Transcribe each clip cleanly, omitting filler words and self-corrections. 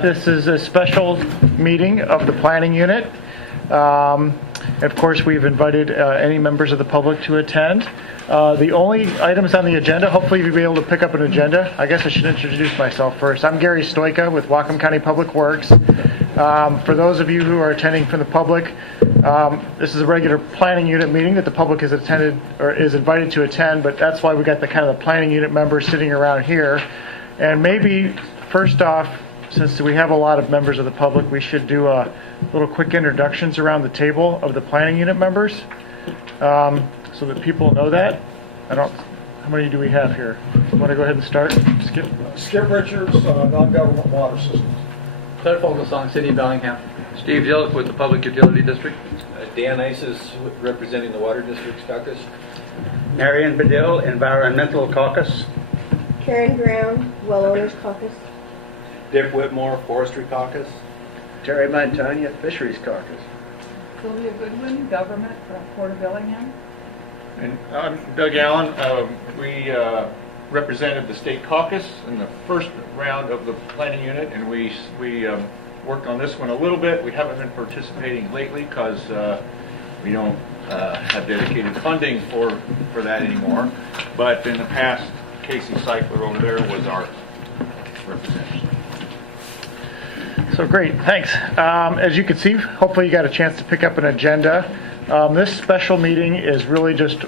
This is a special meeting of the planning unit. Of course, we've invited any members of the public to attend. The only items on the agenda, hopefully you'll be able to pick up an agenda. I guess I should introduce myself first. I'm Gary Stoika with Whatcom County Public Works. For those of you who are attending from the public, this is a regular planning unit meeting that the public has attended or is invited to attend, but that's why we got the kind of the planning unit members sitting around here. And maybe first off, since we have a lot of members of the public, we should do a little quick introductions around the table of the planning unit members, so that people know that. How many do we have here? You want to go ahead and start? Skip Richards, non-government water systems. Claire Fogelsong, City of Bellingham. Steve Zilk with the Public Utility District. Dan Isis representing the Water Districts Caucus. Marion Bedell, Environmental Caucus. Karen Brown, Well Owners Caucus. Dick Whitmore, Forestry Caucus. Terry Montagna, Fisheries Caucus. Sylvia Goodwin, Government from Port of Bellingham. And I'm Doug Allen. We represented the State Caucus in the first round of the planning unit, and we worked on this one a little bit. We haven't been participating lately because we don't have dedicated funding for that anymore. But in the past, Casey Seifler over there was our representative. So great, thanks. As you can see, hopefully you got a chance to pick up an agenda. This special meeting is really just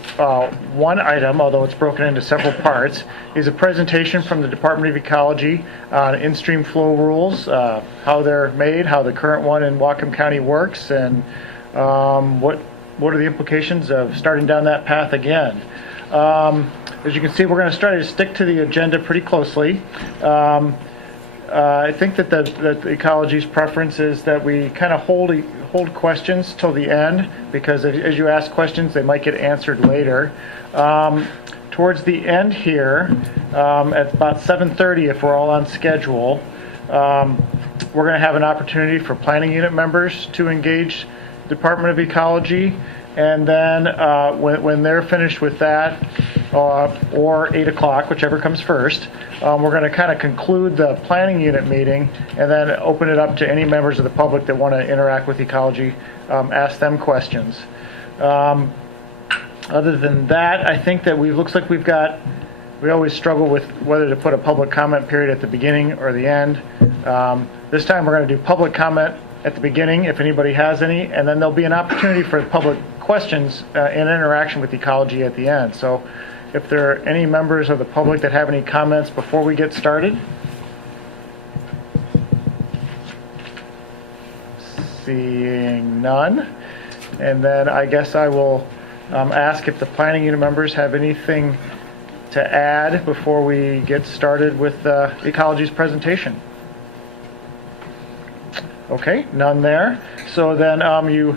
one item, although it's broken into several parts, is a presentation from the Department of Ecology on Instream flow rules, how they're made, how the current one in Whatcom County works, and what are the implications of starting down that path again. As you can see, we're going to try to stick to the agenda pretty closely. I think that the Ecology's preference is that we kind of hold questions till the end, because as you ask questions, they might get answered later. Towards the end here, at about 7:30, if we're all on schedule, we're going to have an opportunity for planning unit members to engage Department of Ecology, and then when they're finished with that, or 8 o'clock, whichever comes first, we're going to kind of conclude the planning unit meeting and then open it up to any members of the public that want to interact with Ecology, ask them questions. Other than that, I think that we always struggle with whether to put a public comment period at the beginning or the end. This time we're going to do public comment at the beginning if anybody has any, and then there'll be an opportunity for public questions and interaction with Ecology at the end. So if there are any members of the public that have any comments before we get started. Seeing none. And then I guess I will ask if the planning unit members have anything to add before we get started with Ecology's presentation. Okay, none there. So then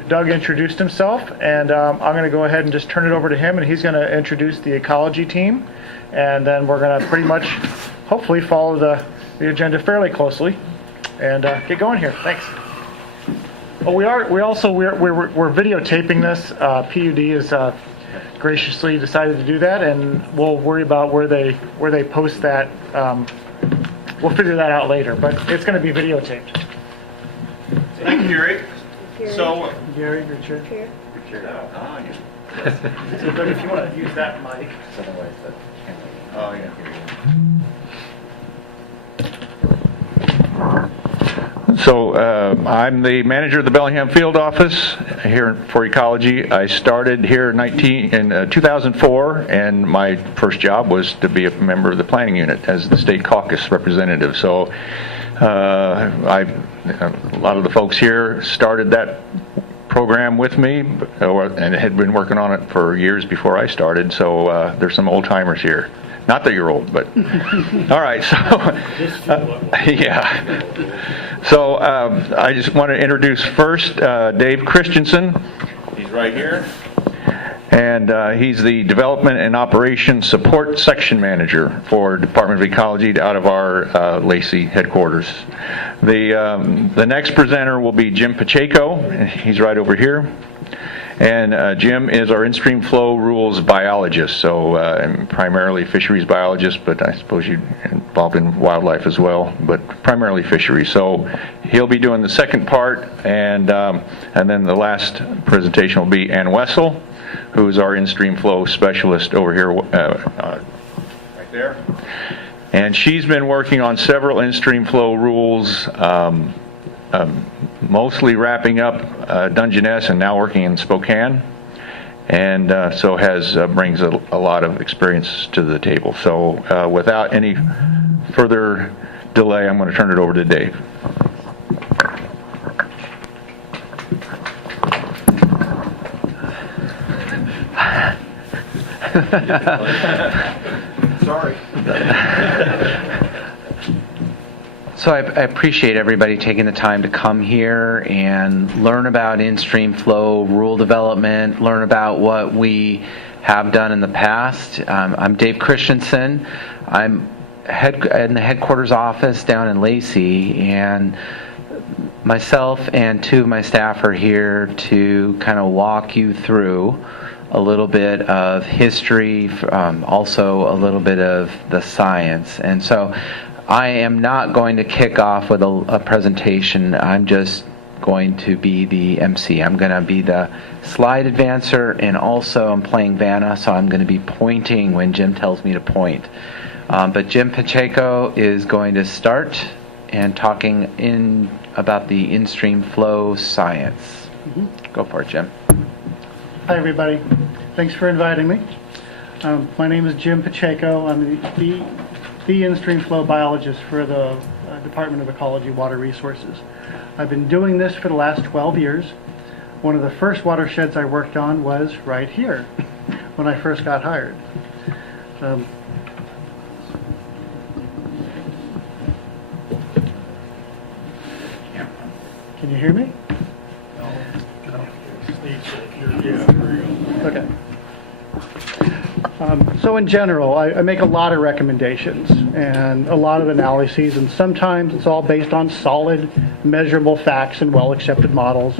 Doug introduced himself, and I'm going to go ahead and just turn it over to him, and he's going to introduce the Ecology team, and then we're going to pretty much, hopefully, follow the agenda fairly closely, and get going here. Thanks. Oh, we're videotaping this. PUD has graciously decided to do that, and we'll worry about where they post that. We'll figure that out later, but it's going to be videotaped. Thank you, Gary. So, Gary, your chair. Chair. So, but if you want to use that mic. Oh, yeah. So I'm the manager of the Bellingham Field Office here for Ecology. I started here in 2004, and my first job was to be a member of the planning unit as the state caucus representative. So a lot of the folks here started that program with me, and had been working on it for years before I started. So there's some old timers here. Not that you're old, but all right. So yeah. So I just want to introduce first Dave Christensen. He's right here. And he's the Development and Operations Support Section Manager for Department of Ecology out of our Lacey headquarters. The next presenter will be Jim Pacheco. He's right over here. And Jim is our in-stream flow rules biologist, so I'm primarily fisheries biologist, but I suppose you're involved in wildlife as well, but primarily fisheries. So he'll be doing the second part, and then the last presentation will be Ann Wessel, who is our in-stream flow specialist over here, right there. And she's been working on several in-stream flow rules, mostly wrapping up Dungeness and now working in Spokane, and so brings a lot of experience to the table. So without any further delay, I'm going to turn it over to Dave. Sorry. So I appreciate everybody taking the time to come here and learn about in-stream flow, rule development, learn about what we have done in the past. I'm Dave Christensen. I'm in the headquarters office down in Lacey, and myself and two of my staff are here to kind of walk you through a little bit of history, also a little bit of the science. And so I am not going to kick off with a presentation. I'm just going to be the MC. I'm going to be the slide advancer, and also I'm playing Vanna, so I'm going to be pointing when Jim tells me to point. But Jim Pacheco is going to start and talking about the in-stream flow science. Go for it, Jim. Hi, everybody. Thanks for inviting me. My name is Jim Pacheco. I'm the in-stream flow biologist for the Department of Ecology Water Resources. I've been doing this for the last 12 years. One of the first watersheds I worked on was right here when I first got hired. Can you hear me? Okay. So in general, I make a lot of recommendations and a lot of analyses, and sometimes it's all based on solid, measurable facts and well-accepted models.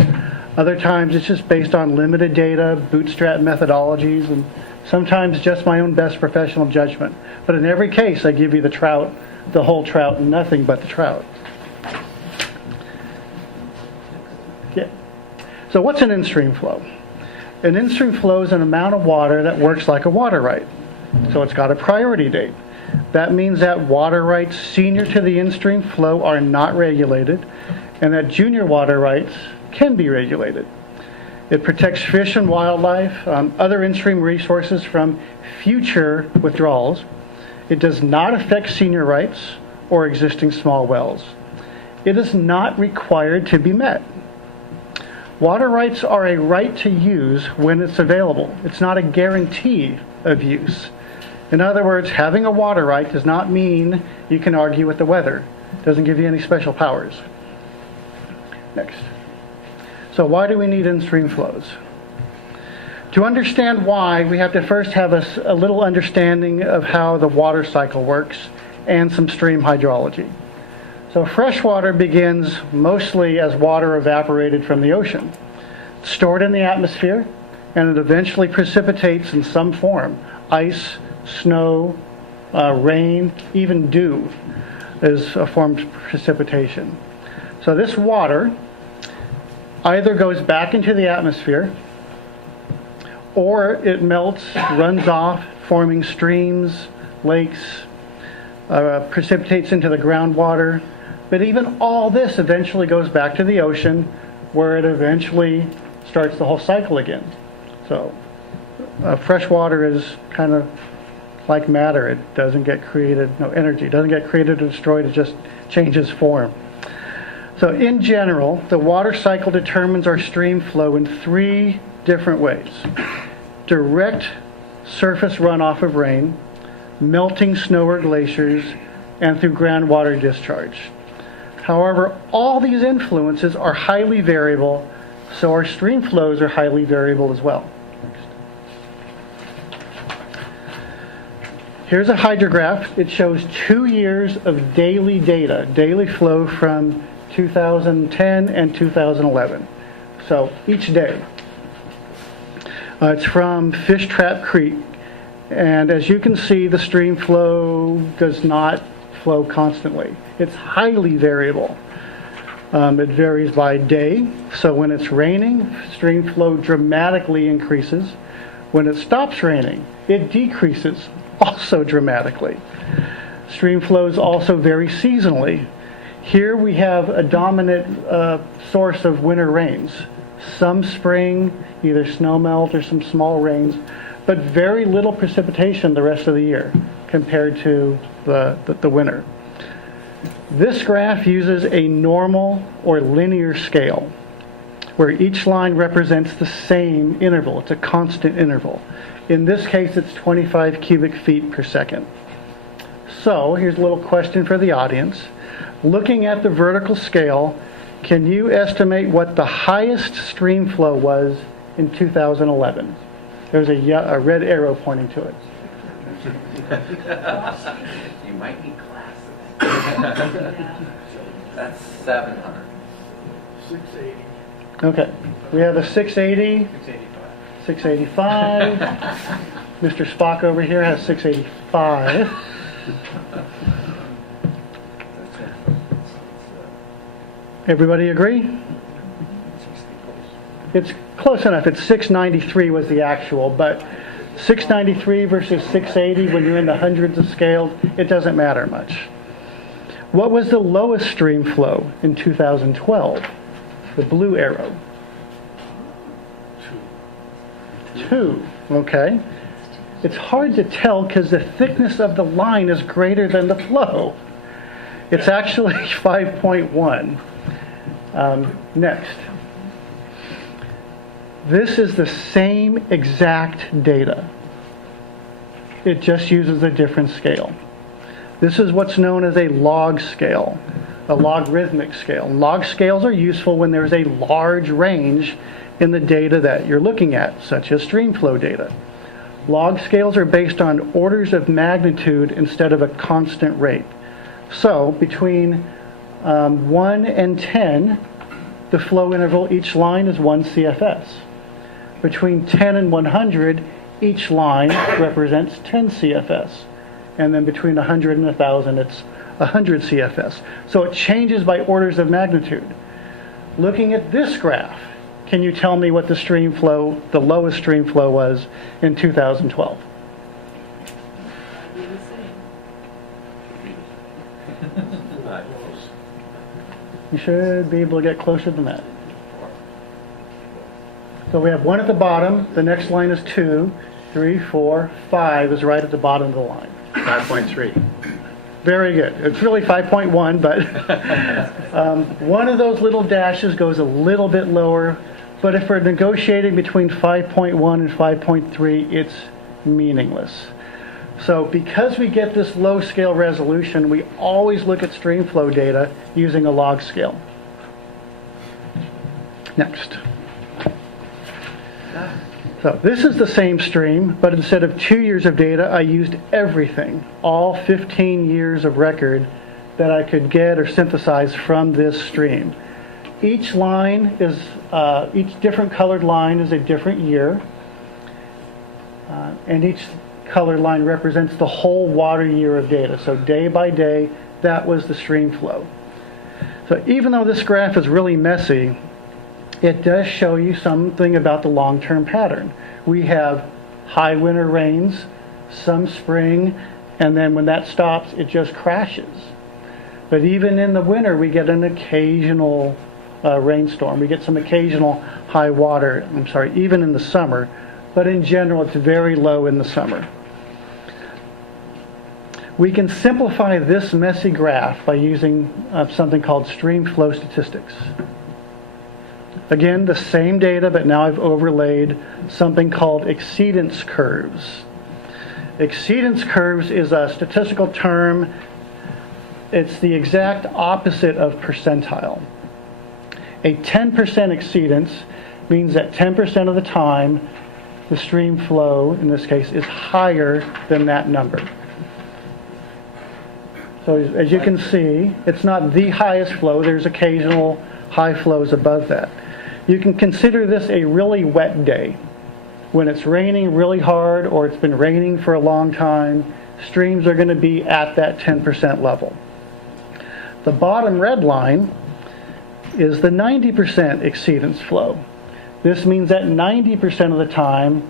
Other times it's just based on limited data, bootstrap methodologies, and sometimes just my own best professional judgment. But in every case, I give you the trout, the whole trout, and nothing but the trout. Yeah. So what's an in-stream flow? An in-stream flow is an amount of water that works like a water right. So it's got a priority date. That means that water rights senior to the in-stream flow are not regulated, and that junior water rights can be regulated. It protects fish and wildlife, other in-stream resources from future withdrawals. It does not affect senior rights or existing small wells. It is not required to be met. Water rights are a right to use when it's available. It's not a guarantee of use. In other words, having a water right does not mean you can argue with the weather. It doesn't give you any special powers. Next. So why do we need in-stream flows? To understand why, we have to first have a little understanding of how the water cycle works and some stream hydrology. So fresh water begins mostly as water evaporated from the ocean, stored in the atmosphere, and it eventually precipitates in some form. Ice, snow, rain, even dew is a form of precipitation. So this water either goes back into the atmosphere, or it melts, runs off, forming streams, lakes, precipitates into the groundwater. But even all this eventually goes back to the ocean, where it eventually starts the whole cycle again. So fresh water is kind of like matter. It doesn't get created, no energy. It doesn't get created or destroyed. It just changes form. So in general, the water cycle determines our stream flow in 3 different ways. Direct surface runoff of rain, melting snow or glaciers, and through groundwater discharge. However, all these influences are highly variable, so our stream flows are highly variable as well. Next. Here's a hydrograph. It shows 2 years of daily data, daily flow from 2010 and 2011. So each day. It's from Fish Trap Creek. And as you can see, the stream flow does not flow constantly. It's highly variable. It varies by day. So when it's raining, stream flow dramatically increases. When it stops raining, it decreases also dramatically. Stream flows also vary seasonally. Here we have a dominant source of winter rains. Some spring, either snowmelt or some small rains, but very little precipitation the rest of the year compared to the winter. This graph uses a normal or linear scale where each line represents the same interval. It's a constant interval. In this case, it's 25 cubic feet per second. So here's a little question for the audience. Looking at the vertical scale, can you estimate what the highest stream flow was in 2011? There's a red arrow pointing to it. You might need glasses. That's 700. 680. Okay, we have a 680, 685. Mr. Spock over here has 685. Everybody agree? It's close enough. It's 693 was the actual, but 693 versus 680, when you're in the hundreds of scales, it doesn't matter much. What was the lowest stream flow in 2012? The blue arrow. 2. Okay. It's hard to tell because the thickness of the line is greater than the flow. It's actually 5.1. Next. This is the same exact data. It just uses a different scale. This is what's known as a log scale, a logarithmic scale. Log scales are useful when there's a large range in the data that you're looking at, such as stream flow data. Log scales are based on orders of magnitude instead of a constant rate. So between 1 and 10, the flow interval, each line is 1 CFS. Between 10 and 100, each line represents 10 CFS. And then between 100 and 1,000, it's 100 CFS. So it changes by orders of magnitude. Looking at this graph, can you tell me what the stream flow, the lowest stream flow was in 2012? You should be able to get closer than that. So we have 1 at the bottom, the next line is 2, 3, 4, 5 is right at the bottom of the line. 5.3. Very good. It's really 5.1, but one of those little dashes goes a little bit lower. But if we're negotiating between 5.1 and 5.3, it's meaningless. So because we get this low scale resolution, we always look at stream flow data using a log scale. Next. So this is the same stream, but instead of 2 years of data, I used everything, all 15 years of record that I could get or synthesize from this stream. Each line is, each different colored line is a different year, and each colored line represents the whole water year of data. So day by day, that was the stream flow. So even though this graph is really messy, it does show you something about the long-term pattern. We have high winter rains, some spring, and then when that stops, it just crashes. But even in the winter, we get an occasional rainstorm. We get some occasional high water, even in the summer, but in general, it's very low in the summer. We can simplify this messy graph by using something called stream flow statistics. Again, the same data, but now I've overlaid something called exceedance curves. Exceedance curves is a statistical term. It's the exact opposite of percentile. A 10% exceedance means that 10% of the time, the stream flow, in this case, is higher than that number. So as you can see, it's not the highest flow. There's occasional high flows above that. You can consider this a really wet day. When it's raining really hard or it's been raining for a long time, streams are going to be at that 10% level. The bottom red line is the 90% exceedance flow. This means that 90% of the time,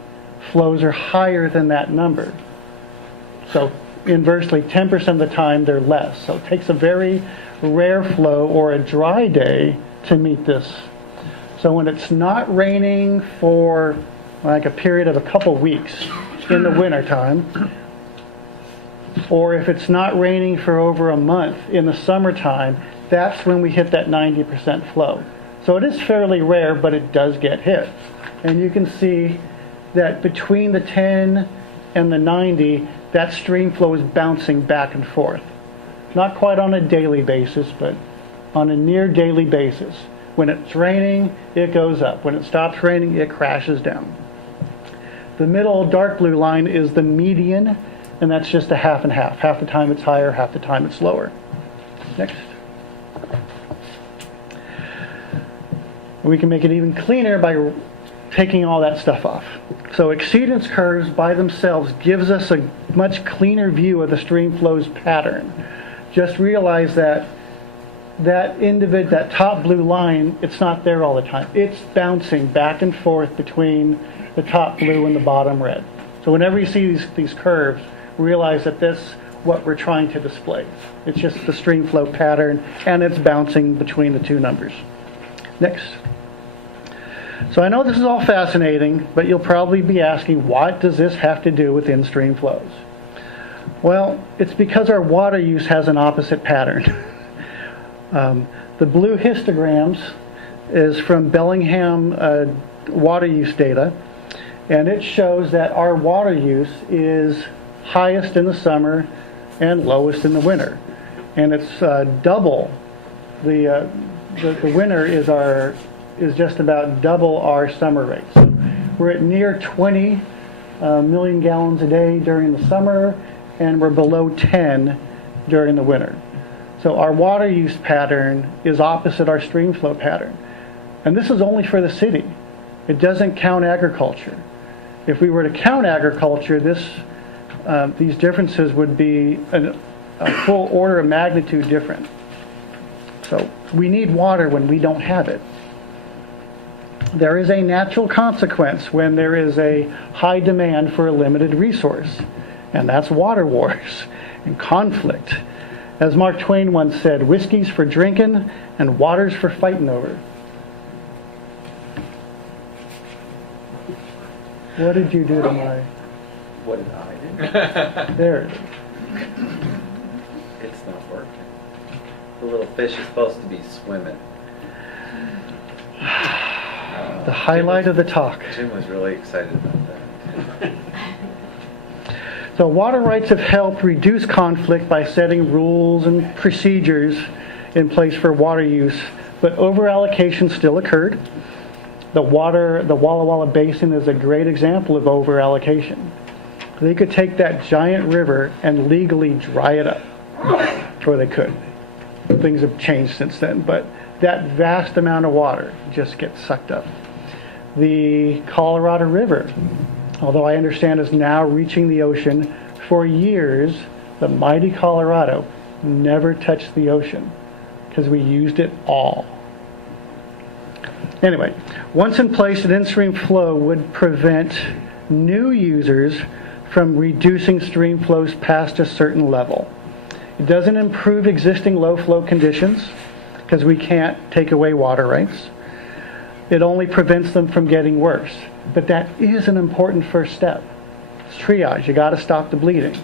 flows are higher than that number. So inversely, 10% of the time, they're less. So it takes a very rare flow or a dry day to meet this. So when it's not raining for like a period of a couple weeks in the wintertime, or if it's not raining for over a month in the summertime, that's when we hit that 90% flow. So it is fairly rare, but it does get hit. And you can see that between the 10 and the 90, that stream flow is bouncing back and forth. Not quite on a daily basis, but on a near daily basis. When it's raining, it goes up. When it stops raining, it crashes down. The middle dark blue line is the median, and that's just a half and half. Half the time it's higher, half the time it's lower. Next. We can make it even cleaner by taking all that stuff off. So exceedance curves by themselves gives us a much cleaner view of the stream flow's pattern. Just realize that that top blue line, it's not there all the time. It's bouncing back and forth between the top blue and the bottom red. So whenever you see these curves, realize that this what we're trying to display. It's just the stream flow pattern, and it's bouncing between the two numbers. Next. So I know this is all fascinating, but you'll probably be asking, what does this have to do with in-stream flows? Well, it's because our water use has an opposite pattern. The blue histograms is from Bellingham water use data, and it shows that our water use is highest in the summer and lowest in the winter. And it's double. The winter is just about double our summer rate. So we're at near 20 million gallons a day during the summer, and we're below 10 during the winter. So our water use pattern is opposite our stream flow pattern. And this is only for the city. It doesn't count agriculture. If we were to count agriculture, these differences would be a full order of magnitude different. So we need water when we don't have it. There is a natural consequence when there is a high demand for a limited resource, and that's water wars and conflict. As Mark Twain once said, whiskey's for drinking and water's for fighting over. What did you do to my... What did I do? There it is. It's not working. The little fish is supposed to be swimming. The highlight of the talk. Jim was really excited about that. So water rights have helped reduce conflict by setting rules and procedures in place for water use, but overallocation still occurred. The Walla Walla Basin is a great example of overallocation. They could take that giant river and legally dry it up, or they could. Things have changed since then, but that vast amount of water just gets sucked up. The Colorado River, although I understand is now reaching the ocean, for years the mighty Colorado never touched the ocean because we used it all. Anyway, once in place, an in-stream flow would prevent new users from reducing stream flows past a certain level. It doesn't improve existing low flow conditions because we can't take away water rights. It only prevents them from getting worse. But that is an important first step. It's triage. You got to stop the bleeding.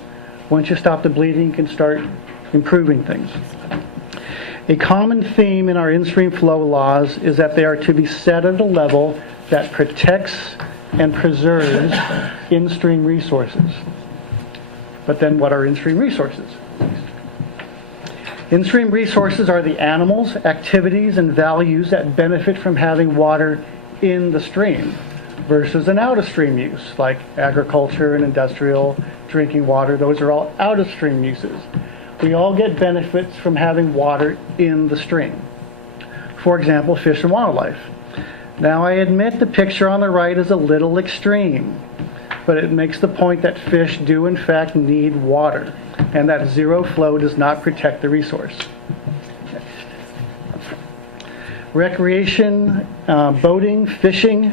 Once you stop the bleeding, you can start improving things. A common theme in our in-stream flow laws is that they are to be set at a level that protects and preserves in-stream resources. But then what are in-stream resources? In-stream resources are the animals, activities, and values that benefit from having water in the stream versus an out-of-stream use, like agriculture and industrial drinking water. Those are all out-of-stream uses. We all get benefits from having water in the stream. For example, fish and wildlife. Now, I admit the picture on the right is a little extreme, but it makes the point that fish do in fact need water, and that zero flow does not protect the resource. Recreation, boating, fishing.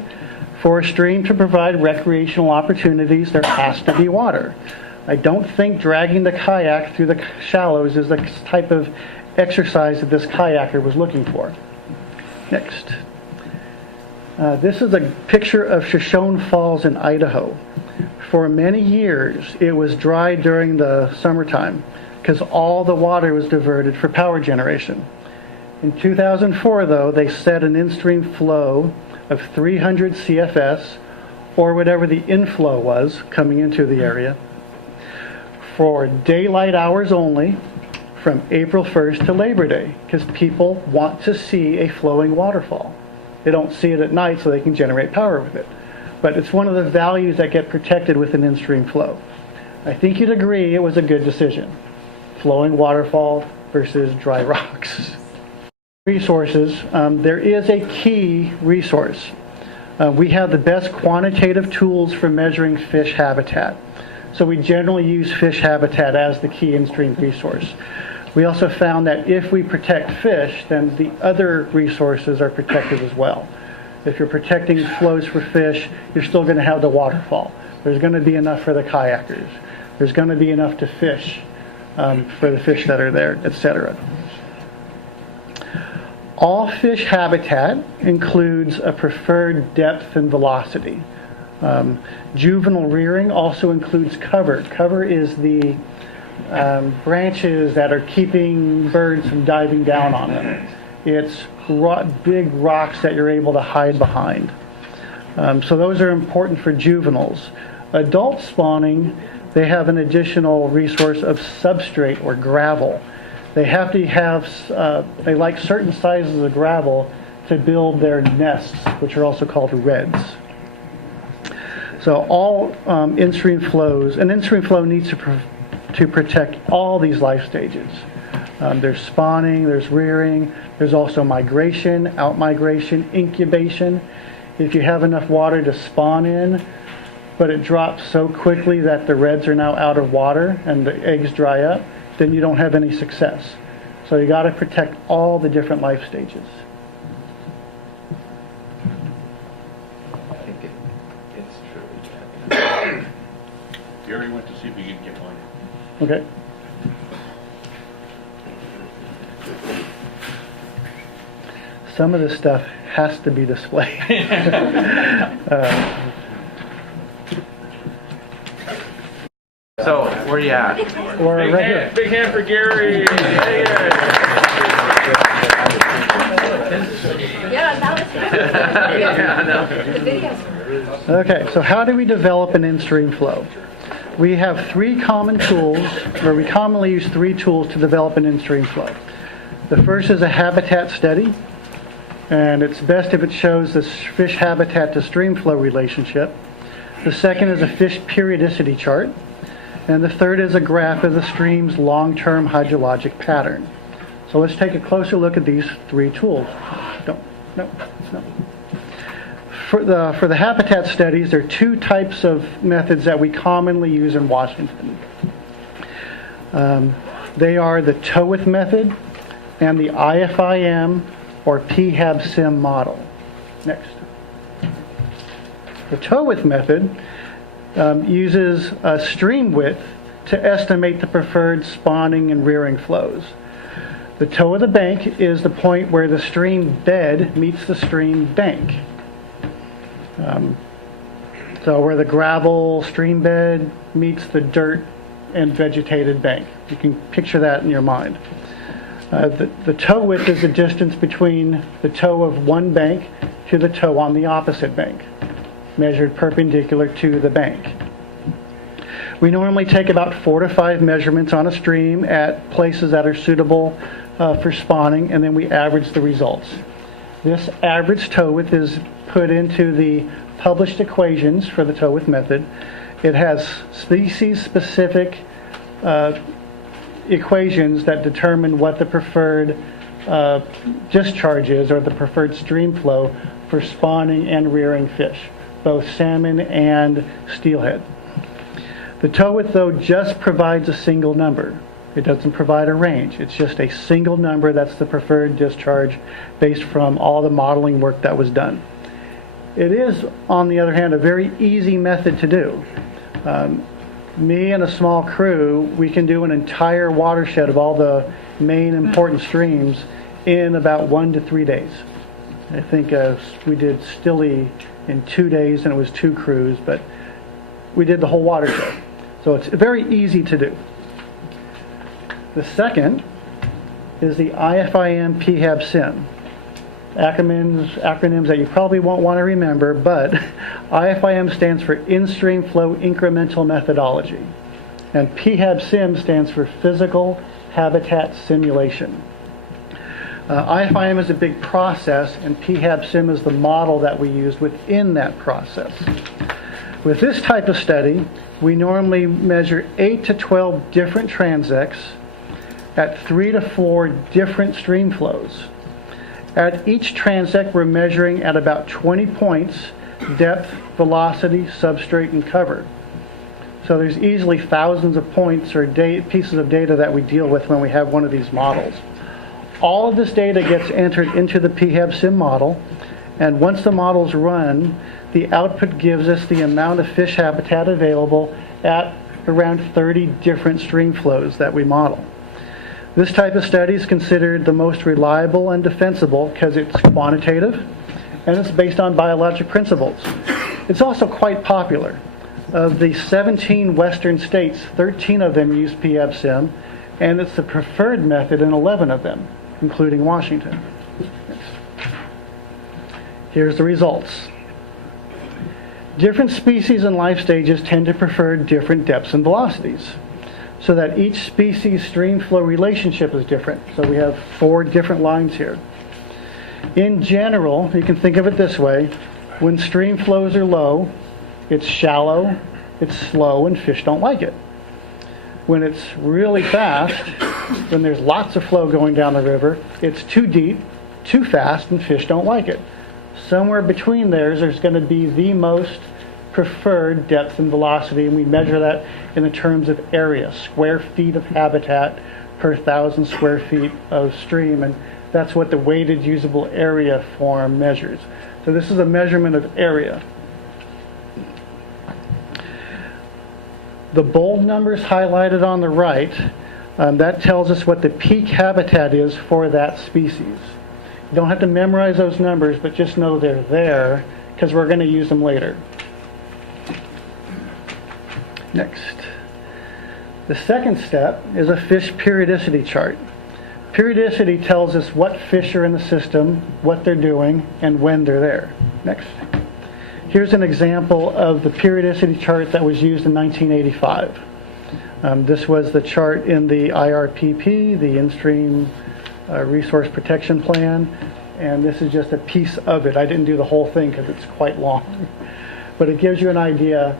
For a stream to provide recreational opportunities, there has to be water. I don't think dragging the kayak through the shallows is the type of exercise that this kayaker was looking for. Next. This is a picture of Shoshone Falls in Idaho. For many years, it was dry during the summertime because all the water was diverted for power generation. In 2004, though, they set an in-stream flow of 300 CFS, or whatever the inflow was coming into the area, for daylight hours only from April 1st to Labor Day, because people want to see a flowing waterfall. They don't see it at night so they can generate power with it. But it's one of the values that get protected with an in-stream flow. I think you'd agree it was a good decision. Flowing waterfall versus dry rocks. Resources, there is a key resource. We have the best quantitative tools for measuring fish habitat. So we generally use fish habitat as the key in-stream resource. We also found that if we protect fish, then the other resources are protected as well. If you're protecting flows for fish, you're still going to have the waterfall. There's going to be enough for the kayakers. There's going to be enough to fish for the fish that are there, etc. All fish habitat includes a preferred depth and velocity. Juvenile rearing also includes cover. Cover is the branches that are keeping birds from diving down on them. It's big rocks that you're able to hide behind. So those are important for juveniles. Adult spawning, they have an additional resource of substrate or gravel. They have to have, they like certain sizes of gravel to build their nests, which are also called redds. So all in-stream flows, an in-stream flow needs to protect all these life stages. There's spawning, there's rearing, there's also migration, out-migration, incubation. If you have enough water to spawn in, but it drops so quickly that the redds are now out of water and the eggs dry up, then you don't have any success. So you got to protect all the different life stages. I think it's true. Gary went to see if he could get one. Okay. Some of this stuff has to be displayed. So, where are you at? Or right here. Big hand for Gary. Yeah. Yeah, that was Yeah, I know. the videos. Okay, so how do we develop an in-stream flow? We have three common tools, or we commonly use three tools to develop an in-stream flow. The first is a habitat study, and it's best if it shows the fish habitat to stream flow relationship. The second is a fish periodicity chart, and the third is a graph of the stream's long-term hydrologic pattern. So let's take a closer look at these three tools. No. For the habitat studies, there are two types of methods that we commonly use in Washington. They are the Towith method and the IFIM or PHAB-SIM model. Next. The Towith method uses a stream width to estimate the preferred spawning and rearing flows. The toe of the bank is the point where the stream bed meets the stream bank. So where the gravel stream bed meets the dirt and vegetated bank. You can picture that in your mind. The toe width is the distance between the toe of one bank to the toe on the opposite bank, measured perpendicular to the bank. We normally take about 4 to 5 measurements on a stream at places that are suitable for spawning, and then we average the results. This average toe width is put into the published equations for the toe width method. It has species-specific equations that determine what the preferred discharge is, or the preferred stream flow for spawning and rearing fish, both salmon and steelhead. The tow width, though, just provides a single number. It doesn't provide a range. It's just a single number that's the preferred discharge based from all the modeling work that was done. It is, on the other hand, a very easy method to do. Me and a small crew, we can do an entire watershed of all the main important streams in about 1 to 3 days. I think we did Stilly in 2 days, and it was 2 crews, but we did the whole watershed. So it's very easy to do. The second is the IFIM PHAB SIM. Acronyms that you probably won't want to remember, but IFIM stands for In-Stream Flow Incremental Methodology, and PHAB SIM stands for Physical Habitat Simulation. IFIM is a big process, and PHAB SIM is the model that we used within that process. With this type of study, we normally measure 8 to 12 different transects at 3 to 4 different stream flows. At each transect, we're measuring at about 20 points: depth, velocity, substrate, and cover. So there's easily thousands of points or pieces of data that we deal with when we have one of these models. All of this data gets entered into the PHAB SIM model, and once the model's run, the output gives us the amount of fish habitat available at around 30 different stream flows that we model. This type of study is considered the most reliable and defensible because it's quantitative and it's based on biologic principles. It's also quite popular. Of the 17 western states, 13 of them use PHAB SIM, and it's the preferred method in 11 of them, including Washington. Here's the results. Different species and life stages tend to prefer different depths and velocities, so that each species stream flow relationship is different. So we have 4 different lines here. In general, you can think of it this way: when stream flows are low, it's shallow, it's slow, and fish don't like it. When it's really fast, when there's lots of flow going down the river, it's too deep, too fast, and fish don't like it. Somewhere between there's going to be the most preferred depth and velocity, and we measure that in the terms of area, square feet of habitat per 1,000 square feet of stream, and that's what the weighted usable area form measures. So this is a measurement of area. The bold numbers highlighted on the right, that tells us what the peak habitat is for that species. You don't have to memorize those numbers, but just know they're there because we're going to use them later. Next. The second step is a fish periodicity chart. Periodicity tells us what fish are in the system, what they're doing, and when they're there. Next. Here's an example of the periodicity chart that was used in 1985. This was the chart in the IRPP, the Instream Resource Protection Plan, and this is just a piece of it. I didn't do the whole thing because it's quite long, but it gives you an idea.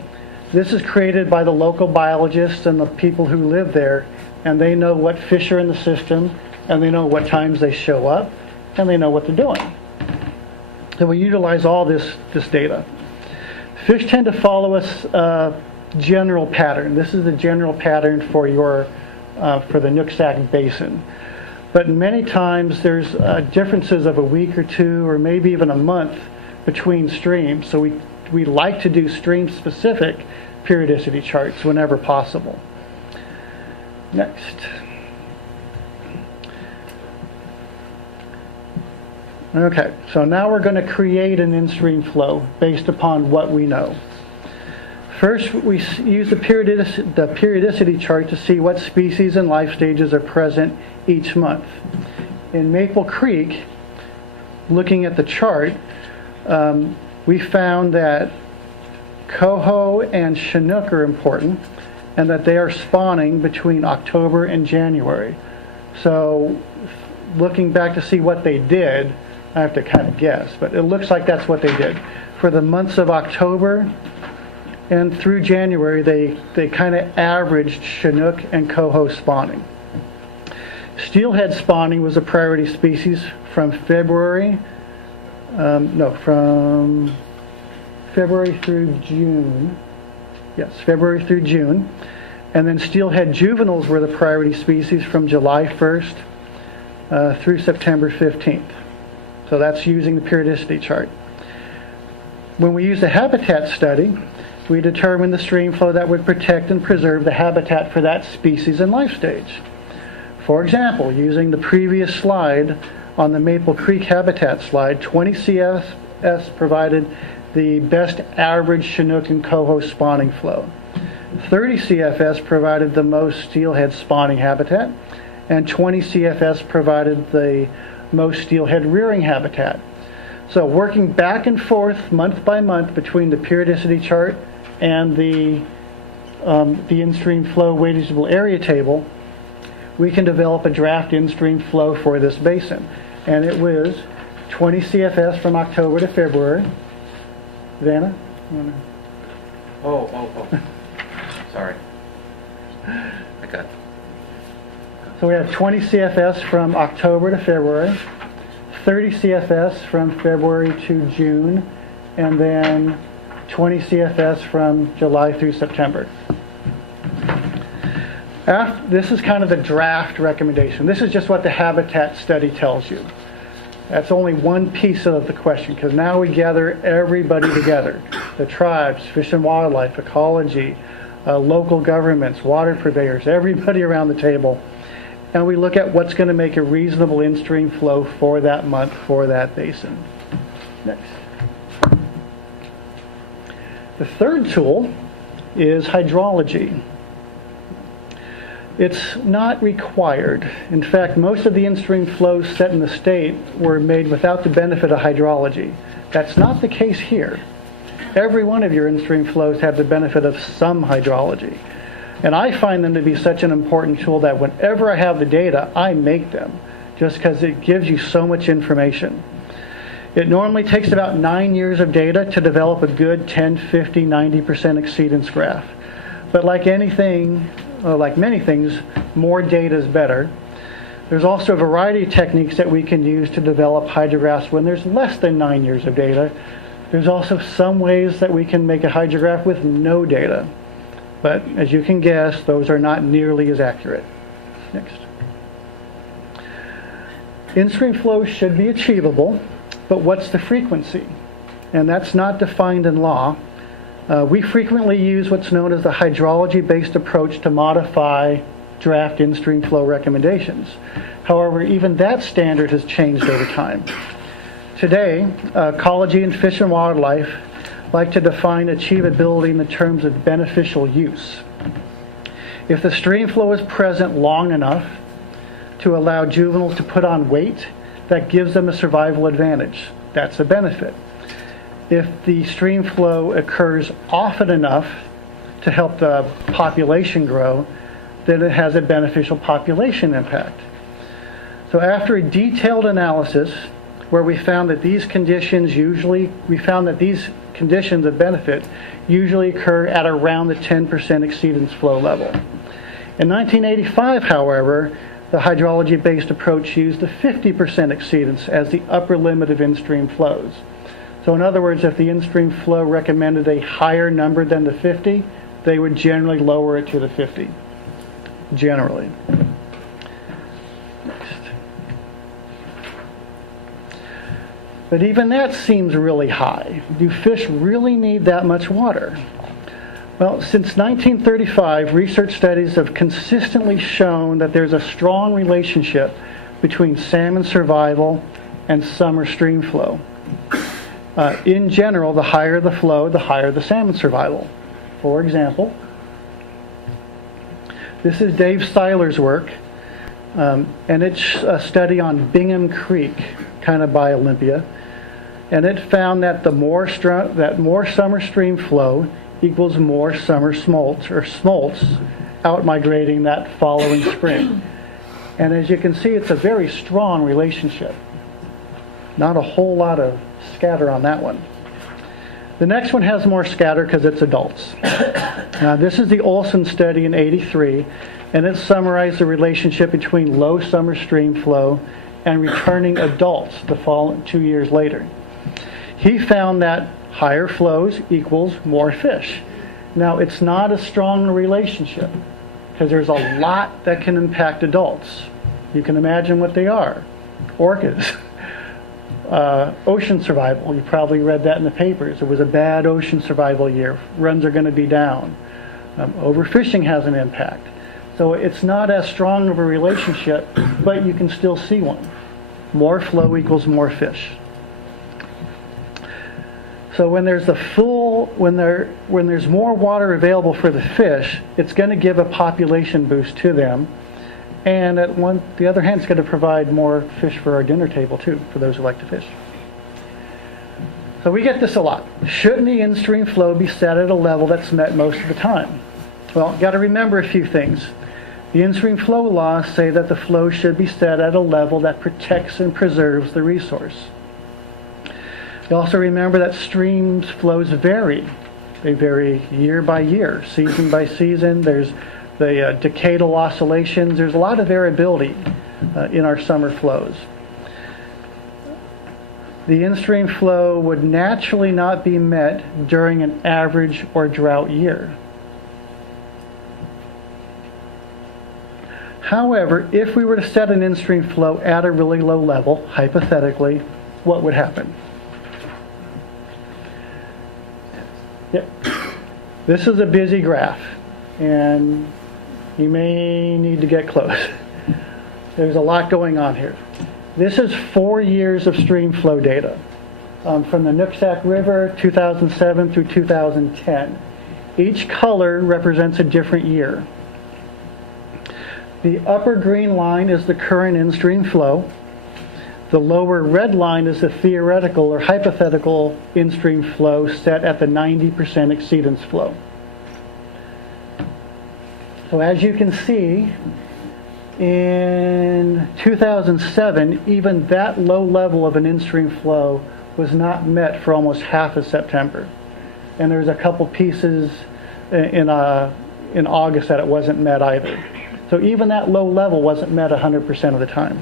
This is created by the local biologists and the people who live there, and they know what fish are in the system, and they know what times they show up, and they know what they're doing. So we utilize all this data. Fish tend to follow a general pattern. This is the general pattern for for the Nooksack Basin. But many times there's differences of a week or 2 or maybe even a month between streams. So we like to do stream-specific periodicity charts whenever possible. Next. Okay, so now we're going to create an in-stream flow based upon what we know. First, we use the periodicity chart to see what species and life stages are present each month. In Maple Creek, looking at the chart, we found that coho and chinook are important and that they are spawning between October and January. So looking back to see what they did, I have to kind of guess, but it looks like that's what they did. For the months of October and through January, they kind of averaged chinook and coho spawning. Steelhead spawning was a priority species from February through June. Yes, February through June. And then steelhead juveniles were the priority species from July 1st through September 15th. So that's using the periodicity chart. When we used a habitat study, we determined the stream flow that would protect and preserve the habitat for that species and life stage. For example, using the previous slide on the Maple Creek habitat slide, 20 CFS provided the best average Chinook and coho spawning flow. 30 CFS provided the most steelhead spawning habitat, and 20 CFS provided the most steelhead rearing habitat. So working back and forth month by month between the periodicity chart and the in-stream flow weightageable area table, we can develop a draft in-stream flow for this basin. And it was 20 CFS from October to February. Vanna? Oh. Sorry. I got it. So we have 20 CFS from October to February, 30 CFS from February to June, and then 20 CFS from July through September. This is kind of the draft recommendation. This is just what the habitat study tells you. That's only one piece of the question, because now we gather everybody together. The tribes, Fish and Wildlife, Ecology, local governments, water purveyors, everybody around the table. And we look at what's going to make a reasonable in-stream flow for that month, for that basin. Next. The third tool is hydrology. It's not required. In fact, most of the in-stream flows set in the state were made without the benefit of hydrology. That's not the case here. Every one of your in-stream flows have the benefit of some hydrology. And I find them to be such an important tool that whenever I have the data, I make them, just because it gives you so much information. It normally takes about 9 years of data to develop a good 10, 50, 90% exceedance graph. But like anything, like many things, more data is better. There's also a variety of techniques that we can use to develop hydrographs when there's less than 9 years of data. There's also some ways that we can make a hydrograph with no data. But as you can guess, those are not nearly as accurate. Next. In-stream flow should be achievable, but what's the frequency? And that's not defined in law. We frequently use what's known as the hydrology-based approach to modify draft in-stream flow recommendations. However, even that standard has changed over time. Today, Ecology and Fish and Wildlife like to define achievability in the terms of beneficial use. If the stream flow is present long enough to allow juveniles to put on weight, that gives them a survival advantage. That's a benefit. If the stream flow occurs often enough to help the population grow, then it has a beneficial population impact. So after a detailed analysis where we found that these conditions of benefit usually occur at around the 10% exceedance flow level. In 1985, however, the hydrology-based approach used the 50% exceedance as the upper limit of in-stream flows. So in other words, if the in-stream flow recommended a higher number than the 50, they would generally lower it to the 50, generally. Next. But even that seems really high. Do fish really need that much water? Well, since 1935, research studies have consistently shown that there's a strong relationship between salmon survival and summer stream flow. In general, the higher the flow, the higher the salmon survival. For example, this is Dave Seiler's work, and it's a study on Bingham Creek, kind of by Olympia. And it found that more summer stream flow equals more summer smolts out migrating that following spring. And as you can see, it's a very strong relationship. Not a whole lot of scatter on that one. The next one has more scatter because it's adults. This is the Olson study in '83, and it summarized the relationship between low summer stream flow and returning adults the following 2 years later. He found that higher flows equals more fish. Now, it's not a strong relationship because there's a lot that can impact adults. You can imagine what they are. Orcas. Ocean survival. You probably read that in the papers. It was a bad ocean survival year. Runs are going to be down. Overfishing has an impact. So it's not as strong of a relationship, but you can still see one. More flow equals more fish. So when there's when there's more water available for the fish, it's going to give a population boost to them. And the other hand, it's going to provide more fish for our dinner table too, for those who like to fish. So we get this a lot. Shouldn't the in-stream flow be set at a level that's met most of the time? Well, got to remember a few things. The in-stream flow laws say that the flow should be set at a level that protects and preserves the resource. You also remember that streams flows vary. They vary year by year, season by season. There's the decadal oscillations. There's a lot of variability in our summer flows. The in-stream flow would naturally not be met during an average or drought year. However, if we were to set an in-stream flow at a really low level, hypothetically, what would happen? Yep. This is a busy graph, and you may need to get close. There's a lot going on here. This is 4 years of stream flow data from the Nooksack River, 2007 through 2010. Each color represents a different year. The upper green line is the current in-stream flow. The lower red line is the theoretical or hypothetical in-stream flow set at the 90% exceedance flow. So as you can see, in 2007, even that low level of an in-stream flow was not met for almost half of September. And there's a couple pieces in August that it wasn't met either. So even that low level wasn't met 100% of the time.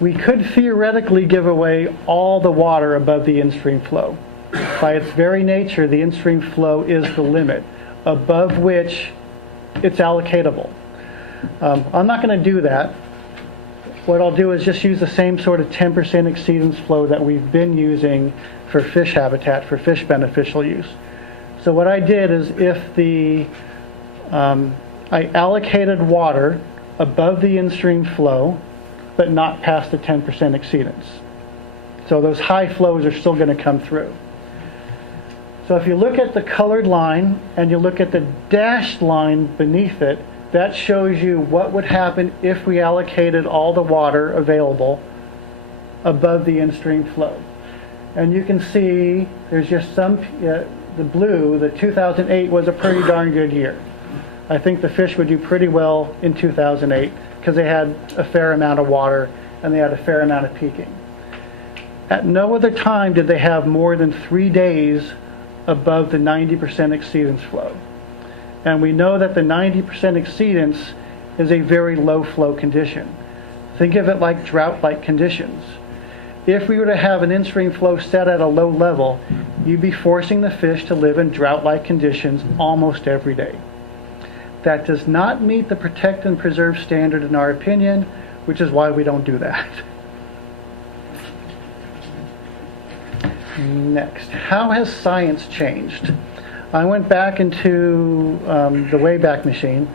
We could theoretically give away all the water above the in-stream flow. By its very nature, the in-stream flow is the limit, above which it's allocatable. I'm not going to do that. What I'll do is just use the same sort of 10% exceedance flow that we've been using for fish habitat, for fish beneficial use. So what I did is if I allocated water above the in-stream flow, but not past the 10% exceedance. So those high flows are still going to come through. So if you look at the colored line and you look at the dashed line beneath it, that shows you what would happen if we allocated all the water available above the in-stream flow. And you can see there's just the blue, the 2008 was a pretty darn good year. I think the fish would do pretty well in 2008 because they had a fair amount of water and they had a fair amount of peaking. At no other time did they have more than 3 days above the 90% exceedance flow. And we know that the 90% exceedance is a very low flow condition. Think of it like drought-like conditions. If we were to have an in-stream flow set at a low level, you'd be forcing the fish to live in drought-like conditions almost every day. That does not meet the protect and preserve standard in our opinion, which is why we don't do that. Next, how has science changed? I went back into the Wayback Machine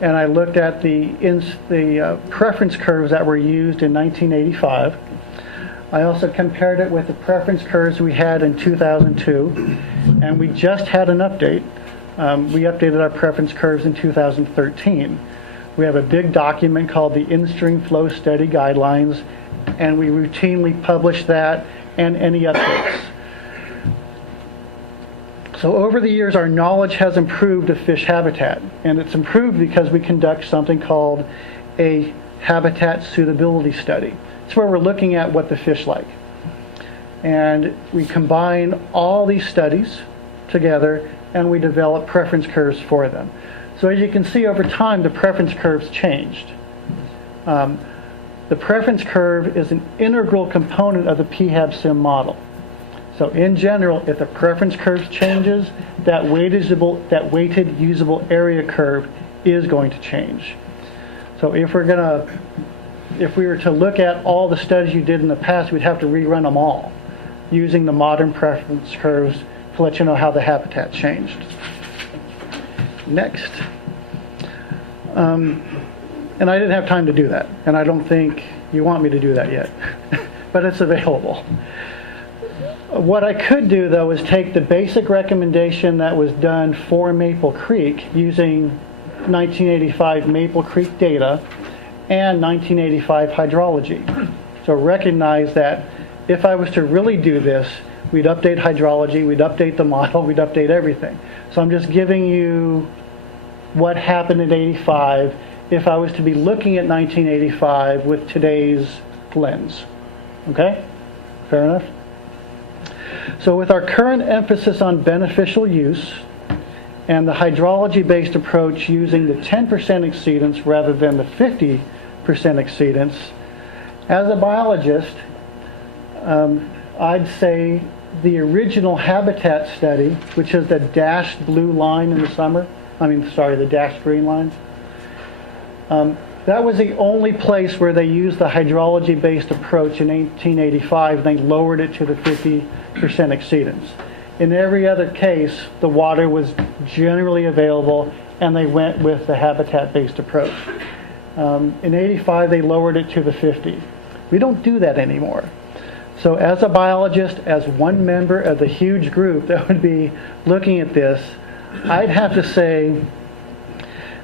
and I looked at the preference curves that were used in 1985. I also compared it with the preference curves we had in 2002, and we just had an update. We updated our preference curves in 2013. We have a big document called the In-Stream Flow Study Guidelines, and we routinely publish that and any updates. So over the years, our knowledge has improved of fish habitat, and it's improved because we conduct something called a habitat suitability study. It's where we're looking at what the fish like. And we combine all these studies together and we develop preference curves for them. So as you can see over time, the preference curves changed. The preference curve is an integral component of the PHAB sim model. So in general, if the preference curve changes, that weighted usable area curve is going to change. So if we were to look at all the studies you did in the past, we'd have to rerun them all using the modern preference curves to let you know how the habitat changed. Next. And I didn't have time to do that, and I don't think you want me to do that yet, but it's available. What I could do, though, is take the basic recommendation that was done for Maple Creek using 1985 Maple Creek data and 1985 hydrology. So recognize that if I was to really do this, we'd update hydrology, we'd update the model, we'd update everything. So I'm just giving you what happened in 85 if I was to be looking at 1985 with today's lens. Okay? Fair enough? So with our current emphasis on beneficial use and the hydrology-based approach using the 10% exceedance rather than the 50% exceedance, as a biologist, I'd say the original habitat study, which is the dashed blue line in the summer, the dashed green line, that was the only place where they used the hydrology-based approach in 1885, and they lowered it to the 50% exceedance. In every other case, the water was generally available, and they went with the habitat-based approach. In 85, they lowered it to the 50. We don't do that anymore. So as a biologist, as one member of the huge group that would be looking at this, I'd have to say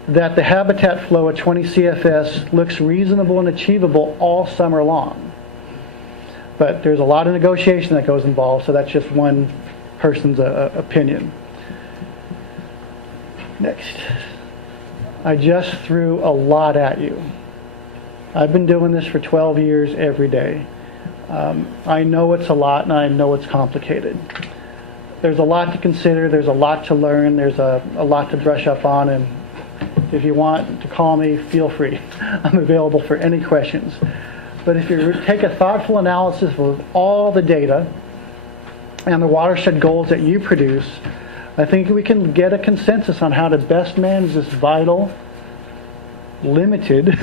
that the habitat flow at 20 CFS looks reasonable and achievable all summer long. But there's a lot of negotiation that goes involved, so that's just one person's opinion. Next. I just threw a lot at you. I've been doing this for 12 years every day. I know it's a lot, and I know it's complicated. There's a lot to consider, there's a lot to learn, there's a lot to brush up on, and if you want to call me, feel free. I'm available for any questions. But if you take a thoughtful analysis of all the data and the watershed goals that you produce, I think we can get a consensus on how to best manage this vital, limited,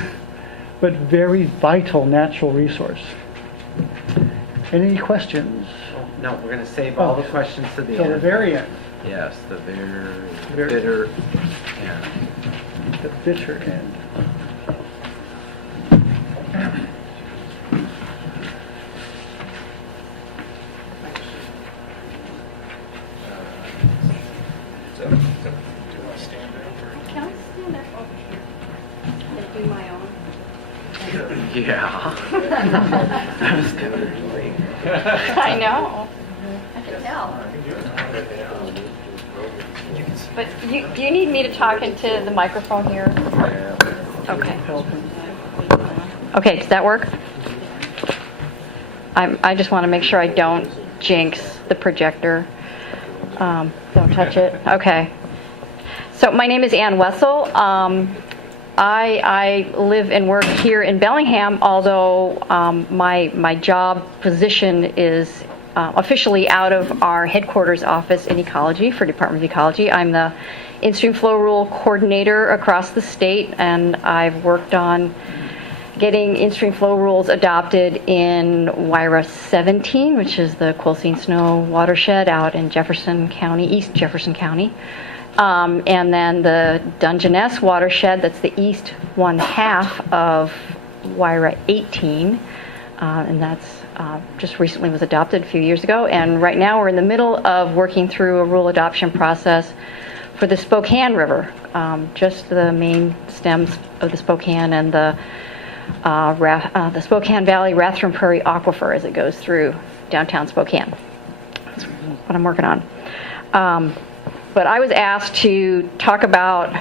but very vital natural resource. Any questions? No, we're going to save all the questions to the Till end. the very end. Yes, the Very- bitter. Yeah. The bitter end. Can I stand up over here and do my own? Yeah. I was going I know. I can tell. But do you need me to talk into the microphone here? Okay. Okay, does that work? I just want to make sure I don't jinx the projector. Don't touch it. Okay. So my name is Ann Wessel. I live and work here in Bellingham, although my job position is officially out of our headquarters office in Ecology for Department of Ecology. I'm the Instream Flow Rule Coordinator across the state, and I've worked on getting Instream Flow Rules adopted in WIRA 17, which is the Quilcene Snow watershed out in Jefferson County, East Jefferson County. And then the Dungeness watershed, that's the east one half of WIRA 18, and that's just recently was adopted a few years ago. And right now we're in the middle of working through a rule adoption process for the Spokane River, just the main stems of the Spokane and the Spokane Valley Rathdrum Prairie Aquifer as it goes through downtown Spokane. That's what I'm working on. But I was asked to talk about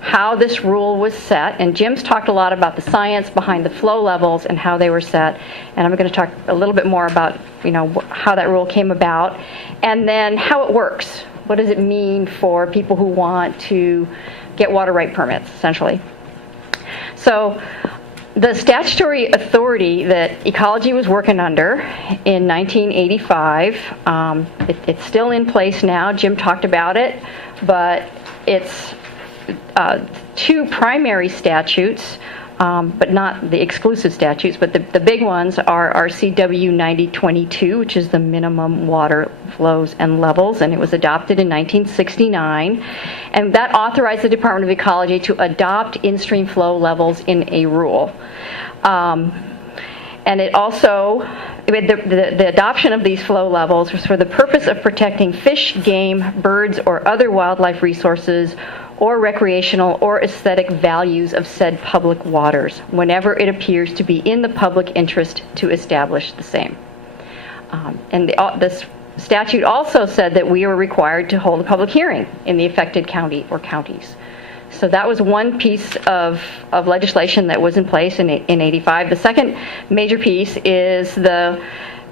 how this rule was set, and Jim's talked a lot about the science behind the flow levels and how they were set, and I'm going to talk a little bit more about, how that rule came about, and then how it works. What does it mean for people who want to get water right permits, essentially. So the statutory authority that Ecology was working under in 1985, it's still in place now. Jim talked about it, but it's two primary statutes, but not the exclusive statutes, but the big ones are RCW 9022, which is the minimum water flows and levels, and it was adopted in 1969. And that authorized the Department of Ecology to adopt in-stream flow levels in a rule. And it also, the adoption of these flow levels was for the purpose of protecting fish, game, birds, or other wildlife resources or recreational or aesthetic values of said public waters whenever it appears to be in the public interest to establish the same. This statute also said that we were required to hold a public hearing in the affected county or counties. So that was one piece of legislation that was in place in 85. The second major piece is the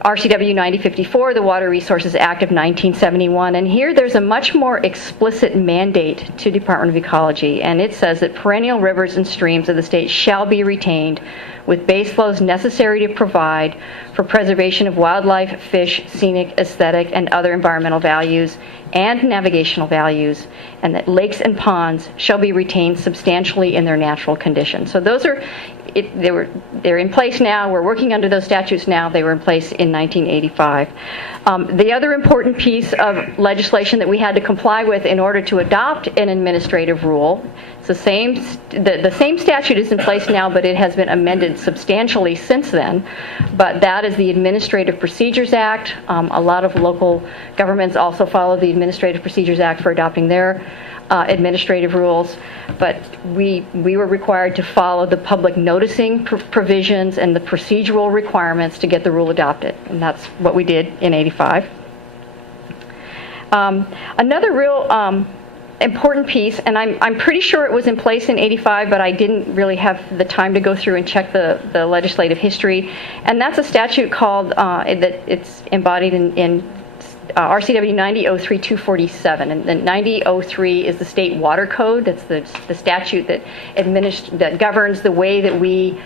RCW 9054, the Water Resources Act of 1971, and here there's a much more explicit mandate to Department of Ecology, and it says that perennial rivers and streams of the state shall be retained with base flows necessary to provide for preservation of wildlife, fish, scenic, aesthetic, and other environmental values and navigational values, and that lakes and ponds shall be retained substantially in their natural condition. So those are they're in place now. We're working under those statutes now. They were in place in 1985. The other important piece of legislation that we had to comply with in order to adopt an administrative rule, it's the same statute is in place now, but it has been amended substantially since then. But that is the Administrative Procedures Act. A lot of local governments also follow the Administrative Procedures Act for adopting their administrative rules, but we were required to follow the public noticing provisions and the procedural requirements to get the rule adopted, and that's what we did in 85. Another real important piece, and I'm pretty sure it was in place in 85, but I didn't really have the time to go through and check the legislative history, and that's a statute called, that it's embodied in RCW 9003-247, and the 9003 is the state water code. That's the statute that governs the way that we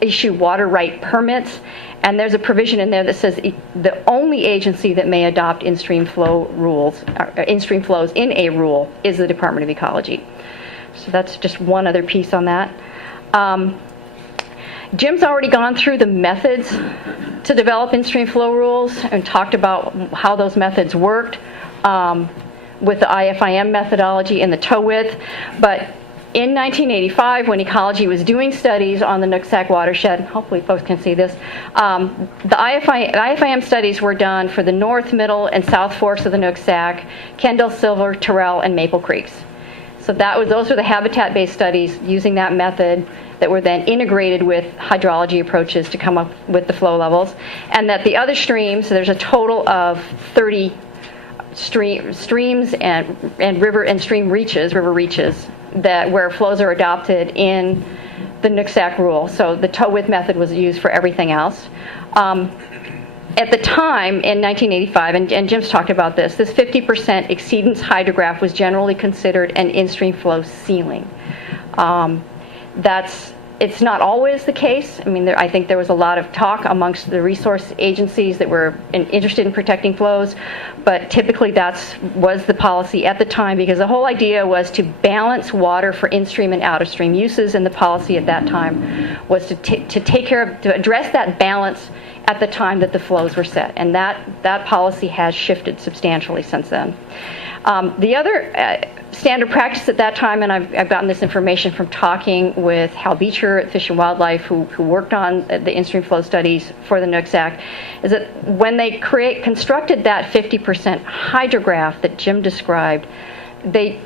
issue water right permits. And there's a provision in there that says the only agency that may adopt in-stream flow rules, in-stream flows in a rule, is the Department of Ecology. So that's just one other piece on that. Jim's already gone through the methods to develop in-stream flow rules and talked about how those methods worked with the IFIM methodology and the tow width. But in 1985, when Ecology was doing studies on the Nooksack watershed, hopefully folks can see this, the IFIM studies were done for the north, middle, and south forks of the Nooksack, Kendall, Silver, Terrell, and Maple Creeks. So those were the habitat-based studies using that method that were then integrated with hydrology approaches to come up with the flow levels. And that the other streams, so there's a total of 30 streams and river and stream reaches, river reaches, where flows are adopted in the Nooksack rule. So the tow width method was used for everything else. At the time, in 1985, and Jim's talked about this 50% exceedance hydrograph was generally considered an in-stream flow ceiling. It's not always the case. I mean, I think there was a lot of talk amongst the resource agencies that were interested in protecting flows, but typically that was the policy at the time, because the whole idea was to balance water for in-stream and out-of-stream uses, and the policy at that time was to address that balance at the time that the flows were set, and that policy has shifted substantially since then. The other standard practice at that time, and I've gotten this information from talking with Hal Beecher at Fish and Wildlife, who worked on the in-stream flow studies for the Nooksack, is that when they constructed that 50% hydrograph that Jim described, they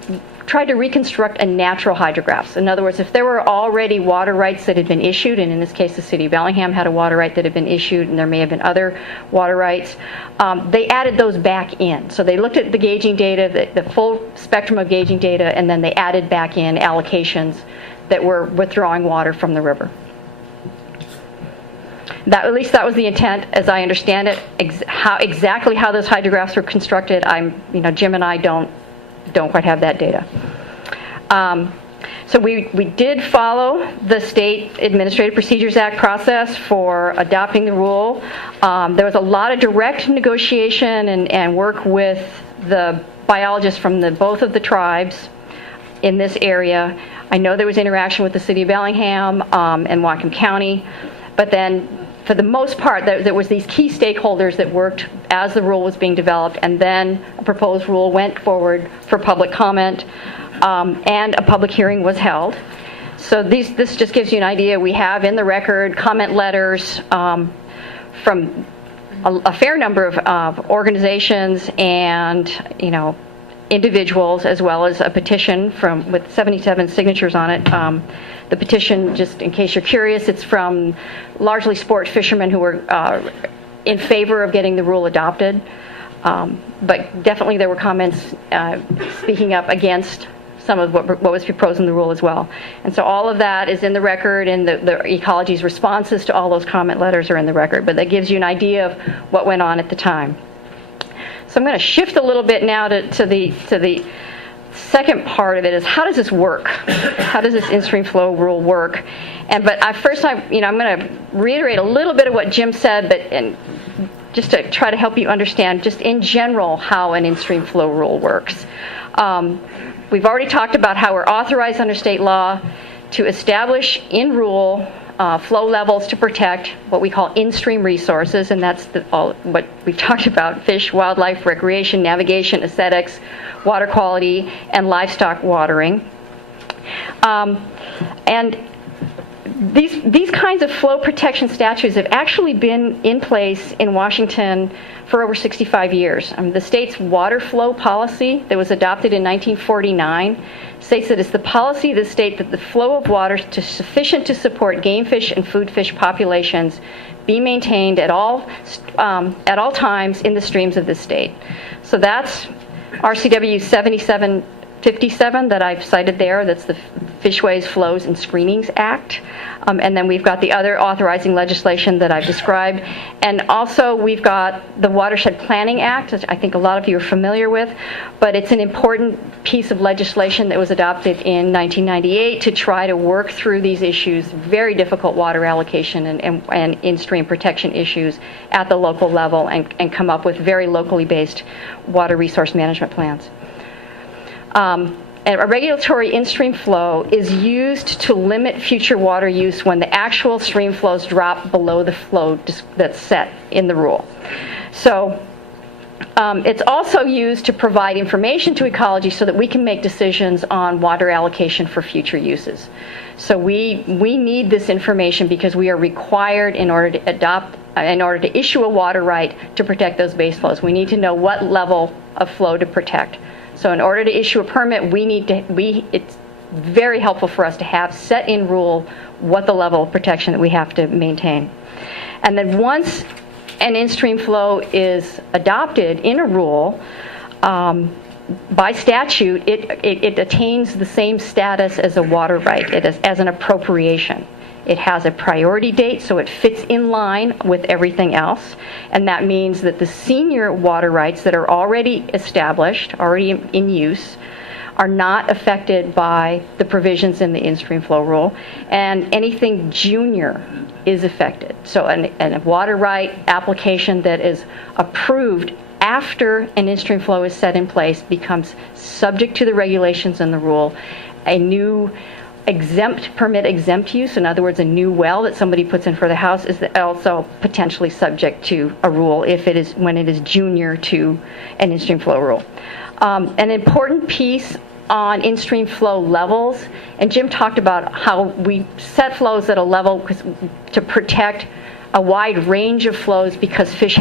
tried to reconstruct a natural hydrograph. In other words, if there were already water rights that had been issued, and in this case the city of Bellingham had a water right that had been issued, and there may have been other water rights, they added those back in. So they looked at the gauging data, the full spectrum of gauging data, and then they added back in allocations that were withdrawing water from the river. At least that was the intent, as I understand it. Exactly how those hydrographs were constructed, Jim and I don't don't quite have that data. So we did follow the State Administrative Procedures Act process for adopting the rule. There was a lot of direct negotiation and work with the biologists from both of the tribes in this area. I know there was interaction with the City of Bellingham and Whatcom County, but then for the most part, there was these key stakeholders that worked as the rule was being developed, and then a proposed rule went forward for public comment. And a public hearing was held. So this just gives you an idea. We have in the record comment letters from a fair number of organizations and individuals, as well as a petition with 77 signatures on it. The petition, just in case you're curious, it's from largely sport fishermen who were in favor of getting the rule adopted. But definitely there were comments speaking up against some of what was proposed in the rule as well. And so all of that is in the record, and the Ecology's responses to all those comment letters are in the record, but that gives you an idea of what went on at the time. So I'm going to shift a little bit now to the second part of it, is how does this work? How does this in-stream flow rule work? I'm going to reiterate a little bit of what Jim said, and just to try to help you understand just in general how an in-stream flow rule works. We've already talked about how we're authorized under state law to establish in rule flow levels to protect what we call in-stream resources, and that's what we've talked about: fish, wildlife, recreation, navigation, aesthetics, water quality, and livestock watering. And these kinds of flow protection statutes have actually been in place in Washington for over 65 years. The state's water flow policy that was adopted in 1949 states that it's the policy of the state that the flow of water is sufficient to support game fish and food fish populations be maintained at all times in the streams of the state. So that's RCW 7757 that I've cited there. That's the Fishways, Flows, and Screenings Act. And then we've got the other authorizing legislation that I've described. And also we've got the Watershed Planning Act, which I think a lot of you are familiar with, but it's an important piece of legislation that was adopted in 1998 to try to work through these issues, very difficult water allocation and in-stream protection issues at the local level, and come up with very locally based water resource management plans. And a regulatory in-stream flow is used to limit future water use when the actual stream flows drop below the flow that's set in the rule. So it's also used to provide information to Ecology so that we can make decisions on water allocation for future uses. So we need this information because we are required in order to issue a water right to protect those base flows. We need to know what level of flow to protect. So in order to issue a permit, it's very helpful for us to have set in rule what the level of protection that we have to maintain. And then once an in-stream flow is adopted in a rule, by statute, it attains the same status as a water right, as an appropriation. It has a priority date, so it fits in line with everything else. And that means that the senior water rights that are already established, already in use, are not affected by the provisions in the in-stream flow rule. And anything junior is affected. So a water right application that is approved after an in-stream flow is set in place becomes subject to the regulations in the rule. A new permit exempt use, in other words, a new well that somebody puts in for the house, is also potentially subject to a rule when it is junior to an in-stream flow rule. An important piece on in-stream flow levels, and Jim talked about how we set flows at a level to protect a wide range of flows because fish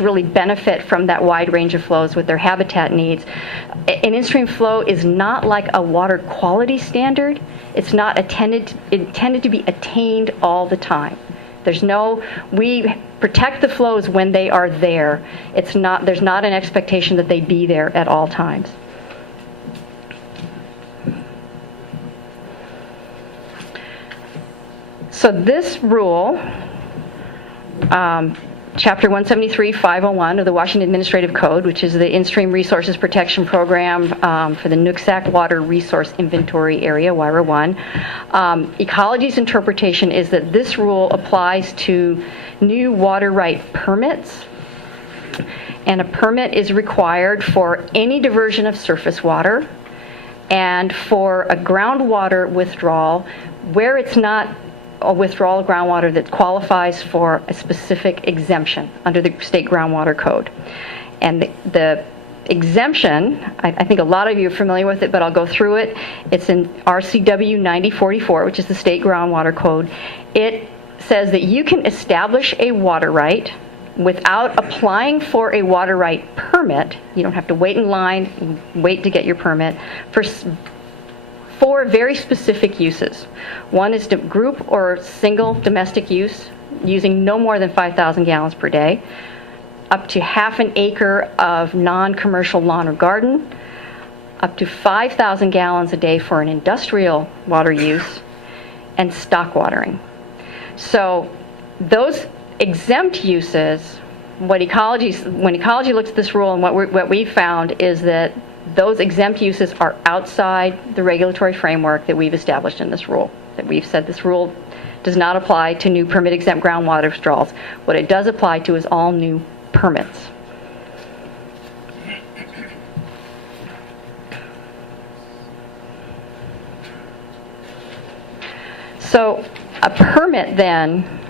really benefit from that wide range of flows with their habitat needs. An in-stream flow is not like a water quality standard. It's not intended to be attained all the time. We protect the flows when they are there. There's not an expectation that they be there at all times. So this rule Chapter 173-501 of the Washington Administrative Code, which is the Instream Resources Protection Program for the Nooksack Water Resource Inventory Area, WIRA 1. Ecology's interpretation is that this rule applies to new water right permits, and a permit is required for any diversion of surface water and for a groundwater withdrawal where it's not a withdrawal of groundwater that qualifies for a specific exemption under the state groundwater code. And the exemption, I think a lot of you are familiar with it, but I'll go through it. It's in RCW 9044, which is the state groundwater code. It says that you can establish a water right without applying for a water right permit. You don't have to wait in line and wait to get your permit for very specific uses. One is to group or single domestic use using no more than 5,000 gallons per day, up to half an acre of non-commercial lawn or garden, up to 5,000 gallons a day for an industrial water use, and stock watering. So those exempt uses, when Ecology looks at this rule, and what we found is that those exempt uses are outside the regulatory framework that we've established in this rule. That we've said this rule does not apply to new permit-exempt groundwater withdrawals. What it does apply to is all new permits. So a permit then,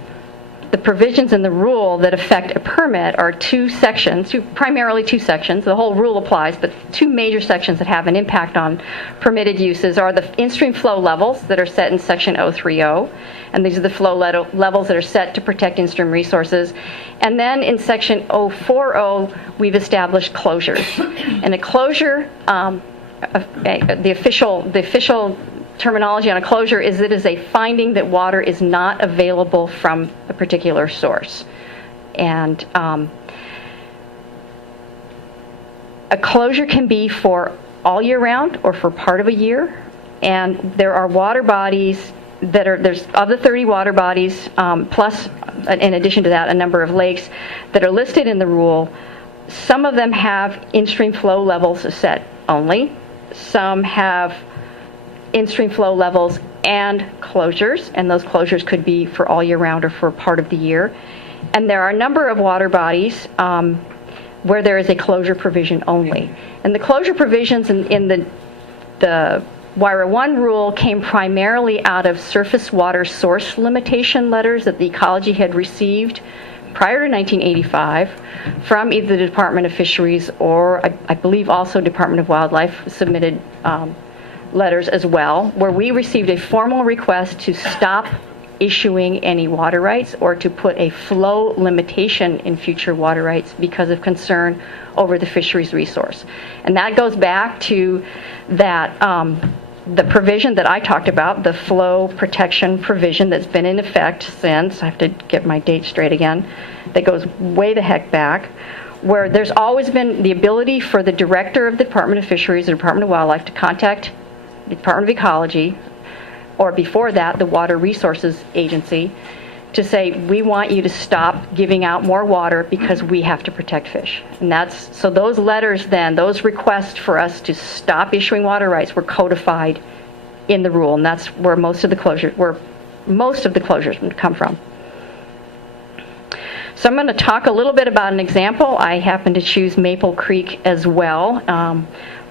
the provisions in the rule that affect a permit are primarily two sections. The whole rule applies, but two major sections that have an impact on permitted uses are the in-stream flow levels that are set in section 030, and these are the flow levels that are set to protect in-stream resources. And then in section 040, we've established closures. And a closure, the official terminology on a closure is it is a finding that water is not available from a particular source. And a closure can be for all year round or for part of a year. And there are water bodies that are, there's of the 30 water bodies, plus in addition to that, a number of lakes that are listed in the rule. Some of them have in-stream flow levels set only. Some have in-stream flow levels and closures, and those closures could be for all year round or for part of the year. And there are a number of water bodies where there is a closure provision only. And the closure provisions in the WIRA 1 rule came primarily out of surface water source limitation letters that the Ecology had received prior to 1985 from either the Department of Fisheries or I believe also Department of Wildlife submitted letters as well, where we received a formal request to stop issuing any water rights or to put a flow limitation in future water rights because of concern over the fisheries resource. And that goes back to that the provision that I talked about, the flow protection provision that's been in effect since, I have to get my date straight again, that goes way the heck back, where there's always been the ability for the director of the Department of Fisheries, the Department of Wildlife, to contact the Department of Ecology, or before that, the Water Resources Agency, to say, we want you to stop giving out more water because we have to protect fish. And that's, so those letters then, those requests for us to stop issuing water rights were codified in the rule, and that's where most of the closures would come from. So I'm going to talk a little bit about an example. I happen to choose Maple Creek as well.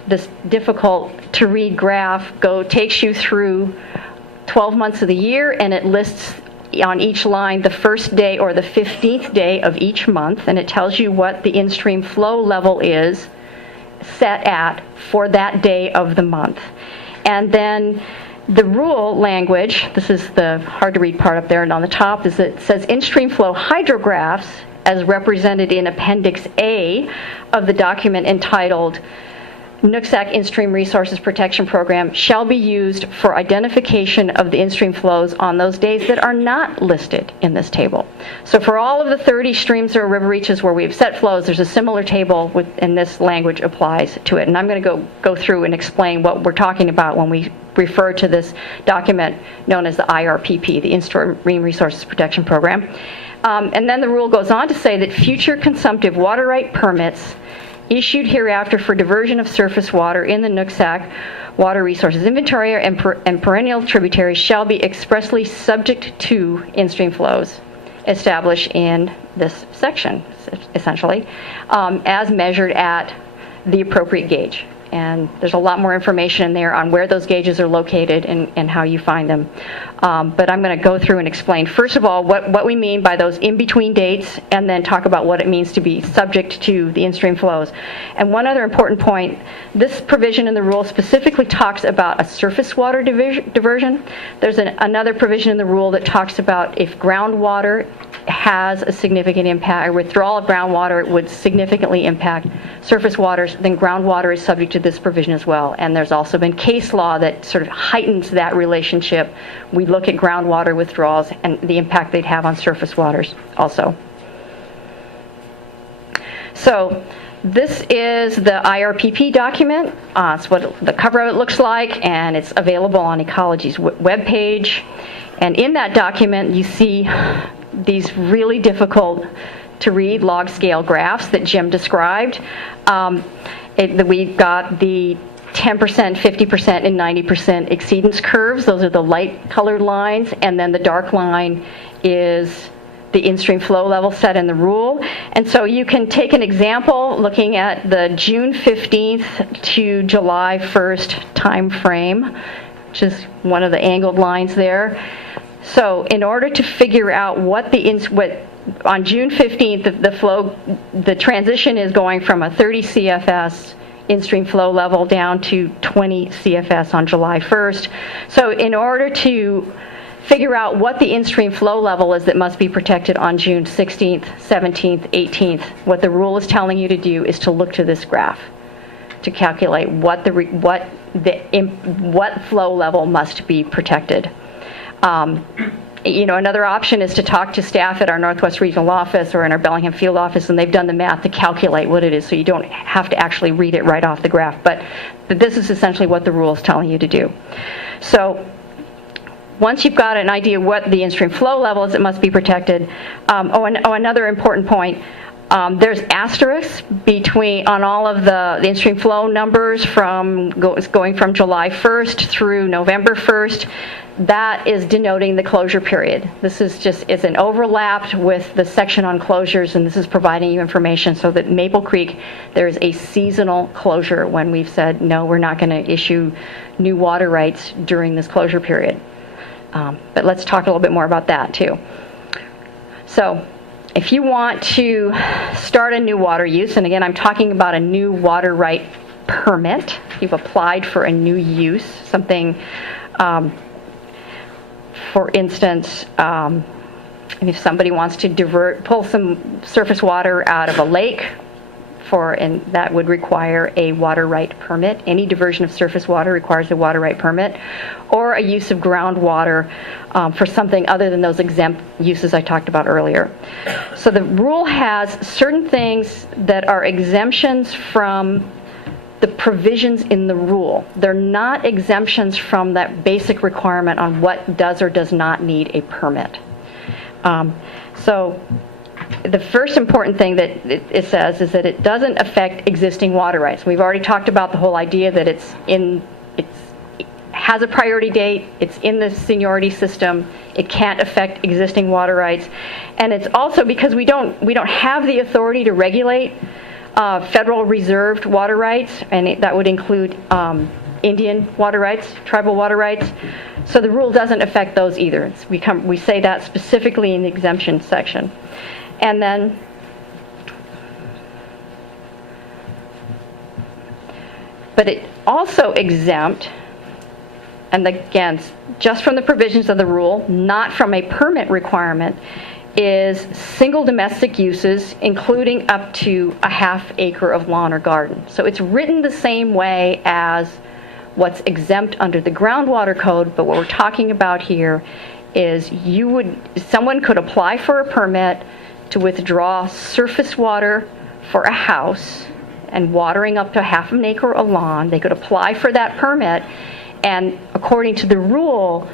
This difficult to read graph takes you through 12 months of the year, and it lists on each line the first day or the 15th day of each month, and it tells you what the in-stream flow level is set at for that day of the month. And then the rule language, this is the hard to read part up there, and on the top is it says in-stream flow hydrographs as represented in Appendix A of the document entitled Nooksack In-Stream Resources Protection Program shall be used for identification of the in-stream flows on those days that are not listed in this table. So for all of the 30 streams or river reaches where we've set flows, there's a similar table and this language applies to it. And I'm going to go through and explain what we're talking about when we refer to this document known as the IRPP, the In-Stream Resources Protection Program. And then the rule goes on to say that future consumptive water right permits issued hereafter for diversion of surface water in the Nooksack Water Resources Inventory and perennial tributaries shall be expressly subject to in-stream flows established in this section, essentially, as measured at the appropriate gauge. And there's a lot more information in there on where those gauges are located and how you find them. But I'm going to go through and explain, first of all, what we mean by those in-between dates, and then talk about what it means to be subject to the in-stream flows. And one other important point, this provision in the rule specifically talks about a surface water diversion. There's another provision in the rule that talks about if groundwater has a significant impact, or withdrawal of groundwater would significantly impact surface waters, then groundwater is subject to this provision as well. And there's also been case law that sort of heightens that relationship. We look at groundwater withdrawals and the impact they'd have on surface waters also. So this is the IRPP document. It's what the cover of it looks like, and it's available on Ecology's webpage. And in that document, you see these really difficult to read log scale graphs that Jim described. We've got the 10%, 50%, and 90% exceedance curves. Those are the light colored lines. And then the dark line is the in-stream flow level set in the rule. And so you can take an example looking at the June 15th to July 1st time frame, which is one of the angled lines there. So in order to figure out on June 15th, the transition is going from a 30 CFS in-stream flow level down to 20 CFS on July 1st. So in order to figure out what the in-stream flow level is that must be protected on June 16th, 17th, 18th, what the rule is telling you to do is to look to this graph to calculate what flow level must be protected. Another option is to talk to staff at our Northwest Regional Office or in our Bellingham Field Office, and they've done the math to calculate what it is, so you don't have to actually read it right off the graph. But this is essentially what the rule is telling you to do. So once you've got an idea what the in-stream flow level is that must be protected, another important point, there's asterisks on all of the in-stream flow numbers going from July 1st through November 1st. That is denoting the closure period. This is it's an overlap with the section on closures, and this is providing you information so that Maple Creek, there's a seasonal closure when we've said, no, we're not going to issue new water rights during this closure period. But let's talk a little bit more about that too. So if you want to start a new water use, and again, I'm talking about a new water right permit. You've applied for a new use, something, for instance, if somebody wants to pull some surface water out of a lake, and that would require a water right permit. Any diversion of surface water requires a water right permit, or a use of groundwater for something other than those exempt uses I talked about earlier. So the rule has certain things that are exemptions from the provisions in the rule. They're not exemptions from that basic requirement on what does or does not need a permit. So the first important thing that it says is that it doesn't affect existing water rights. We've already talked about the whole idea that it has a priority date, it's in the seniority system, it can't affect existing water rights, and it's also because we don't have the authority to regulate federal reserved water rights, and that would include Indian water rights, tribal water rights. So the rule doesn't affect those either. We say that specifically in the exemption section. And then but it also exempt, and again, just from the provisions of the rule, not from a permit requirement, is single domestic uses, including up to a half acre of lawn or garden. So it's written the same way as what's exempt under the groundwater code, but what we're talking about here is someone could apply for a permit to withdraw surface water for a house and watering up to half an acre of lawn. They could apply for that permit, and according to the rule,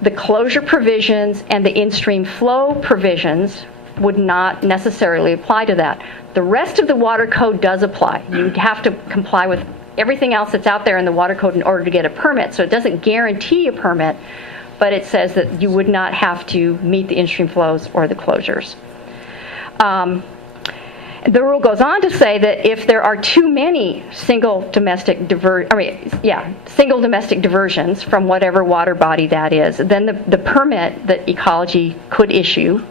the closure provisions and the in-stream flow provisions would not necessarily apply to that. The rest of the water code does apply. You'd have to comply with everything else that's out there in the water code in order to get a permit. So it doesn't guarantee a permit, but it says that you would not have to meet the in-stream flows or the closures. The rule goes on to say that if there are too many single domestic diversions from whatever water body that is, then the permit that Ecology could issue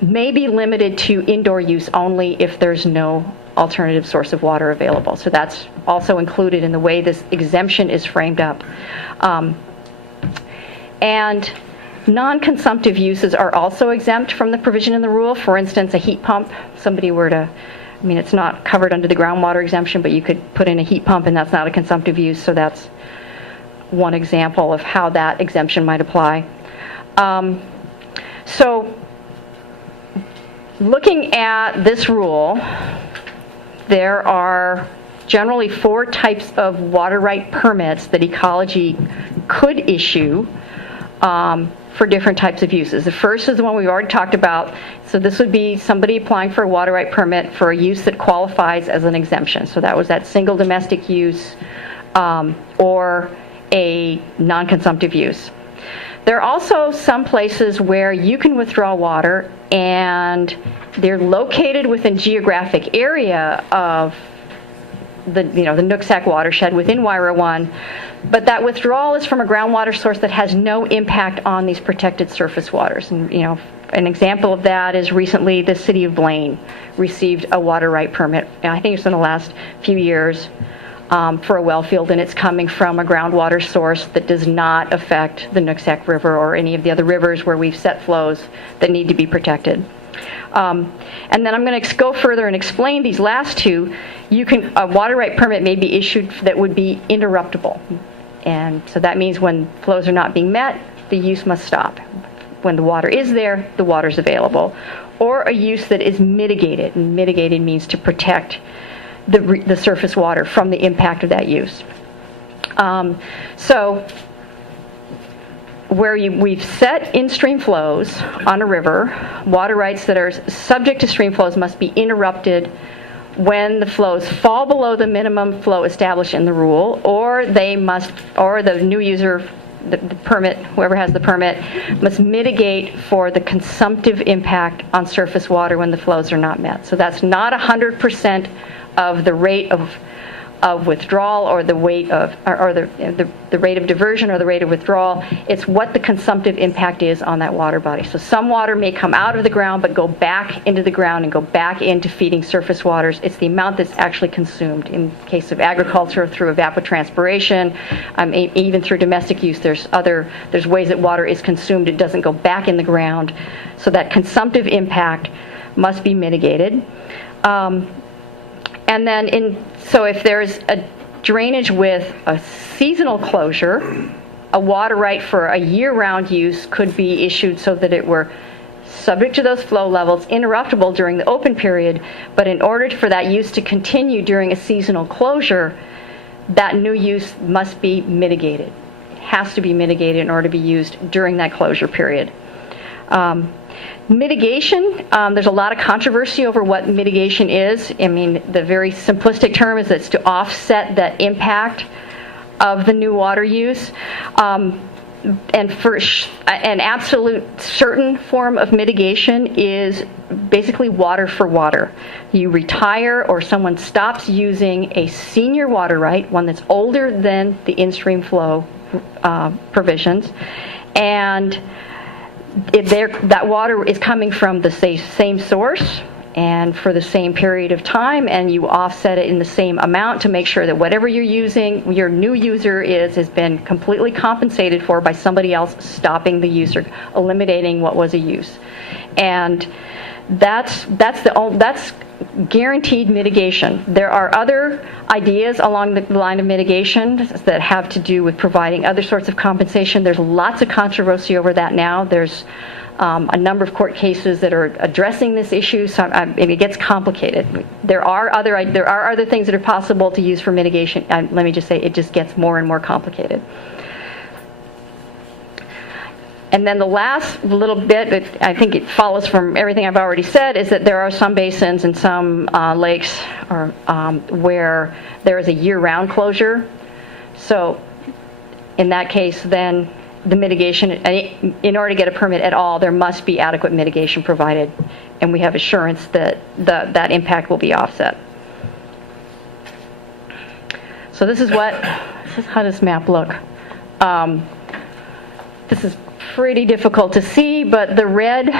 may be limited to indoor use only if there's no alternative source of water available. So that's also included in the way this exemption is framed up. And non-consumptive uses are also exempt from the provision in the rule. For instance, a heat pump, somebody were to, it's not covered under the groundwater exemption, but you could put in a heat pump and that's not a consumptive use, so that's one example of how that exemption might apply. So looking at this rule, there are generally 4 types of water right permits that Ecology could issue for different types of uses. The first is the one we've already talked about. So this would be somebody applying for a water right permit for a use that qualifies as an exemption. So that was that single domestic use or a non-consumptive use. There are also some places where you can withdraw water and they're located within geographic area of the Nooksack watershed within WIRA 1, but that withdrawal is from a groundwater source that has no impact on these protected surface waters. And an example of that is recently the city of Blaine received a water right permit, and I think it's in the last few years, for a well field, and it's coming from a groundwater source that does not affect the Nooksack River or any of the other rivers where we've set flows that need to be protected. And then I'm going to go further and explain these last two. A water right permit may be issued that would be interruptible. And so that means when flows are not being met, the use must stop. When the water is there, the water's available. Or a use that is mitigated. And mitigated means to protect the surface water from the impact of that use. So where we've set in-stream flows on a river, water rights that are subject to stream flows must be interrupted when the flows fall below the minimum flow established in the rule, or the new user, the permit, whoever has the permit, must mitigate for the consumptive impact on surface water when the flows are not met. So that's not 100% of the rate of withdrawal or the rate of diversion or the rate of withdrawal. It's what the consumptive impact is on that water body. So some water may come out of the ground but go back into the ground and go back into feeding surface waters. It's the amount that's actually consumed. In case of agriculture, through evapotranspiration, even through domestic use, there's ways that water is consumed. It doesn't go back in the ground. So that consumptive impact must be mitigated. And then so if there's a drainage with a seasonal closure, a water right for a year-round use could be issued so that it were subject to those flow levels, interruptible during the open period, but in order for that use to continue during a seasonal closure, that new use must be mitigated. It has to be mitigated in order to be used during that closure period. Mitigation, there's a lot of controversy over what mitigation is. The very simplistic term is that it's to offset that impact of the new water use. And for an absolute certain form of mitigation is basically water for water. You retire or someone stops using a senior water right, one that's older than the in-stream flow provisions, and that water is coming from the same source and for the same period of time, and you offset it in the same amount to make sure that whatever you're using, your new user has been completely compensated for by somebody else stopping the use or eliminating what was a use. And that's guaranteed mitigation. There are other ideas along the line of mitigation that have to do with providing other sorts of compensation. There's lots of controversy over that now. There's a number of court cases that are addressing this issue, so it gets complicated. There are other things that are possible to use for mitigation, and let me just say, it just gets more and more complicated. And then the last little bit that I think it follows from everything I've already said is that there are some basins and some lakes where there is a year-round closure. So in that case, then the mitigation, in order to get a permit at all, there must be adequate mitigation provided, and we have assurance that that impact will be offset. So this is how this map look. This is pretty difficult to see, but the red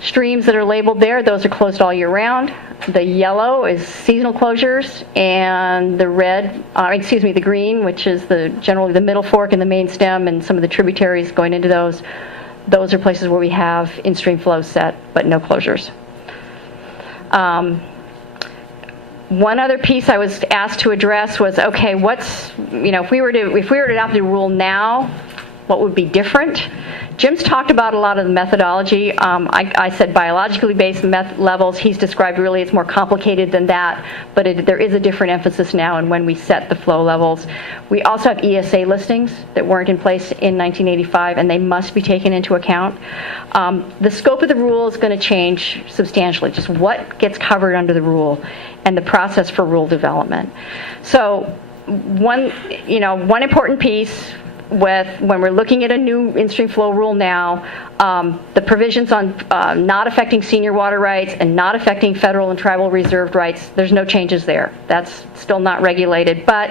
streams that are labeled there, those are closed all year round. The yellow is seasonal closures, and the the green, which is generally the middle fork and the main stem and some of the tributaries going into those are places where we have in-stream flows set, but no closures. One other piece I was asked to address was, okay, if we were to adopt the rule now, what would be different? Jim's talked about a lot of the methodology. I said biologically based levels. He's described really it's more complicated than that, but there is a different emphasis now in when we set the flow levels. We also have ESA listings that weren't in place in 1985, and they must be taken into account. The scope of the rule is going to change substantially, just what gets covered under the rule and the process for rule development. So one important piece when we're looking at a new in-stream flow rule now, the provisions on not affecting senior water rights and not affecting federal and tribal reserved rights, there's no changes there. That's still not regulated, but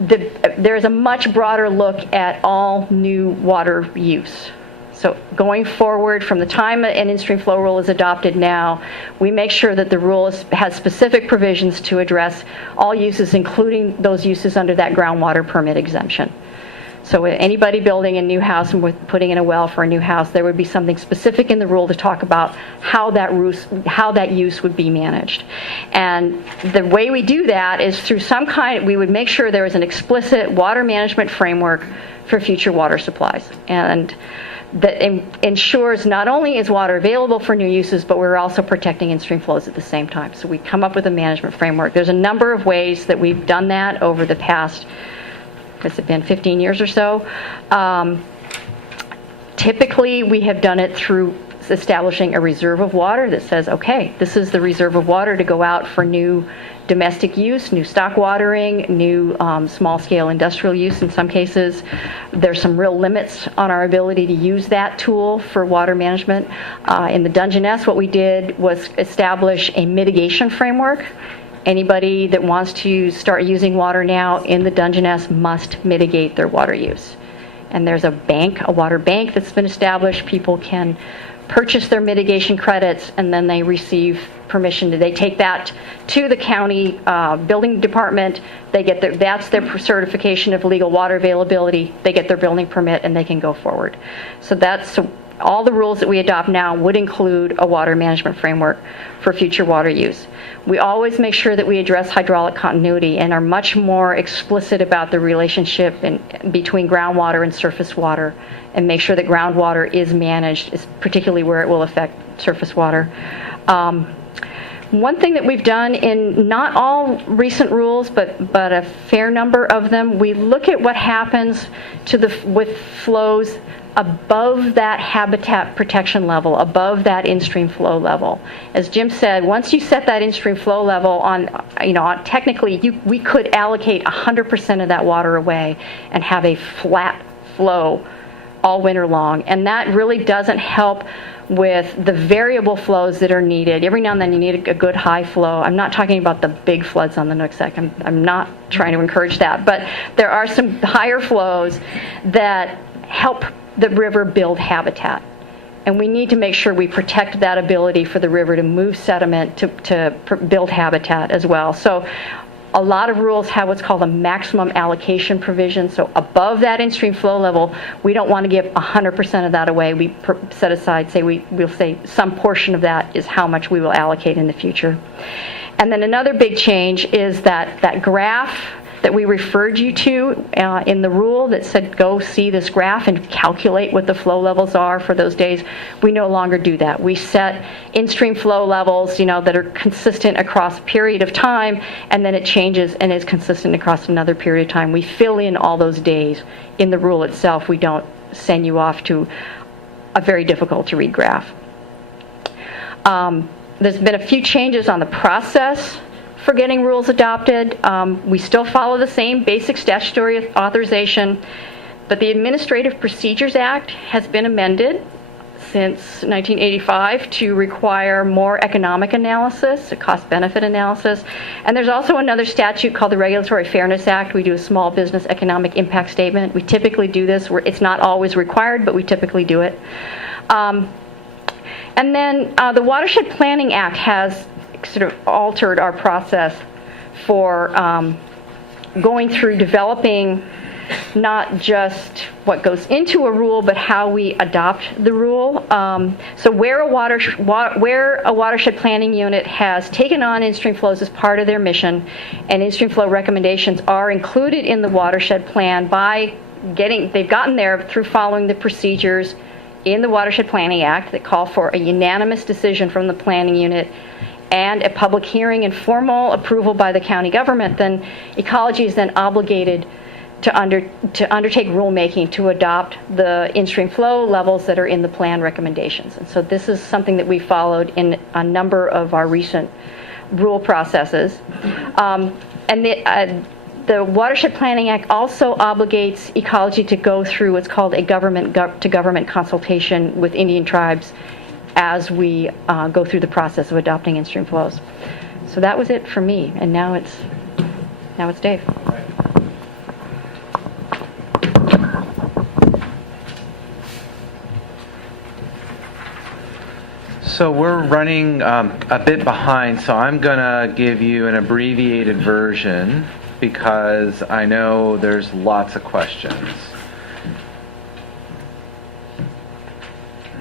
there's a much broader look at all new water use. So going forward, from the time an in-stream flow rule is adopted now, we make sure that the rule has specific provisions to address all uses, including those uses under that groundwater permit exemption. So with anybody building a new house and with putting in a well for a new house, there would be something specific in the rule to talk about how that use would be managed. And the way we do that is through we would make sure there is an explicit water management framework for future water supplies. And that ensures not only is water available for new uses, but we're also protecting in-stream flows at the same time. So we come up with a management framework. There's a number of ways that we've done that over the past, has it been 15 years or so? Typically, we have done it through establishing a reserve of water that says, okay, this is the reserve of water to go out for new domestic use, new stock watering, new small-scale industrial use in some cases. There's some real limits on our ability to use that tool for water management. In the Dungeness, what we did was establish a mitigation framework. Anybody that wants to start using water now in the Dungeness must mitigate their water use. And there's a water bank that's been established. People can purchase their mitigation credits, and then they receive permission. They take that to the county building department. That's their certification of legal water availability. They get their building permit, and they can go forward. So all the rules that we adopt now would include a water management framework for future water use. We always make sure that we address hydraulic continuity and are much more explicit about the relationship between groundwater and surface water, and make sure that groundwater is managed, particularly where it will affect surface water. One thing that we've done in not all recent rules, but a fair number of them, we look at what happens with flows above that habitat protection level, above that in-stream flow level. As Jim said, once you set that in-stream flow level technically we could allocate 100% of that water away and have a flat flow all winter long. And that really doesn't help with the variable flows that are needed. Every now and then you need a good high flow. I'm not talking about the big floods on the Nooksack. I'm not trying to encourage that. But there are some higher flows that help the river build habitat. And we need to make sure we protect that ability for the river to move sediment to build habitat as well. So a lot of rules have what's called a maximum allocation provision. So above that in-stream flow level, we don't want to give 100% of that away. We set aside, we'll say some portion of that is how much we will allocate in the future. And then another big change is that graph that we referred you to in the rule that said go see this graph and calculate what the flow levels are for those days. We no longer do that. We set in-stream flow levels, that are consistent across a period of time, and then it changes and is consistent across another period of time. We fill in all those days in the rule itself. We don't send you off to a very difficult to read graph. There's been a few changes on the process for getting rules adopted. We still follow the same basic statutory authorization, but the Administrative Procedures Act has been amended since 1985 to require more economic analysis, a cost-benefit analysis. And there's also another statute called the Regulatory Fairness Act. We do a small business economic impact statement. We typically do this. It's not always required, but we typically do it. And then the Watershed Planning Act has sort of altered our process for going through developing not just what goes into a rule, but how we adopt the rule. So where a watershed planning unit has taken on in-stream flows as part of their mission, and in-stream flow recommendations are included in the watershed plan they've gotten there through following the procedures in the Watershed Planning Act that call for a unanimous decision from the planning unit and a public hearing and formal approval by the county government, then Ecology is then obligated to undertake rulemaking to adopt the in-stream flow levels that are in the plan recommendations. And so this is something that we followed in a number of our recent rule processes. And the Watershed Planning Act also obligates Ecology to go through what's called a government-to-government consultation with Indian tribes as we go through the process of adopting in-stream flows. So that was it for me, and now it's Dave. So we're running a bit behind, so I'm going to give you an abbreviated version because I know there's lots of questions.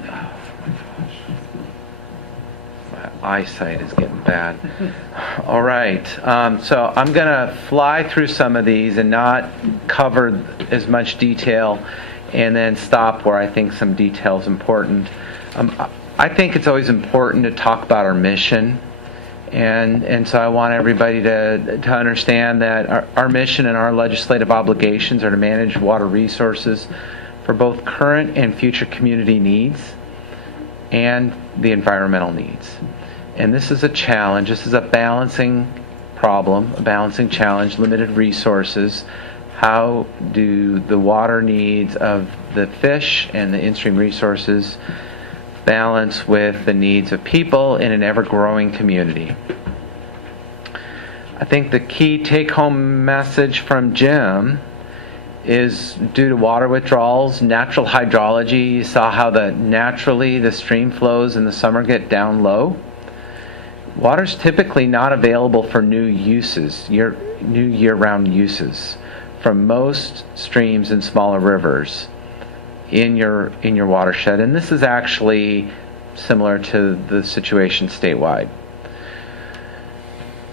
Oh my gosh. My eyesight is getting bad. All right, so I'm going to fly through some of these and not cover as much detail and then stop where I think some detail is important. I think it's always important to talk about our mission, and so I want everybody to understand that our mission and our legislative obligations are to manage water resources for both current and future community needs and the environmental needs. And this is a challenge. This is a balancing problem, a balancing challenge, limited resources. How do the water needs of the fish and the in-stream resources balance with the needs of people in an ever-growing community? I think the key take-home message from Jim is due to water withdrawals, natural hydrology. You saw how naturally the stream flows in the summer get down low. Water's typically not available for new year-round uses from most streams and smaller rivers in your watershed, and this is actually similar to the situation statewide.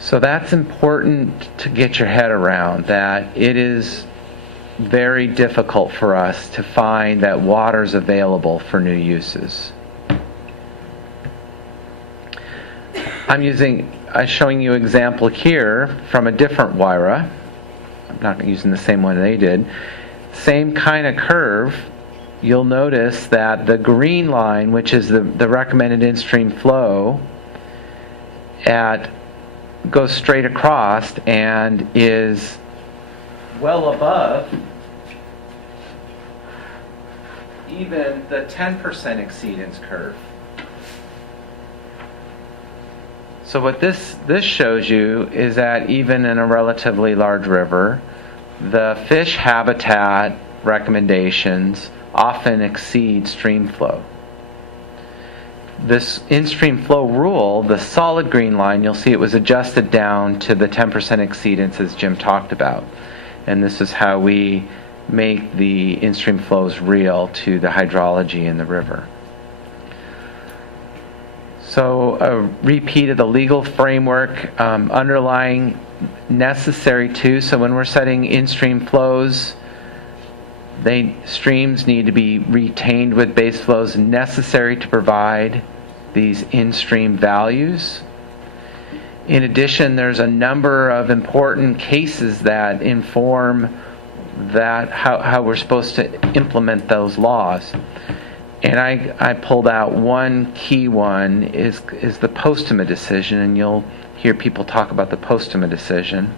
So that's important to get your head around, that it is very difficult for us to find that water is available for new uses. I'm showing you an example here from a different WIRA. I'm not using the same one they did. Same kind of curve. You'll notice that the green line, which is the recommended in-stream flow, goes straight across and is well above even the 10% exceedance curve. So what this shows you is that even in a relatively large river, the fish habitat recommendations often exceed stream flow. This in-stream flow rule, the solid green line, you'll see it was adjusted down to the 10% exceedance as Jim talked about. And this is how we make the in-stream flows real to the hydrology in the river. So a repeat of the legal framework underlying necessary to. So when we're setting in-stream flows, streams need to be retained with base flows necessary to provide these in-stream values. In addition, there's a number of important cases that inform that how we're supposed to implement those laws. And I pulled out one key one is the Postema decision, and you'll hear people talk about the Postema decision.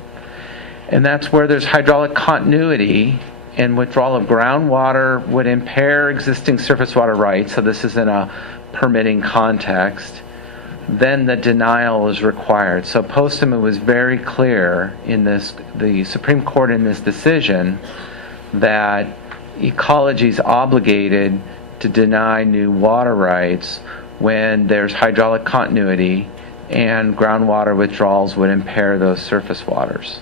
And that's where there's hydraulic continuity and withdrawal of groundwater would impair existing surface water rights, so this is in a permitting context, then the denial is required. So Postema was very clear in this, the Supreme Court in this decision, that Ecology is obligated to deny new water rights when there's hydraulic continuity and groundwater withdrawals would impair those surface waters.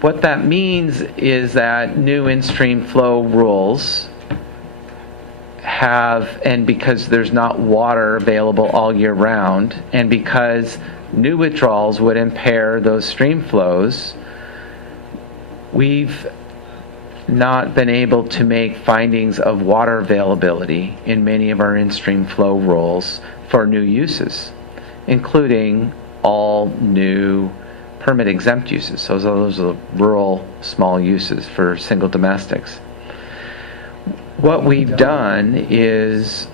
What that means is that new in-stream flow rules have, and because there's not water available all year round, and because new withdrawals would impair those stream flows, we've not been able to make findings of water availability in many of our in-stream flow rules for new uses, including all new permit exempt uses. So those are rural small uses for single domestics. What we've done is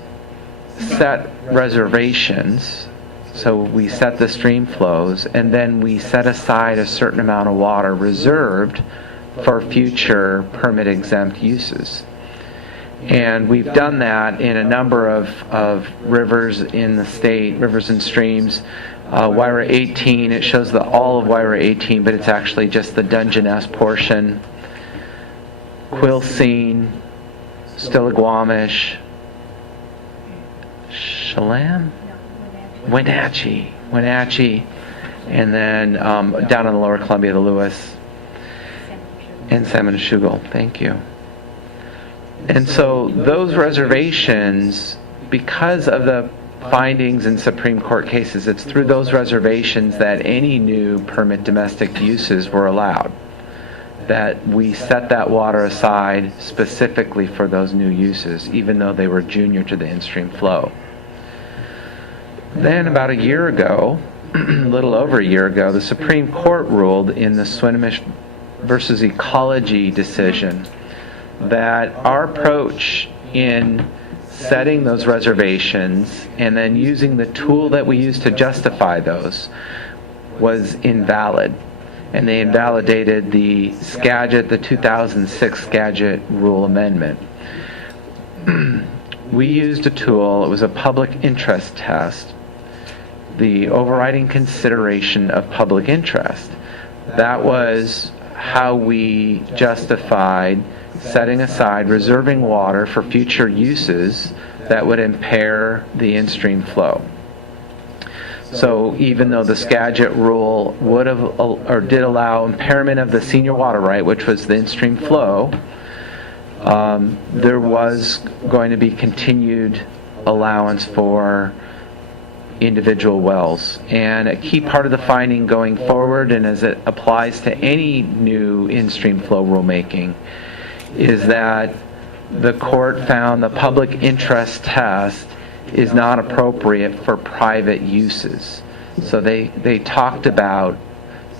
set reservations. So we set the stream flows, and then we set aside a certain amount of water reserved for future permit exempt uses. And we've done that in a number of rivers in the state, rivers and streams. Wyra 18, it shows all of Wyra 18, but it's actually just the Dungeness portion. Quilcene, Stillaguamish, Chelan? Wenatchee, and then down in the lower Columbia, the Lewis, and Salmon and Schuylkill. Thank you. And so those reservations, because of the findings in Supreme Court cases, it's through those reservations that any new permit domestic uses were allowed. That we set that water aside specifically for those new uses, even though they were junior to the in-stream flow. Then about a year ago, a little over a year ago, the Supreme Court ruled in the Swinomish versus Ecology decision that our approach in setting those reservations and then using the tool that we use to justify those was invalid. And they invalidated the Skagit, the 2006 Skagit Rule Amendment. We used a tool, it was a public interest test, the overriding consideration of public interest. That was how we justified setting aside, reserving water for future uses that would impair the in-stream flow. So even though the Skagit rule would have or did allow impairment of the senior water right, which was the in-stream flow, there was going to be continued allowance for individual wells. And a key part of the finding going forward, and as it applies to any new in-stream flow rulemaking, is that the court found the public interest test is not appropriate for private uses. So they talked about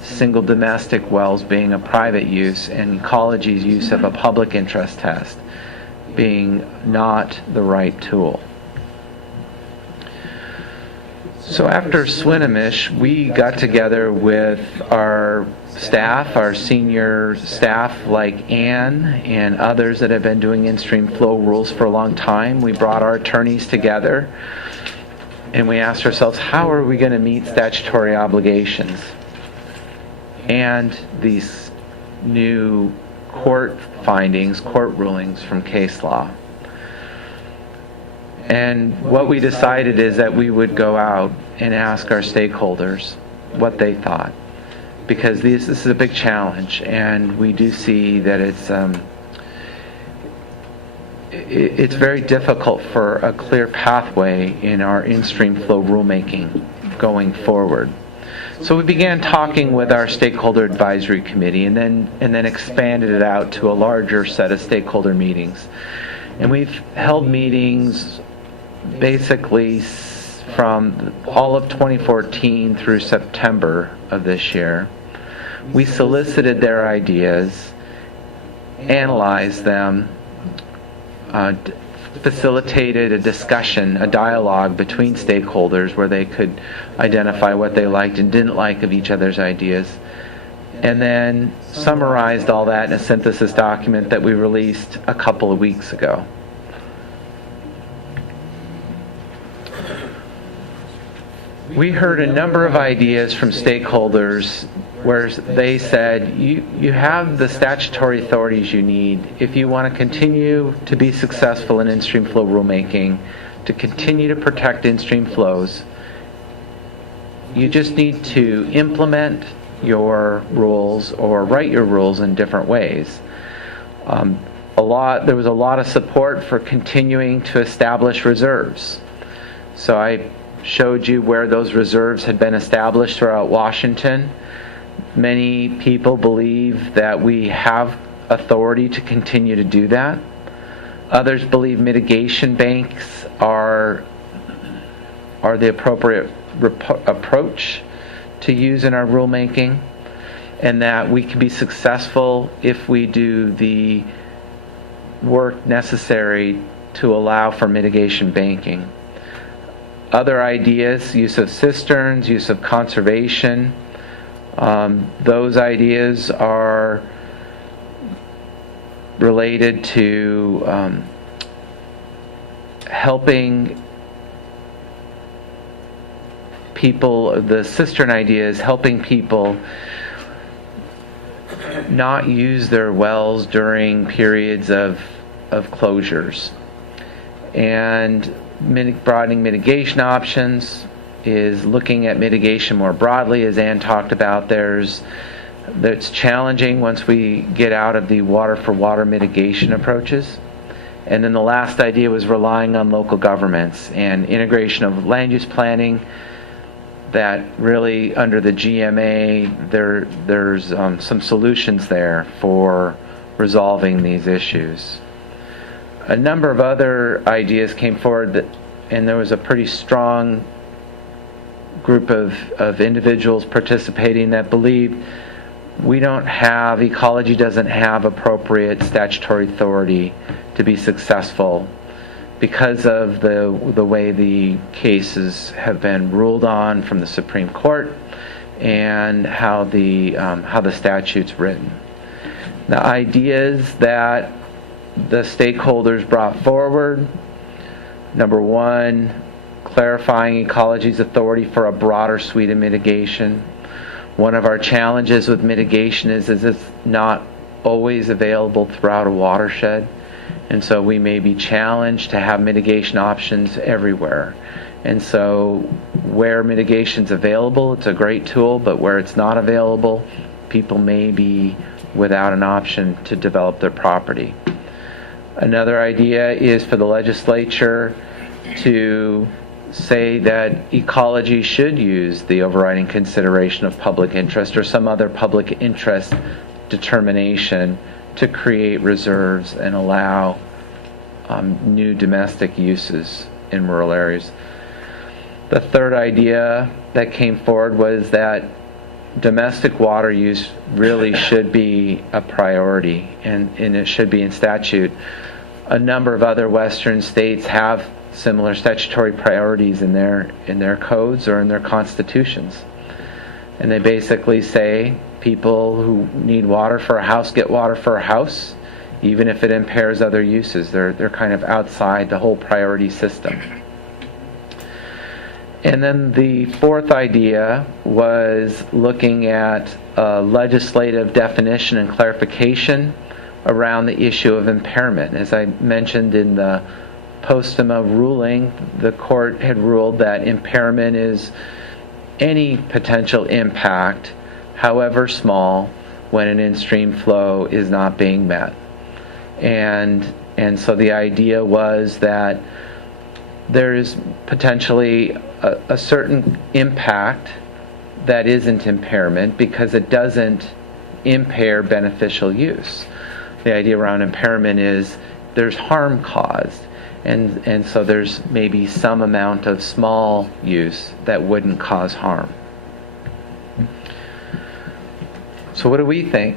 single domestic wells being a private use and Ecology's use of a public interest test being not the right tool. So after Swinomish, we got together with our staff, our senior staff like Ann and others that have been doing in-stream flow rules for a long time. We brought our attorneys together and we asked ourselves, how are we going to meet statutory obligations and these new court findings, court rulings from case law? And what we decided is that we would go out and ask our stakeholders what they thought, because this is a big challenge, and we do see that it's very difficult for a clear pathway in our in-stream flow rulemaking going forward. So we began talking with our stakeholder advisory committee, and then expanded it out to a larger set of stakeholder meetings. And we've held meetings basically from all of 2014 through September of this year, We solicited their ideas, analyzed them, facilitated a discussion, a dialogue between stakeholders where they could identify what they liked and didn't like of each other's ideas, and then summarized all that in a synthesis document that we released a couple of weeks ago. We heard a number of ideas from stakeholders where they said, you have the statutory authorities you need if you want to continue to be successful in in-stream flow rulemaking, to continue to protect in-stream flows. You just need to implement your rules or write your rules in different ways. There was a lot of support for continuing to establish reserves. So I showed you where those reserves had been established throughout Washington. Many people believe that we have authority to continue to do that. Others believe mitigation banks are the appropriate approach to use in our rulemaking, and that we can be successful if we do the work necessary to allow for mitigation banking. Other ideas, use of cisterns, use of conservation, those ideas are related to helping people. The cistern idea is helping people not use their wells during periods of closures. And broadening mitigation options is looking at mitigation more broadly. As Ann talked about, that's challenging once we get out of the water for water mitigation approaches. And then the last idea was relying on local governments and integration of land use planning, that really under the GMA there's some solutions there for resolving these issues. A number of other ideas came forward, and there was a pretty strong group of individuals participating that believed Ecology doesn't have appropriate statutory authority to be successful because of the way the cases have been ruled on from the Supreme Court and how the statute's written. The ideas that the stakeholders brought forward: number one, clarifying Ecology's authority for a broader suite of mitigation. One of our challenges with mitigation is it's not always available throughout a watershed, and so we may be challenged to have mitigation options everywhere. And so where mitigation's available, it's a great tool, but where it's not available, people may be without an option to develop their property. Another idea is for the legislature to say that Ecology should use the overriding consideration of public interest or some other public interest determination to create reserves and allow new domestic uses in rural areas. The third idea that came forward was that domestic water use really should be a priority, and it should be in statute. A number of other Western states have similar statutory priorities in their codes or in their constitutions, and they basically say people who need water for a house get water for a house, even if it impairs other uses. They're kind of outside the whole priority system. And then the fourth idea was looking at legislative definition and clarification around the issue of impairment. As I mentioned in the Postema ruling, the court had ruled that impairment is any potential impact, however small, when an in-stream flow is not being met. And so the idea was that there is potentially a certain impact that isn't impairment because it doesn't impair beneficial use. The idea around impairment is there's harm caused, and so there's maybe some amount of small use that wouldn't cause harm. So what do we think?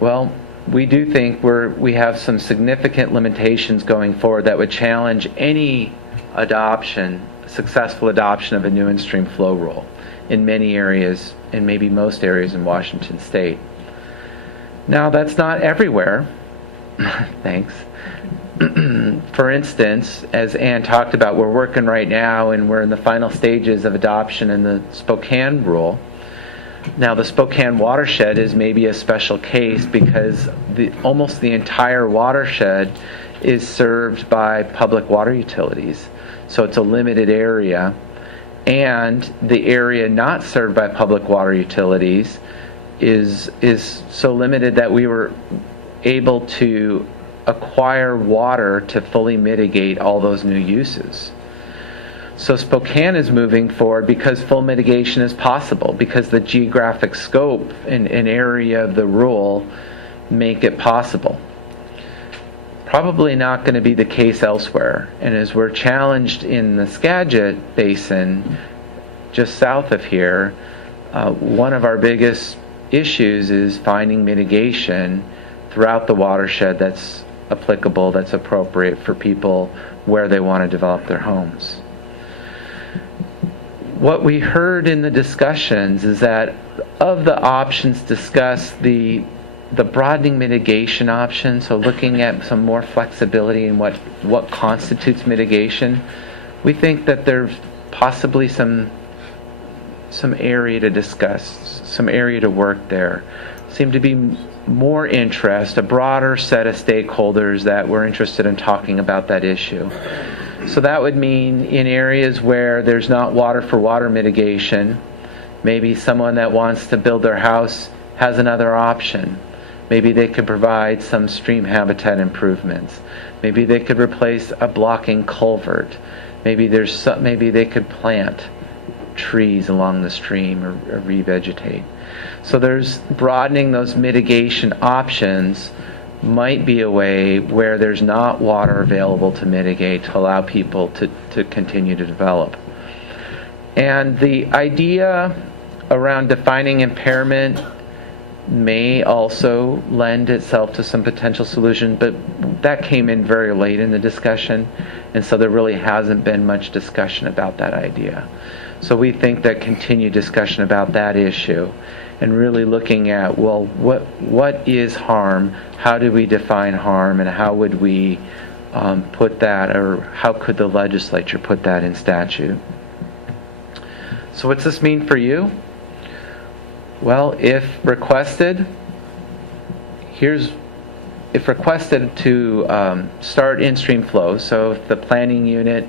Well, we do think we have some significant limitations going forward that would challenge any successful adoption of a new in-stream flow rule in many areas, and maybe most areas in Washington State. Now, that's not everywhere. Thanks. For instance, as Ann talked about, we're working right now and we're in the final stages of adoption in the Spokane rule. Now, the Spokane watershed is maybe a special case because almost the entire watershed is served by public water utilities. So it's a limited area. And the area not served by public water utilities is so limited that we were able to acquire water to fully mitigate all those new uses. So Spokane is moving forward because full mitigation is possible, because the geographic scope and area of the rule make it possible. Probably not going to be the case elsewhere. And as we're challenged in the Skagit Basin, just south of here, one of our biggest issues is finding mitigation throughout the watershed that's applicable, that's appropriate for people where they want to develop their homes. What we heard in the discussions is that of the options discussed, the broadening mitigation option, so looking at some more flexibility in what constitutes mitigation, we think that there's possibly some area to discuss, some area to work there. Seem to be more interest, a broader set of stakeholders that were interested in talking about that issue. So that would mean in areas where there's not water for water mitigation, maybe someone that wants to build their house has another option. Maybe they could provide some stream habitat improvements. Maybe they could replace a blocking culvert. Maybe they could plant trees along the stream or revegetate. So there's broadening those mitigation options might be a way where there's not water available to mitigate to allow people to continue to develop. And the idea around defining impairment may also lend itself to some potential solution, but that came in very late in the discussion, and so there really hasn't been much discussion about that idea. So we think that continued discussion about that issue and really looking at, well, what is harm, how do we define harm, and how would we put that, or how could the legislature put that in statute? So what's this mean for you? Well, if requested to start in-stream flow, so if the planning unit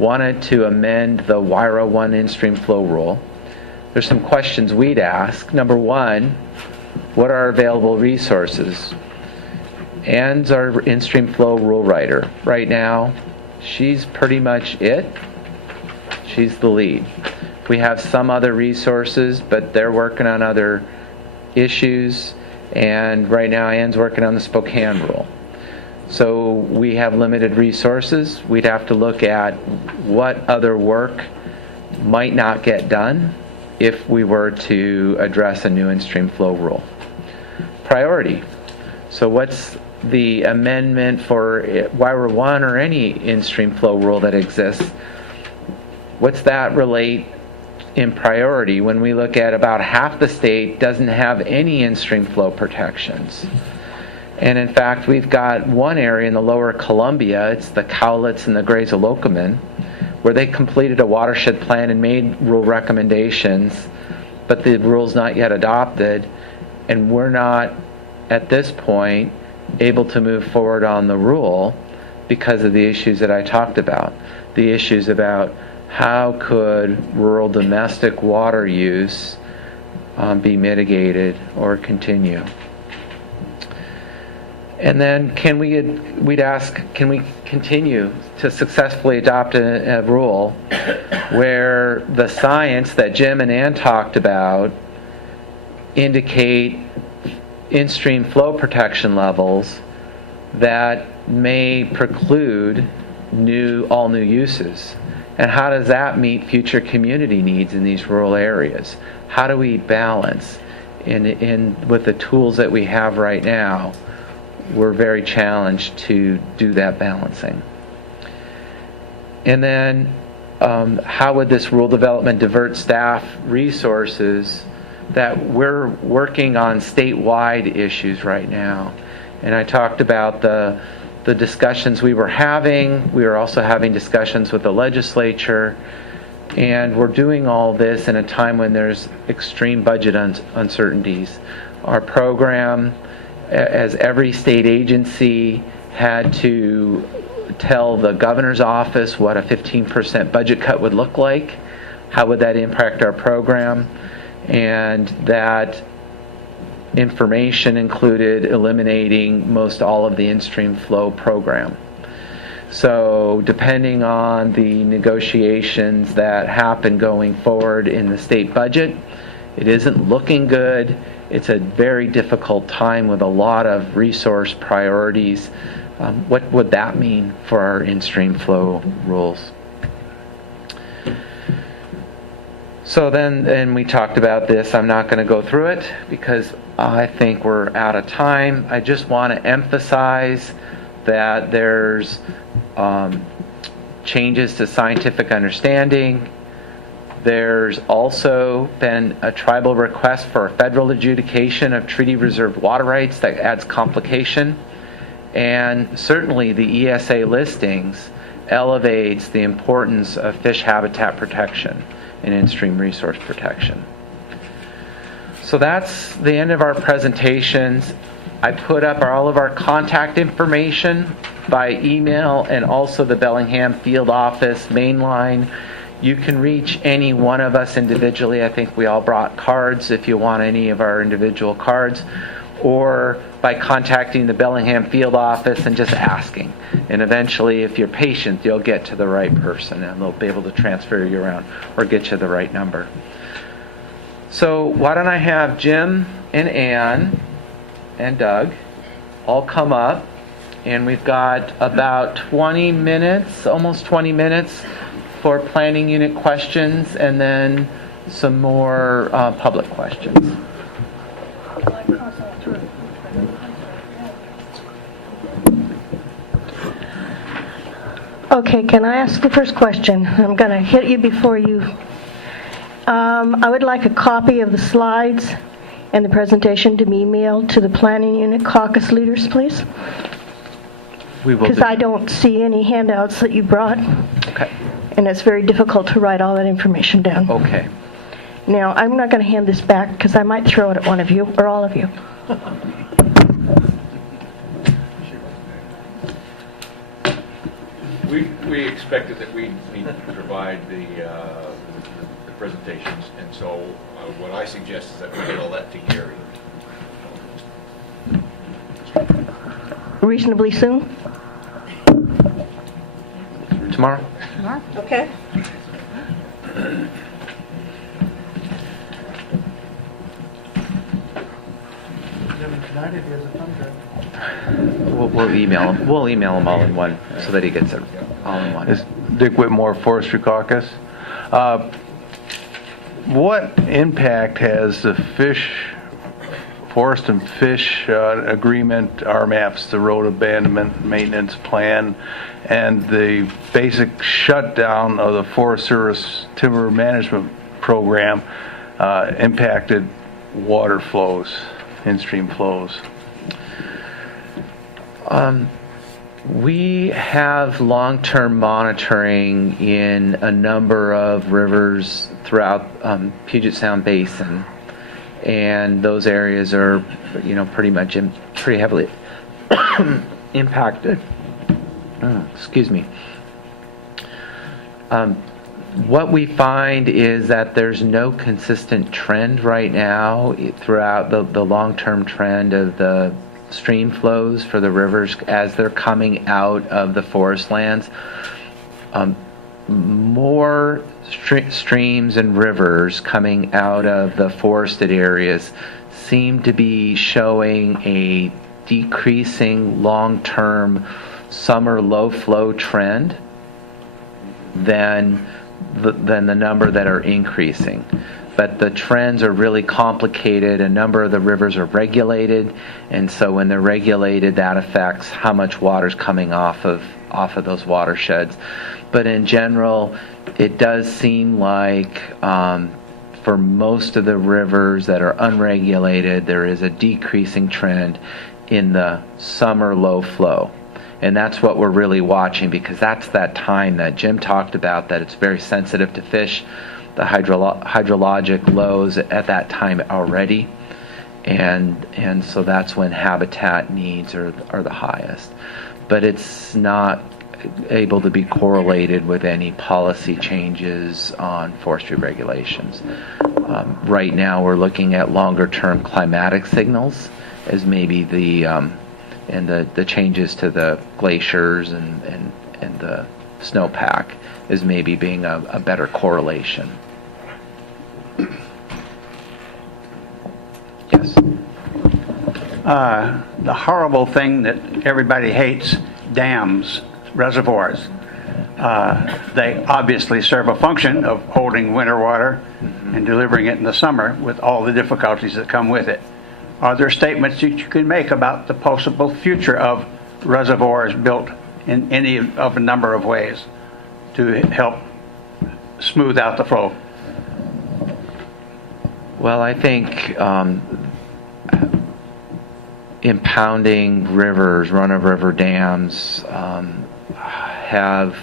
wanted to amend the WIRA 1 in-stream flow rule, there's some questions we'd ask. Number one, what are available resources? Ann's our in-stream flow rule writer. Right now, she's pretty much it. She's the lead. We have some other resources, but they're working on other issues, and right now Ann's working on the Spokane rule. So we have limited resources. We'd have to look at what other work might not get done if we were to address a new in-stream flow rule. Priority. So what's the amendment for WIRA 1 or any in-stream flow rule that exists? What's that relate in priority when we look at about half the state doesn't have any in-stream flow protections? And in fact, we've got one area in the lower Columbia, it's the Cowlitz and the Grays-Locomin, where they completed a watershed plan and made rule recommendations, but the rule's not yet adopted, and we're not, at this point, able to move forward on the rule because of the issues that I talked about. The issues about how could rural domestic water use be mitigated or continue. And then we'd ask, can we continue to successfully adopt a rule where the science that Jim and Ann talked about indicate in-stream flow protection levels that may preclude all new uses? And how does that meet future community needs in these rural areas? How do we balance? with the tools that we have right now, we're very challenged to do that balancing. And then how would this rule development divert staff resources that we're working on statewide issues right now? And I talked about the discussions we were having. We were also having discussions with the legislature. And we're doing all this in a time when there's extreme budget uncertainties. Our program, as every state agency, had to tell the governor's office what a 15% budget cut would look like. How would that impact our program? And that information included eliminating most all of the Instream flow program. So depending on the negotiations that happen going forward in the state budget, it isn't looking good. It's a very difficult time with a lot of resource priorities. What would that mean for our in-stream flow rules? So then we talked about this. I'm not going to go through it because I think we're out of time. I just want to emphasize that there's changes to scientific understanding. There's also been a tribal request for a federal adjudication of treaty reserved water rights that adds complication. And certainly the ESA listings elevates the importance of fish habitat protection and in-stream resource protection. So that's the end of our presentations. I put up all of our contact information by email and also the Bellingham field office main line. You can reach any one of us individually. I think we all brought cards if you want any of our individual cards, or by contacting the Bellingham field office and just asking. And eventually, if you're patient, you'll get to the right person and they'll be able to transfer you around or get you the right number. So why don't I have Jim and Ann and Doug all come up, and we've got about 20 minutes, almost 20 minutes for planning unit questions and then some more public questions. Okay, can I ask the first question? I'm going to hit you before you. I would like a copy of the slides and the presentation to be emailed to the planning unit caucus leaders, please. We will. Because I don't see any handouts that you brought. Okay. And it's very difficult to write all that information down. Okay. Now, I'm not going to hand this back because I might throw it at one of you or all of you. We expected that we need to provide the presentations, and so what I suggest is that we get all that to Gary. Reasonably soon? Tomorrow? Okay. We'll email him. We'll email him all in one so that he gets it all in one. This is Dick Whitmore, Forestry Caucus. What impact has the Forest and Fish Agreement, RMAPs, the Road Abandonment Maintenance Plan, and the basic shutdown of the Forest Service Timber Management Program impacted water flows, in-stream flows? We have long-term monitoring in a number of rivers throughout Puget Sound Basin, and those areas are, pretty much pretty heavily impacted. Excuse me. What we find is that there's no consistent trend right now throughout the long-term trend of the stream flows for the rivers as they're coming out of the forest lands. More streams and rivers coming out of the forested areas seem to be showing a decreasing long-term summer low flow trend than the number that are increasing. but the trends are really complicated. A number of the rivers are regulated, and so when they're regulated, that affects how much water's coming off of those watersheds. But in general, it does seem like for most of the rivers that are unregulated, there is a decreasing trend in the summer low flow. And that's what we're really watching, because that's that time that Jim talked about, that it's very sensitive to fish, the hydrologic lows at that time already. And so that's when habitat needs are the highest. But it's not able to be correlated with any policy changes on forestry regulations. Right now we're looking at longer term climatic signals as maybe the changes to the glaciers and the snowpack as maybe being a better correlation. Yes. The horrible thing that everybody hates, dams, reservoirs. They obviously serve a function of holding winter water and delivering it in the summer with all the difficulties that come with it. Are there statements that you can make about the possible future of reservoirs built in any of a number of ways to help smooth out the flow? Well, I think impounding rivers, run-of-river dams, have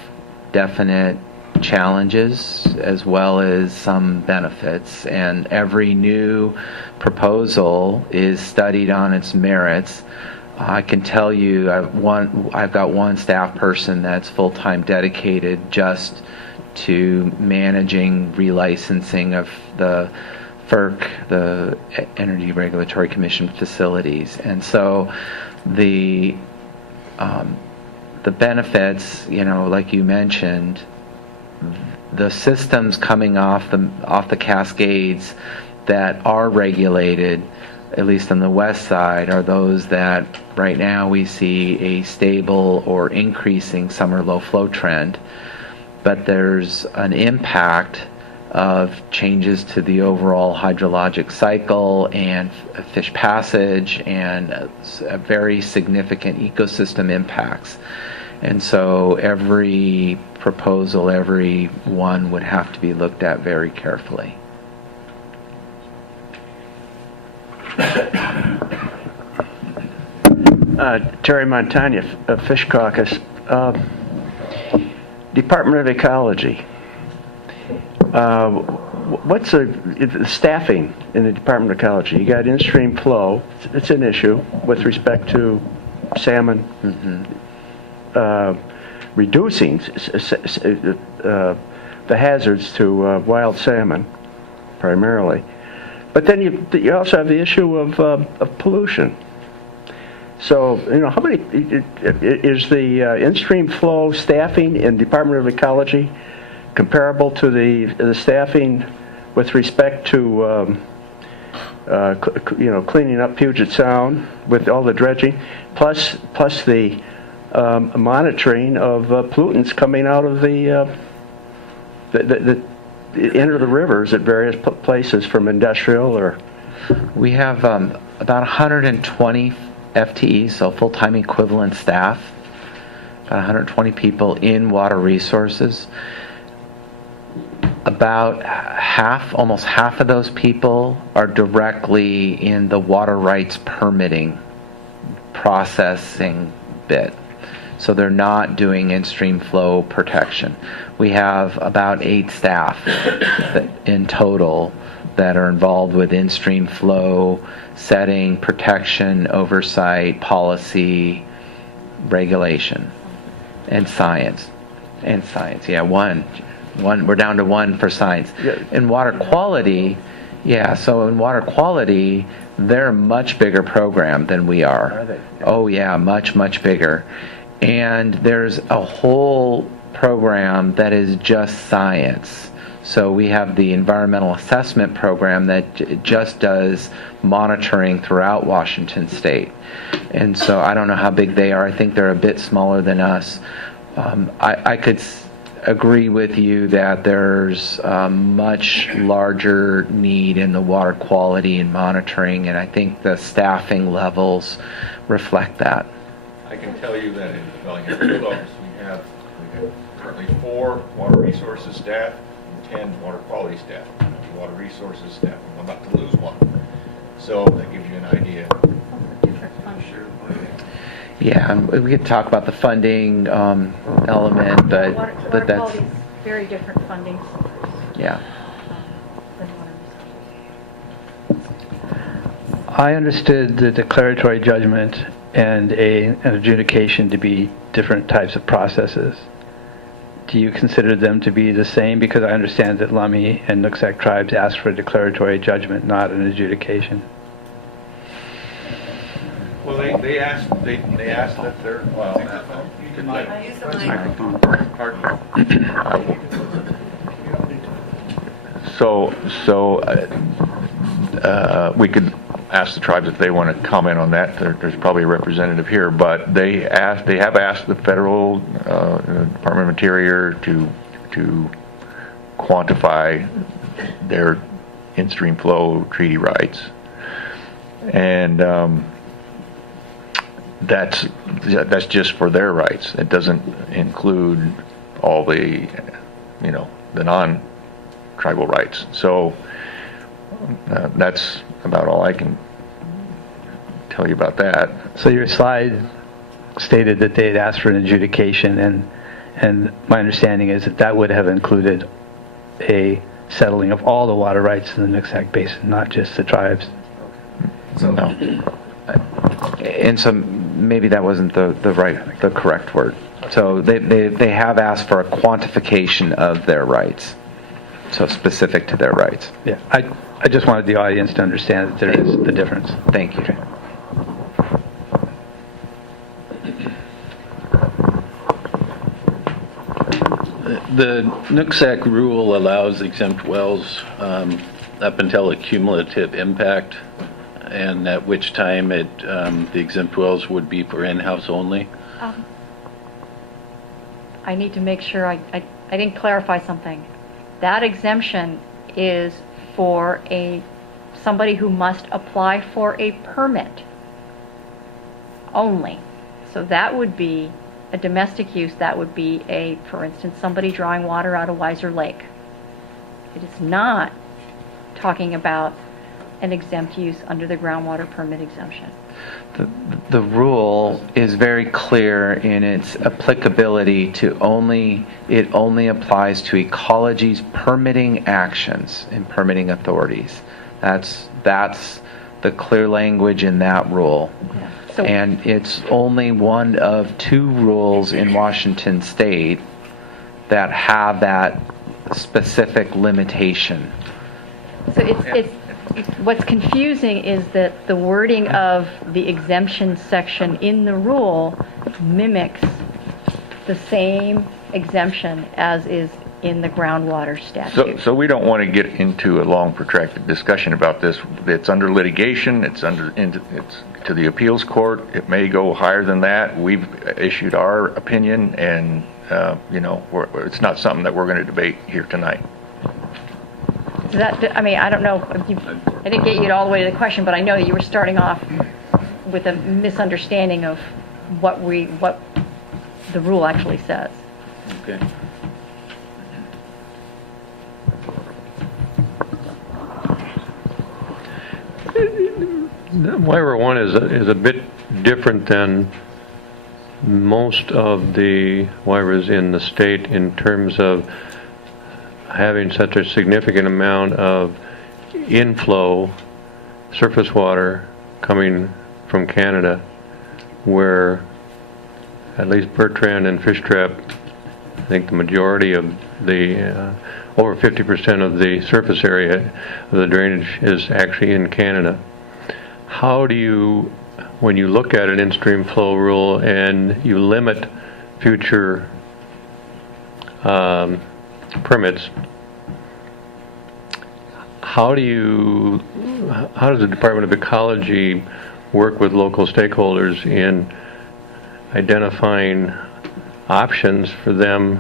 definite challenges as well as some benefits, and every new proposal is studied on its merits. I can tell you I've got one staff person that's full-time dedicated just to managing relicensing of the FERC, the Energy Regulatory Commission facilities. And so the benefits, like you mentioned, the systems coming off the Cascades that are regulated, at least on the west side, are those that right now we see a stable or increasing summer low flow trend. But there's an impact of changes to the overall hydrologic cycle and fish passage and very significant ecosystem impacts. And so every proposal, every one would have to be looked at very carefully. Terry Montagna, Fish Caucus. Department of Ecology. What's the staffing in the Department of Ecology? You got in-stream flow. It's an issue with respect to salmon. Reducing the hazards to wild salmon, primarily. But then you also have the issue of pollution. So, how many is the in-stream flow staffing in Department of Ecology comparable to the staffing with respect to cleaning up Puget Sound with all the dredging, plus the monitoring of pollutants coming out of the enter the rivers at various places from industrial or? We have about 120 FTEs, so full-time equivalent staff, about 120 people in water resources. About almost half of those people are directly in the water rights permitting processing bit. So they're not doing in-stream flow protection. We have about 8 staff in total that are involved with in-stream flow setting, protection, oversight, policy, regulation, and science. Yeah, one. We're down to 1 for science. In water quality, so in water quality, they're a much bigger program than we are. Are they? Oh yeah, much, much bigger. And there's a whole program that is just science. So we have the environmental assessment program that just does monitoring throughout Washington State. And so I don't know how big they are. I think they're a bit smaller than us. I could agree with you that there's a much larger need in the water quality and monitoring, and I think the staffing levels reflect that. I can tell you that in the Bellingham Field Office, we have currently 4 water resources staff and 10 water quality staff. The water resources staff, I'm about to lose one. So that gives you an idea. Yeah, we could talk about the funding element, but Water that's, quality is very different funding yeah. than water resources. I understood the declaratory judgment and an adjudication to be different types of processes. Do you consider them to be the same? Because I understand that Lummi and Nooksack tribes asked for a declaratory judgment, not an adjudication. Well, they asked that they're, well, Microphone. pardon. We could ask the tribes if they want to comment on that. There's probably a representative here, but they have asked the federal Department of Interior to quantify their in-stream flow treaty rights, and that's just for their rights. It doesn't include all the, the non-tribal rights. So that's about all I can tell you about that. So your slide stated that they had asked for an adjudication, and my understanding is that would have included a settling of all the water rights in the Nooksack Basin, not just the tribes. No. And so maybe that wasn't the correct word. So they have asked for a quantification of their rights, so specific to their rights. Yeah, I just wanted the audience to understand that there is a difference. Thank you. The Nooksack rule allows exempt wells up until a cumulative impact, and at which time the exempt wells would be for in-house only. I need to make sure I didn't clarify something. That exemption is for somebody who must apply for a permit only. So that would be a domestic use. That would be for instance, somebody drawing water out of Weiser Lake. It is not talking about an exempt use under the groundwater permit exemption. The rule is very clear in its applicability to it only applies to Ecology's permitting actions and permitting authorities. That's the clear language in that rule. Yeah. So, And it's only one of 2 rules in Washington state that have that specific limitation. so what's confusing is that the wording of the exemption section in the rule mimics the same exemption as is in the groundwater statute. So we don't want to get into a long protracted discussion about this. It's under litigation. It's to the appeals court. It may go higher than that. We've issued our opinion, and it's not something that we're going to debate here tonight. I don't know, I didn't get you all the way to the question, but I know that you were starting off with a misunderstanding of what the rule actually says. Okay. Wyra 1 is a bit different than most of the Wyras in the state in terms of having such a significant amount of inflow surface water coming from Canada, where at least Bertrand and Fish Trap, I think the majority of the over 50% of the surface area of the drainage is actually in Canada. How do you, when you look at an in-stream flow rule and you limit future permits, how does the Department of Ecology work with local stakeholders in identifying options for them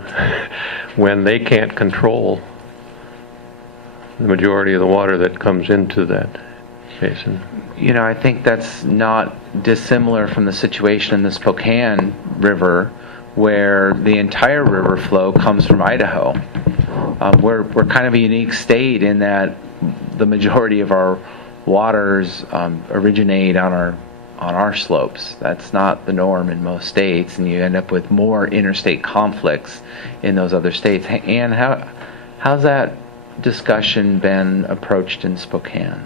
when they can't control the majority of the water that comes into that basin. You know, I think that's not dissimilar from the situation in the Spokane River, where the entire river flow comes from Idaho. We're kind of a unique state in that the majority of our waters originate on our slopes. That's not the norm in most states, and you end up with more interstate conflicts in those other states. And how's that discussion been approached in Spokane?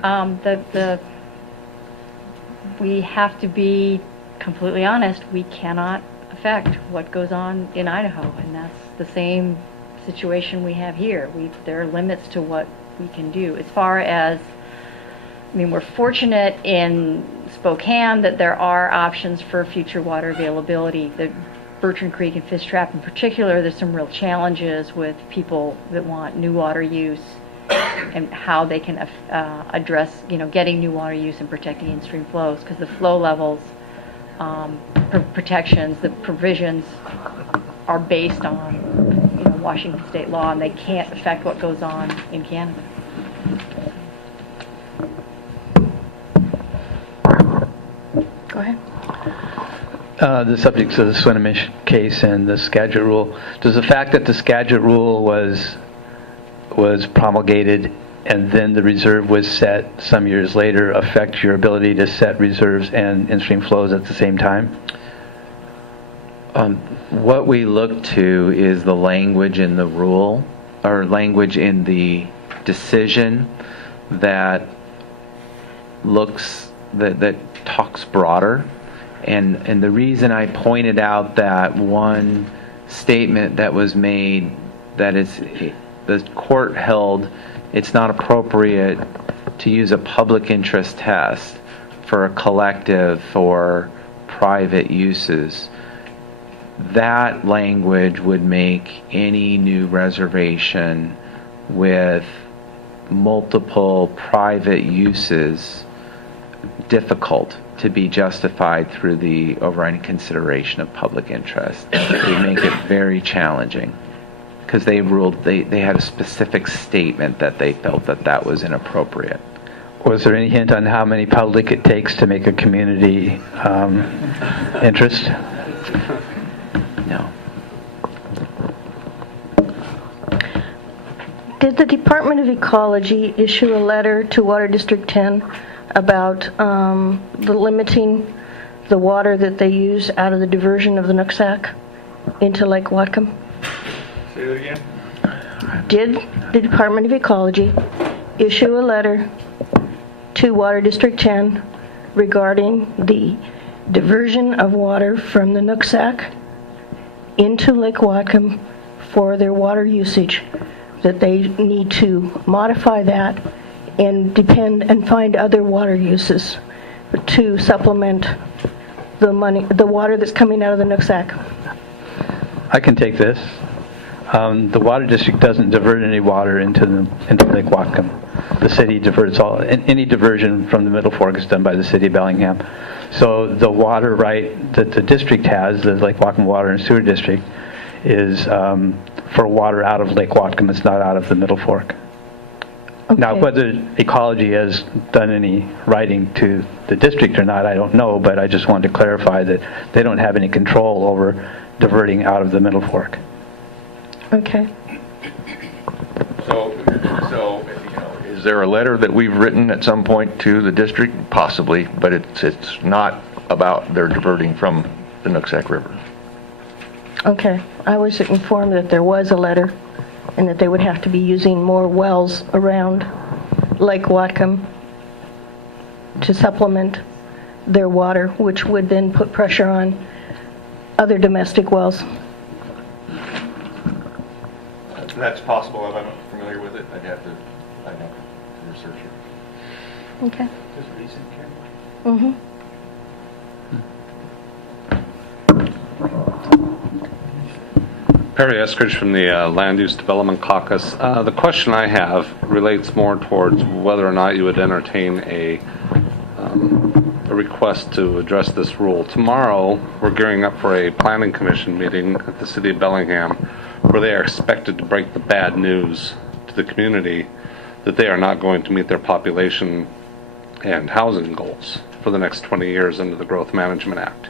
We have to be completely honest. We cannot affect what goes on in Idaho, and that's the same situation we have here. There are limits to what we can do. As far as, I mean, we're fortunate in Spokane that there are options for future water availability. The Bertrand Creek and Fish Trap in particular, there's some real challenges with people that want new water use and how they can address, getting new water use and protecting in-stream flows, because the flow levels, protections, the provisions are based on, Washington state law, and they can't affect what goes on in Canada. Go ahead. The subjects of the Swinomish case and the Skagit rule. Does the fact that the Skagit rule was promulgated and then the reserve was set some years later affect your ability to set reserves and in-stream flows at the same time? What we look to is the language in the rule, or language in the decision that talks broader. And the reason I pointed out that one statement that was made, that the court held it's not appropriate to use a public interest test for a collective or private uses. That language would make any new reservation with multiple private uses difficult to be justified through the overriding consideration of public interest. It would make it very challenging, because they ruled, they had a specific statement that they felt that was inappropriate. Was there any hint on how many public it takes to make a community interest? No. Did the Department of Ecology issue a letter to Water District 10 about the limiting the water that they use out of the diversion of the Nooksack into Lake Whatcom? Say that again? Did the Department of Ecology issue a letter to Water District 10 regarding the diversion of water from the Nooksack into Lake Whatcom for their water usage, that they need to modify that and depend and find other water uses to supplement the water that's coming out of the Nooksack? I can take this. The water district doesn't divert any water into Lake Whatcom. The city diverts all. Any diversion from the Middle Fork is done by the city of Bellingham. So the water right that the district has, the Lake Whatcom Water and Sewer District, is for water out of Lake Whatcom. It's not out of the Middle Fork. Okay. Now, whether Ecology has done any writing to the district or not, I don't know, but I just wanted to clarify that they don't have any control over diverting out of the Middle Fork. Okay. So, is there a letter that we've written at some point to the district? Possibly, but it's not about their diverting from the Nooksack River. Okay. I was informed that there was a letter and that they would have to be using more wells around Lake Whatcom to supplement their water, which would then put pressure on other domestic wells. That's possible. I'm not familiar with it. I'd have to research it. Okay. Just recent, Karen? Mm-hmm. Perry Eskridge from the Land Use Development Caucus. The question I have relates more towards whether or not you would entertain a request to address this rule. Tomorrow, we're gearing up for a planning commission meeting at the city of Bellingham where they are expected to break the bad news to the community that they are not going to meet their population and housing goals for the next 20 years under the Growth Management Act.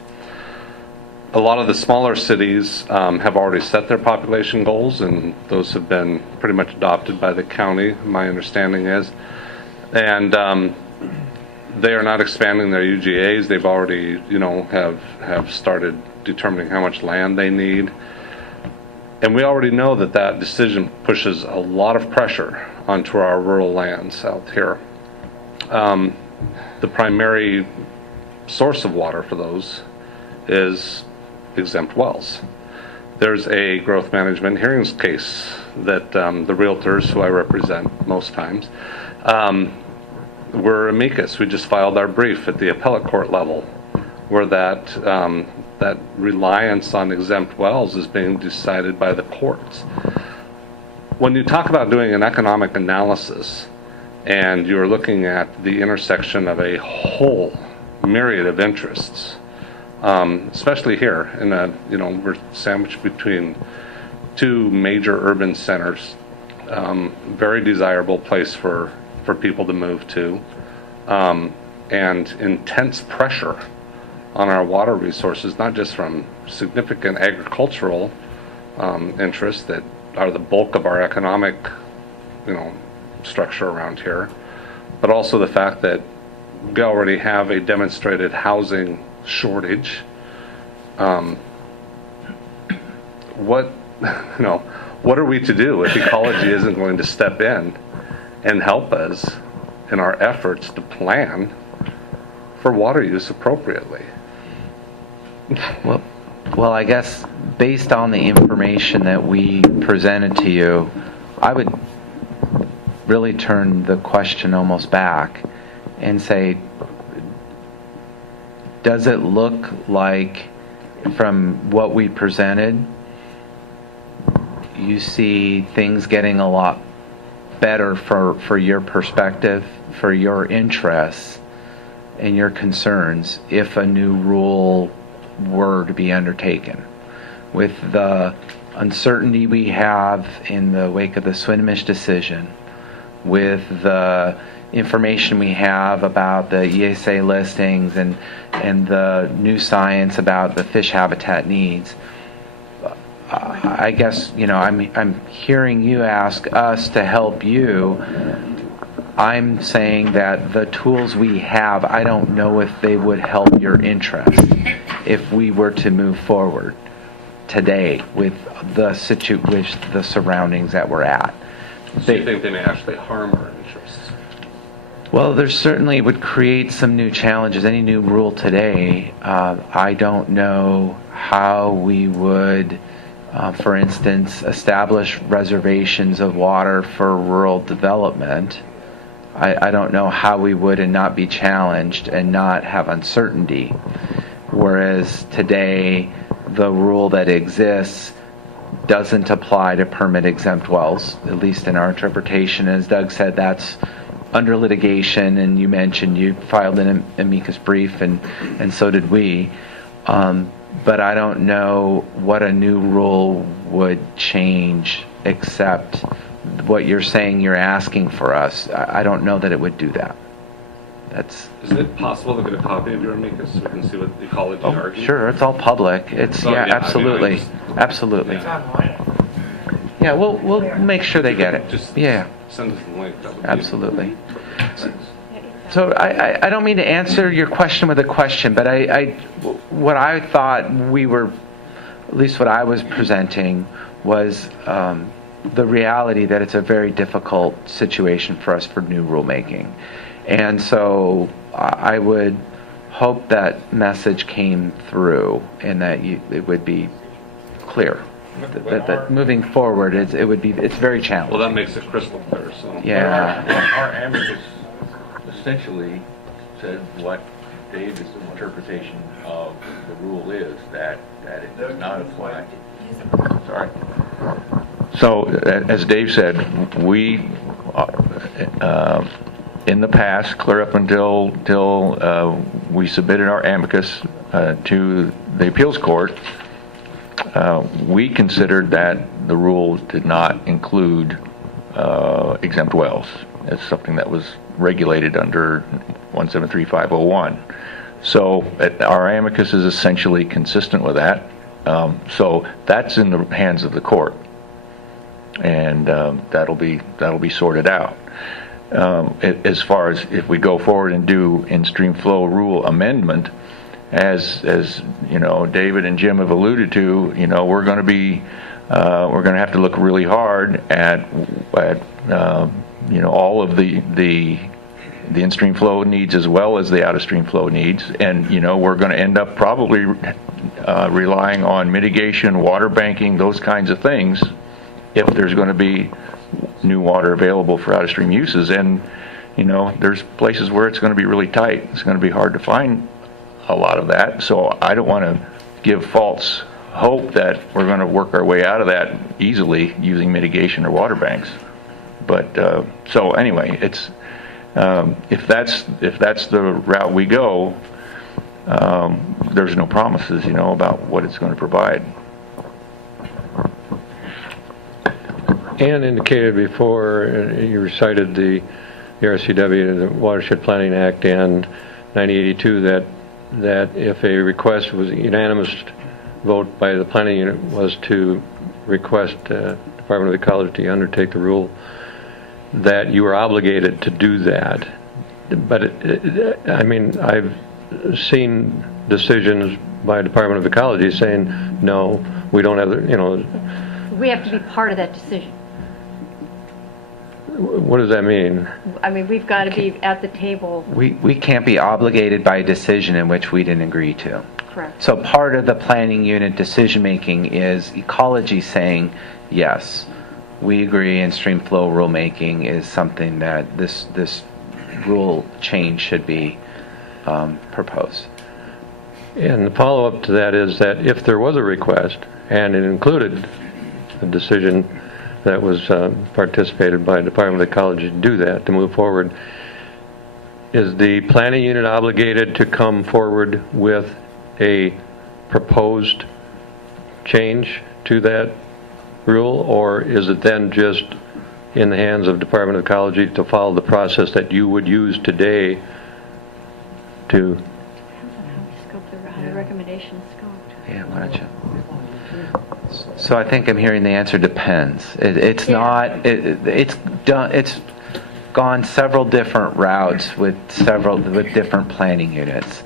A lot of the smaller cities have already set their population goals, and those have been pretty much adopted by the county, my understanding is. And they are not expanding their UGAs. They've already, have started determining how much land they need. And we already know that that decision pushes a lot of pressure onto our rural lands out here. The primary source of water for those is exempt wells. There's a growth management hearings case that the realtors who I represent most times were amicus. We just filed our brief at the appellate court level where that reliance on exempt wells is being decided by the courts. When you talk about doing an economic analysis and you're looking at the intersection of a whole myriad of interests, especially here we're sandwiched between two major urban centers, very desirable place for people to move to, and intense pressure on our water resources, not just from significant agricultural interests that are the bulk of our economic structure around here, but also the fact that we already have a demonstrated housing shortage. What are we to do if Ecology isn't going to step in and help us in our efforts to plan for water use appropriately? Well, I guess based on the information that we presented to you, I would really turn the question almost back and say, does it look like from what we presented, you see things getting a lot better for your perspective, for your interests and your concerns if a new rule were to be undertaken? With the uncertainty we have in the wake of the Swinomish decision, with the information we have about the ESA listings and the new science about the fish habitat needs, I guess, I'm hearing you ask us to help you. I'm saying that the tools we have, I don't know if they would help your interest if we were to move forward today with the surroundings that we're at. So you think they may actually harm our interests? Well, there certainly would create some new challenges. Any new rule today, I don't know how we would, for instance, establish reservations of water for rural development. I don't know how we would and not be challenged and not have uncertainty. Whereas today, the rule that exists doesn't apply to permit exempt wells, at least in our interpretation. As Doug said, that's under litigation, and you mentioned you filed an amicus brief, and so did we. But I don't know what a new rule would change except what you're saying you're asking for us. I don't know that it would do that. Is it possible to get a copy of your amicus so we can see what the Ecology argues? Sure, it's all public. It's absolutely, absolutely. Yeah, we'll make sure they get it. Just yeah. Send us the link. Absolutely. So I don't mean to answer your question with a question, but what I thought we were, at least what I was presenting, was the reality that it's a very difficult situation for us for new rulemaking. And so I would hope that message came through and that it would be clear that moving forward, it's very challenging. Well, that makes it crystal clear. So. Yeah. Our amicus essentially said what Dave's interpretation of the rule is, that it does not apply. Sorry. So, as Dave said, we, in the past, clear up until we submitted our amicus to the appeals court, we considered that the rule did not include exempt wells. It's something that was regulated under 173.501. So our amicus is essentially consistent with that. So that's in the hands of the court, and that'll be sorted out. As far as if we go forward and do in-stream flow rule amendment, as you know, David and Jim have alluded to, you know, we're going to have to look really hard at you know, all of the in-stream flow needs as well as the out-of-stream flow needs, and you know, we're going to end up probably relying on mitigation, water banking, those kinds of things, if there's going to be new water available for out-of-stream uses. And you know, there's places where it's going to be really tight. It's going to be hard to find a lot of that. So I don't want to give false hope that we're going to work our way out of that easily using mitigation or water banks. But so anyway, it's if that's the route we go, there's no promises, you know, about what it's going to provide. Ann indicated before, you recited the RCW, the Watershed Planning Act, and 1982, that if a request was a unanimous vote by the planning unit was to request Department of Ecology to undertake the rule, that you were obligated to do that. But I mean, I've seen decisions by Department of Ecology saying, no, we don't have the, you know. We have to be part of that decision. What does that mean? I mean, we've got to be at the table. We can't be obligated by a decision in which we didn't agree to. Correct. So part of the planning unit decision-making is Ecology saying, yes, we agree in-stream flow rulemaking is something that this rule change should be proposed. And the follow-up to that is that if there was a request, and it included a decision that was participated by Department of Ecology to do that, to move forward, is the planning unit obligated to come forward with a proposed change to that rule, or is it then just in the hands of Department of Ecology to follow the process that you would use today to... How the recommendation is scoped. Yeah, why don't you? So I think I'm hearing the answer depends. It's not. It's done. It's gone several different routes with different planning units.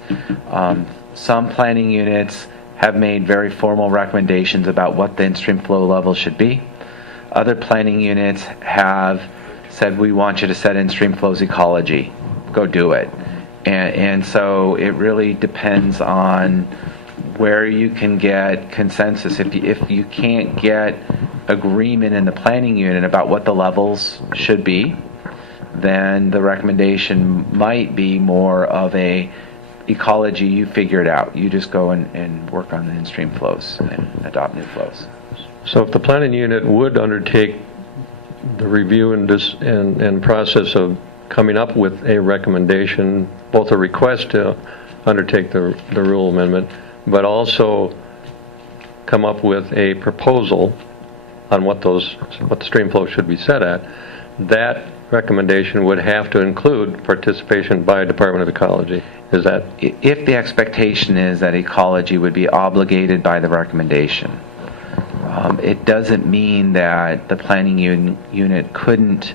Some planning units have made very formal recommendations about what the in-stream flow level should be. Other planning units have said, we want you to set in-stream flows ecology. Go do it. And so it really depends on where you can get consensus. If you can't get agreement in the planning unit about what the levels should be, then the recommendation might be more of a ecology, you figure it out. You just go and work on the in-stream flows and adopt new flows. So if the planning unit would undertake the review and process of coming up with a recommendation, both a request to undertake the rule amendment, but also come up with a proposal on what the stream flow should be set at, that recommendation would have to include participation by Department of Ecology. Is that? If the expectation is that ecology would be obligated by the recommendation, it doesn't mean that the planning unit couldn't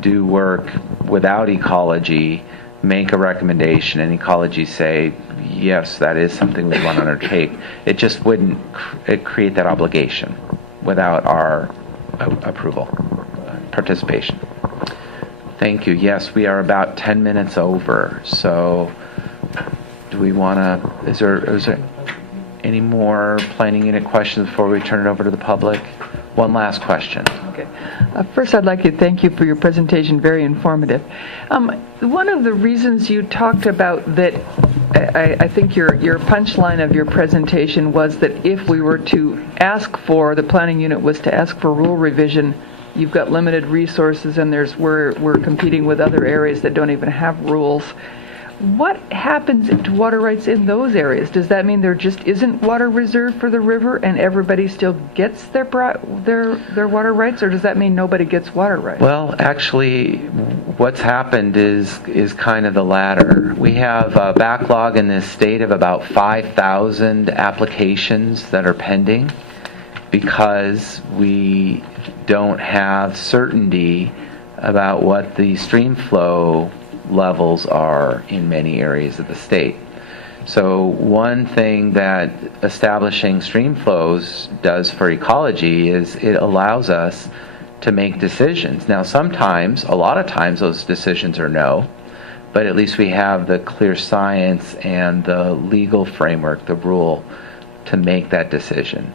do work without ecology, make a recommendation, and ecology say, yes, that is something we want to undertake. It just wouldn't create that obligation without our approval, participation. Thank you. Yes, we are about 10 minutes over. So do we want to, is there any more planning unit questions before we turn it over to the public? One last question. Okay. First, I'd like to thank you for your presentation, very informative. One of the reasons you talked about that, I think your punchline of your presentation was that if we were to ask for, the planning unit was to ask for rule revision, you've got limited resources and we're competing with other areas that don't even have rules. what happens to water rights in those areas? Does that mean there just isn't water reserved for the river and everybody still gets their water rights, or does that mean nobody gets water rights? Well, actually, what's happened is kind of the latter. We have a backlog in this state of about 5,000 applications that are pending because we don't have certainty about what the stream flow levels are in many areas of the state. So one thing that establishing stream flows does for ecology is it allows us to make decisions. Now sometimes, a lot of times, those decisions are no, but at least we have the clear science and the legal framework, the rule, to make that decision.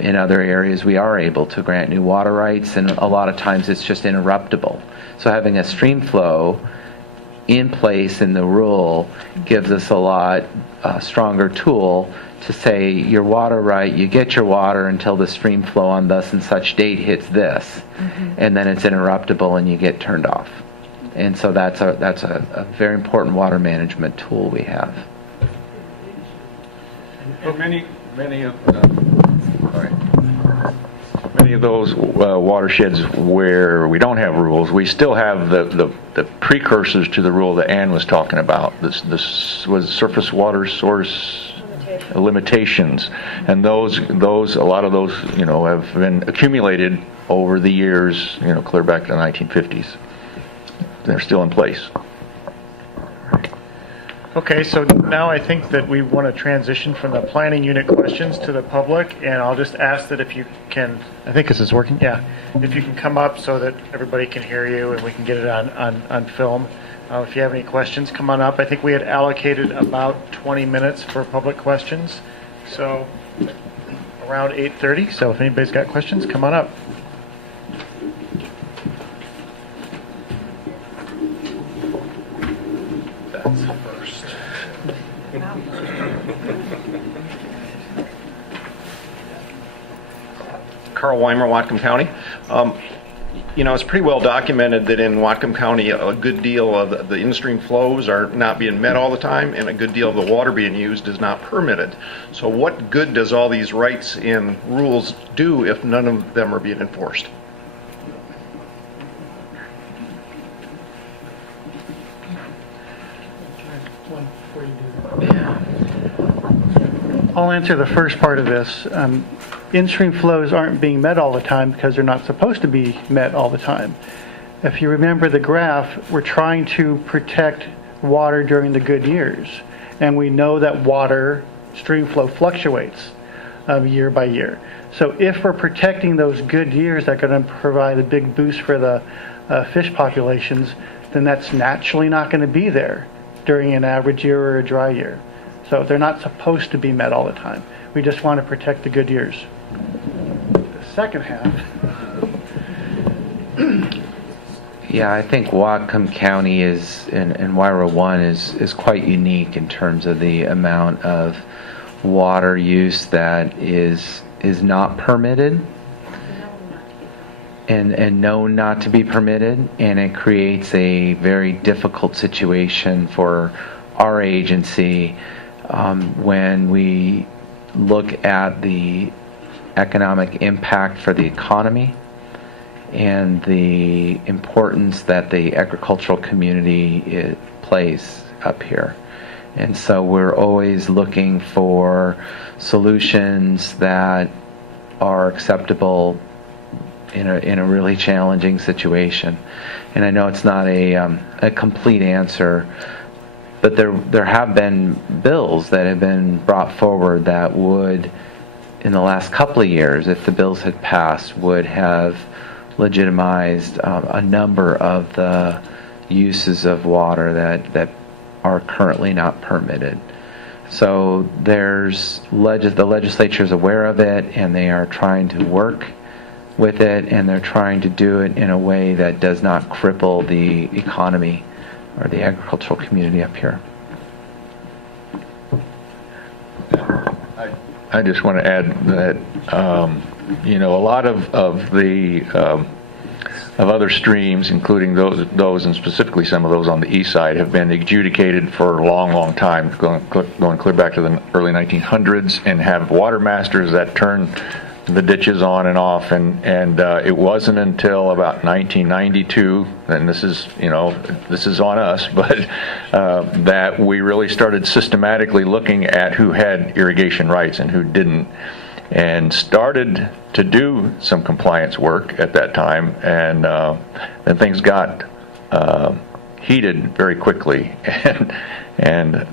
In other areas, we are able to grant new water rights, and a lot of times it's just interruptible. So having a stream flow in place in the rule gives us a lot stronger tool to say your water right, you get your water until the stream flow on thus and such date hits this, and then it's interruptible and you get turned off. And so that's a very important water management tool we have. Well, many of those watersheds where we don't have rules, we still have the precursors to the rule that Ann was talking about. This was surface water source limitations, and those a lot of those have been accumulated over the years, clear back to the 1950s. They're still in place. Okay, so now I think that we want to transition from the planning unit questions to the public, and I'll just ask that if you can, I think this is working, yeah, if you can come up so that everybody can hear you and we can get it on film. If you have any questions, come on up. I think we had allocated about 20 minutes for public questions, so around 8:30, so if anybody's got questions, come on up. That's first. Carl Weimer, Whatcom County. It's pretty well documented that in Whatcom County, a good deal of the in-stream flows are not being met all the time, and a good deal of the water being used is not permitted. So what good does all these rights and rules do if none of them are being enforced? I'll answer the first part of this. In-stream flows aren't being met all the time because they're not supposed to be met all the time. If you remember the graph, we're trying to protect water during the good years. And we know that water stream flow fluctuates year by year. So if we're protecting those good years that are going to provide a big boost for the fish populations, then that's naturally not going to be there during an average year or a dry year. So they're not supposed to be met all the time. We just want to protect the good years. The second half. Yeah, I think Whatcom County is, and Wyra 1 is quite unique in terms of the amount of water use that is not permitted and known not to be permitted, and it creates a very difficult situation for our agency when we look at the economic impact for the economy and the importance that the agricultural community plays up here. And so we're always looking for solutions that are acceptable in a really challenging situation. And I know it's not a complete answer, but there have been bills that have been brought forward that would, in the last couple of years, if the bills had passed, would have legitimized a number of the uses of water that are currently not permitted. So the legislature is aware of it, and they are trying to work with it, and they're trying to do it in a way that does not cripple the economy or the agricultural community up here. I just want to add that, a lot of the of other streams, including those and specifically some of those on the east side, have been adjudicated for a long, long time, going clear back to the early 1900s, and have water masters that turn the ditches on and off. And it wasn't until about 1992, and this is on us, but that we really started systematically looking at who had irrigation rights and who didn't, and started to do some compliance work at that time, and then things got heated very quickly, and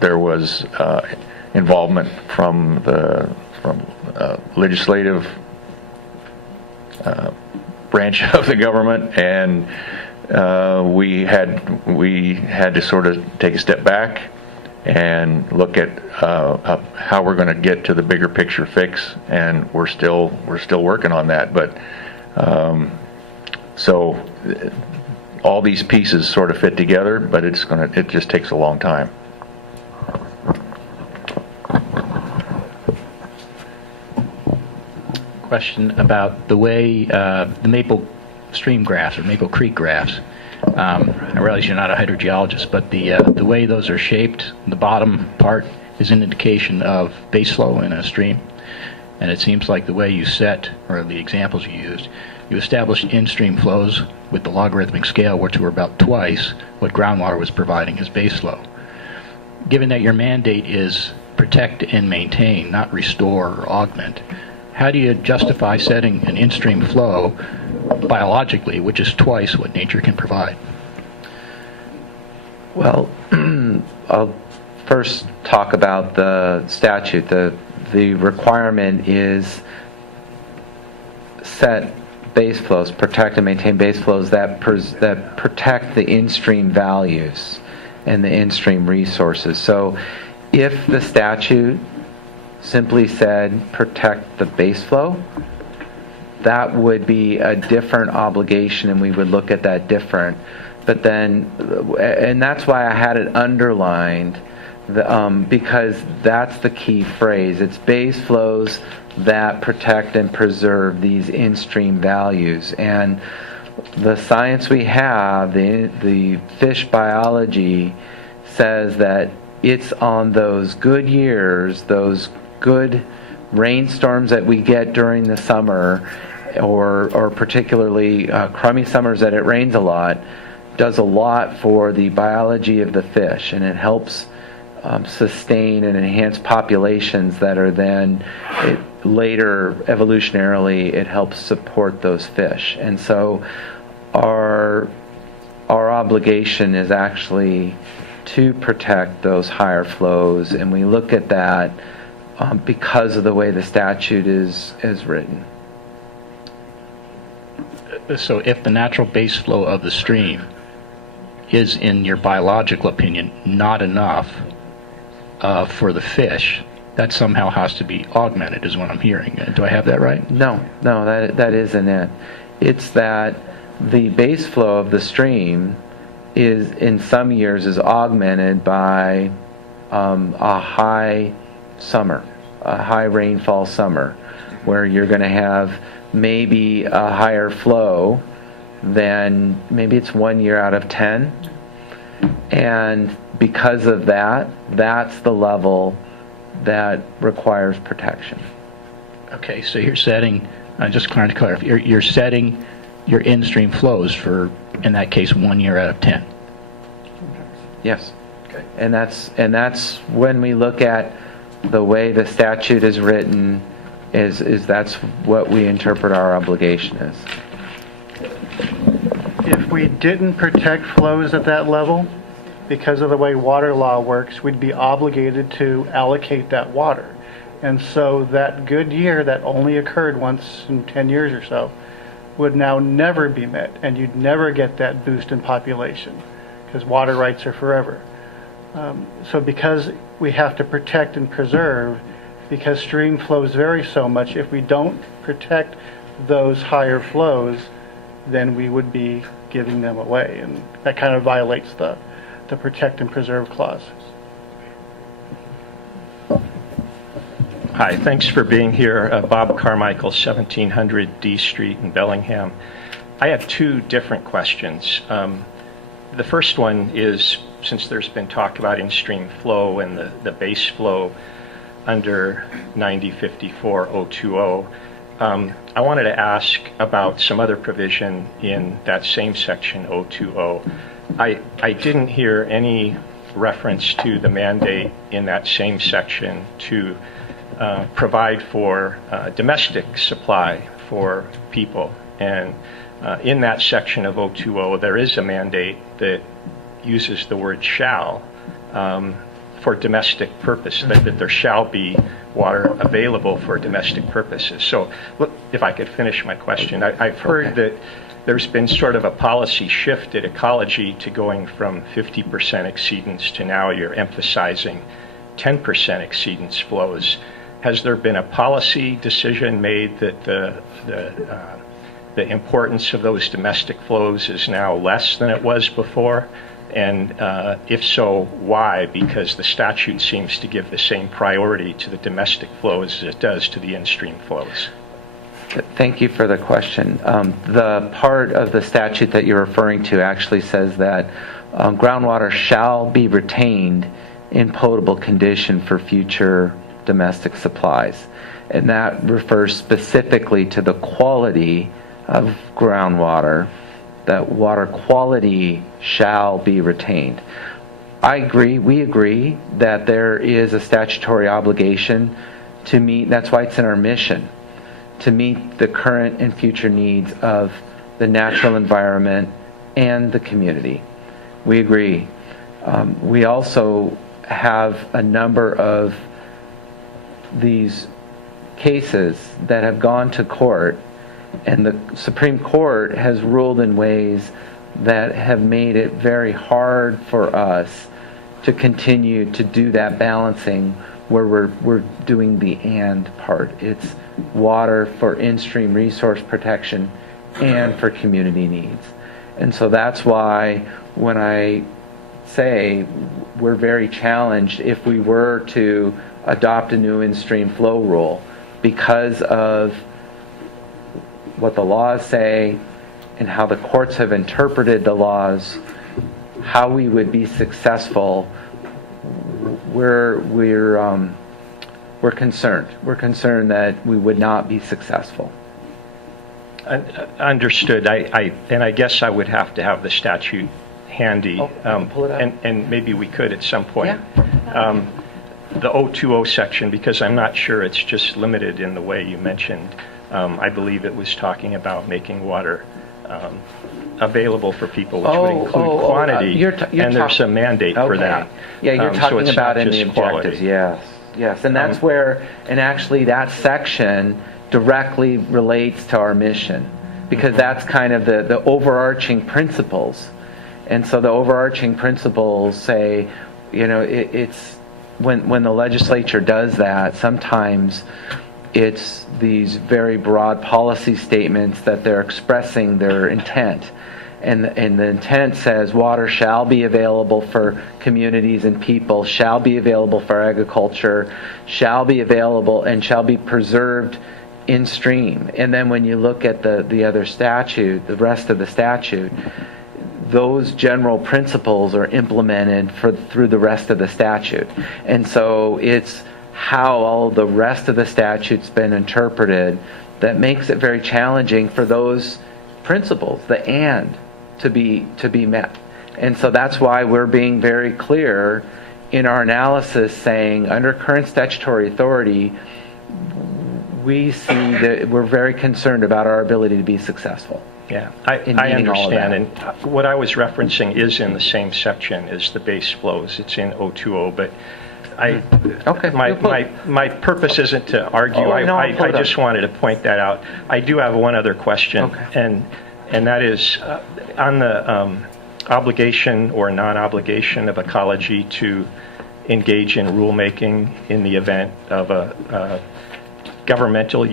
there was involvement from legislative branch of the government, and we had to sort of take a step back and look at how we're going to get to the bigger picture fix, and we're still working on that. But so all these pieces sort of fit together, but it just takes a long time. Question about the way the Maple Stream graphs or Maple Creek graphs. I realize you're not a hydrogeologist, but the way those are shaped, the bottom part is an indication of base flow in a stream. And it seems like the way you set, or the examples you used, you established in-stream flows with the logarithmic scale, which were about twice what groundwater was providing as base flow. Given that your mandate is protect and maintain, not restore or augment, how do you justify setting an in-stream flow biologically, which is twice what nature can provide? Well, I'll first talk about the statute. The requirement is set base flows, protect and maintain base flows that protect the in-stream values and the in-stream resources. So if the statute simply said protect the base flow, that would be a different obligation, and we would look at that different. But then, and that's why I had it underlined, because that's the key phrase. It's base flows that protect and preserve these in-stream values. And the science we have, the fish biology, says that it's on those good years, those good rainstorms that we get during the summer, or particularly crummy summers that it rains a lot, does a lot for the biology of the fish, and it helps sustain and enhance populations that are then later evolutionarily it helps support those fish. And so our obligation is actually to protect those higher flows, and we look at that because of the way the statute is written. So if the natural base flow of the stream is, in your biological opinion, not enough for the fish, that somehow has to be augmented, is what I'm hearing. Do I have that right? No, that isn't it. It's that the base flow of the stream is, in some years, is augmented by a high summer, a high rainfall summer, where you're going to have maybe a higher flow than, maybe it's 1 year out of 10. And because of that, that's the level that requires protection. Okay, so you're setting, just trying to clarify, you're setting your in-stream flows for, in that case, 1 year out of 10. Yes. Okay. And that's when we look at the way the statute is written, is that's what we interpret our obligation as. If we didn't protect flows at that level, because of the way water law works, we'd be obligated to allocate that water. And so that good year that only occurred once in 10 years or so would now never be met, and you'd never get that boost in population, because water rights are forever. So because we have to protect and preserve, because stream flows vary so much, if we don't protect those higher flows, then we would be giving them away, and that kind of violates the protect and preserve clause. Hi, thanks for being here. Bob Carmichael, 1700 D Street in Bellingham. I have two different questions. The first one is, since there's been talk about in-stream flow and the base flow under 9054.020, I wanted to ask about some other provision in that same section 020. I didn't hear any reference to the mandate in that same section to provide for domestic supply for people. And in that section of 020, there is a mandate that uses the word shall for domestic purpose, that there shall be water available for domestic purposes. So look, if I could finish my question, I've heard that there's been sort of a policy shift at Ecology to going from 50% exceedance to now you're emphasizing 10% exceedance flows. Has there been a policy decision made that the importance of those domestic flows is now less than it was before? And if so, why? Because the statute seems to give the same priority to the domestic flows as it does to the in-stream flows. Thank you for the question. The part of the statute that you're referring to actually says that groundwater shall be retained in potable condition for future domestic supplies. And that refers specifically to the quality of groundwater, that water quality shall be retained. I agree, we agree that there is a statutory obligation to meet, that's why it's in our mission, to meet the current and future needs of the natural environment and the community. We agree. We also have a number of these cases that have gone to court, and the Supreme Court has ruled in ways that have made it very hard for us to continue to do that balancing where we're doing the and part. It's water for in-stream resource protection and for community needs. And so that's why when I say we're very challenged if we were to adopt a new in-stream flow rule, because of what the laws say and how the courts have interpreted the laws, how we would be successful. We're concerned. We're concerned that we would not be successful. Understood. I guess I would have to have the statute handy, pull it out. And maybe we could at some point. Yeah. The 020 section, because I'm not sure it's just limited in the way you mentioned. I believe it was talking about making water available for people, which would include quantity, you're and there's a mandate for that. Yeah, you're talking so about in the quality. objectives, yes. And that's where, and actually that section directly relates to our mission, because that's kind of the overarching principles. And so the overarching principles say, it's when the legislature does that, sometimes it's these very broad policy statements that they're expressing their intent. And the intent says water shall be available for communities and people, shall be available for agriculture, shall be available and shall be preserved in stream. And then when you look at the other statute, the rest of the statute, those general principles are implemented through the rest of the statute. And so it's how all the rest of the statute's been interpreted that makes it very challenging for those principles, the and, to be met. And so that's why we're being very clear in our analysis, saying under current statutory authority, we see that we're very concerned about our ability to be successfmy I understand. And what I was referencing is in the same section as the base flows. It's in 020, but my purpose isn't to argue. I just wanted to point that out. I do have one other question, and that is on the obligation or non-obligation of Ecology to engage in rulemaking in the event of a governmental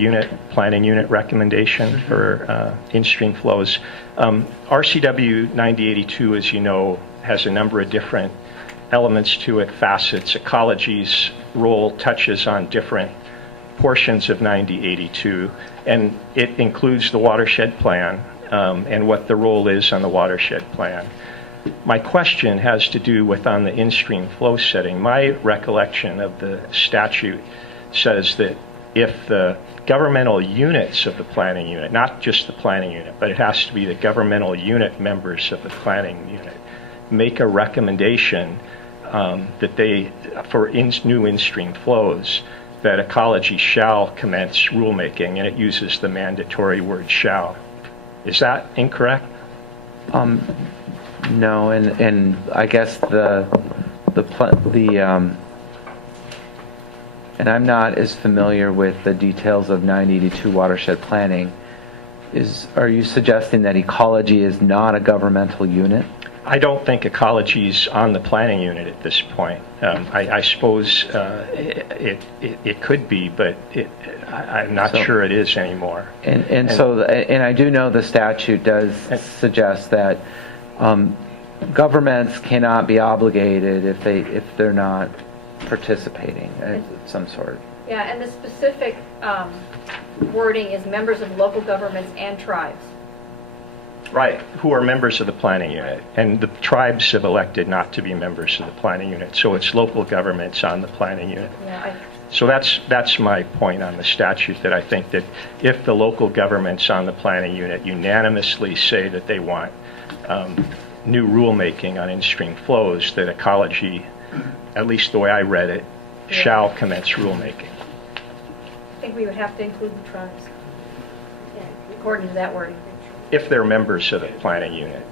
planning unit recommendation for in-stream flows. RCW 9082, as you know, has a number of different elements to it, facets. Ecology's role touches on different portions of 9082, and it includes the watershed plan and what the role is on the watershed plan. My question has to do with on the in-stream flow setting. My recollection of the statute says that if the governmental units of the planning unit, not just the planning unit, but it has to be the governmental unit members of the planning unit, make a recommendation that they, for new in-stream flows, that Ecology shall commence rulemaking, and it uses the mandatory word shall. Is that incorrect? No, and I guess and I'm not as familiar with the details of 982 watershed planning. Are you suggesting that Ecology is not a governmental unit? I don't think Ecology's on the planning unit at this point. I suppose it could be, but I'm not sure it is anymore. And I do know the statute does suggest that governments cannot be obligated if they're not participating of some sort. Yeah, and the specific wording is members of local governments and tribes. Right, who are members of the planning unit. And the tribes have elected not to be members of the planning unit, so it's local governments on the planning unit. Yeah, So that's my point on the statute, that I think that if the local governments on the planning unit unanimously say that they want new rulemaking on in-stream flows, that Ecology, at least the way I read it, shall commence rulemaking. I think we would have to include the tribes, according to that wording. If they're members of the planning unit.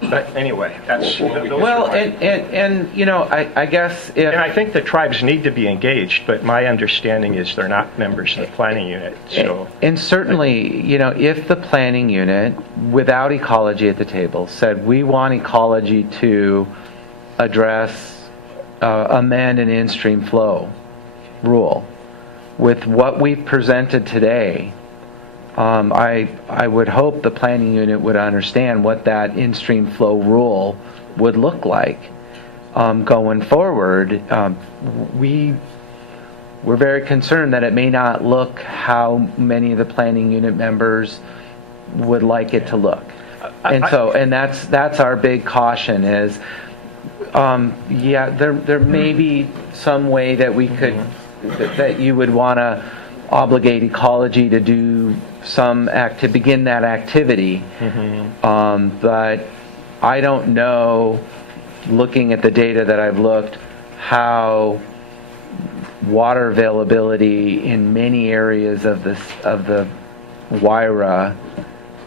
But anyway, that's... Well, and you know, I guess if... And I think the tribes need to be engaged, but my understanding is they're not members of the planning unit, so... And certainly, you know, if the planning unit, without Ecology at the table, said we want Ecology to address, amend an in-stream flow rule, with what we've presented today, I would hope the planning unit would understand what that in-stream flow rule would look like going forward. We're very concerned that it may not look how many of the planning unit members would like it to look. And so, and that's our big caution is, yeah, there may be some way that we could, that you would want to obligate Ecology to do begin that activity. But I don't know, looking at the data that I've looked, how water availability in many areas of the Wyra,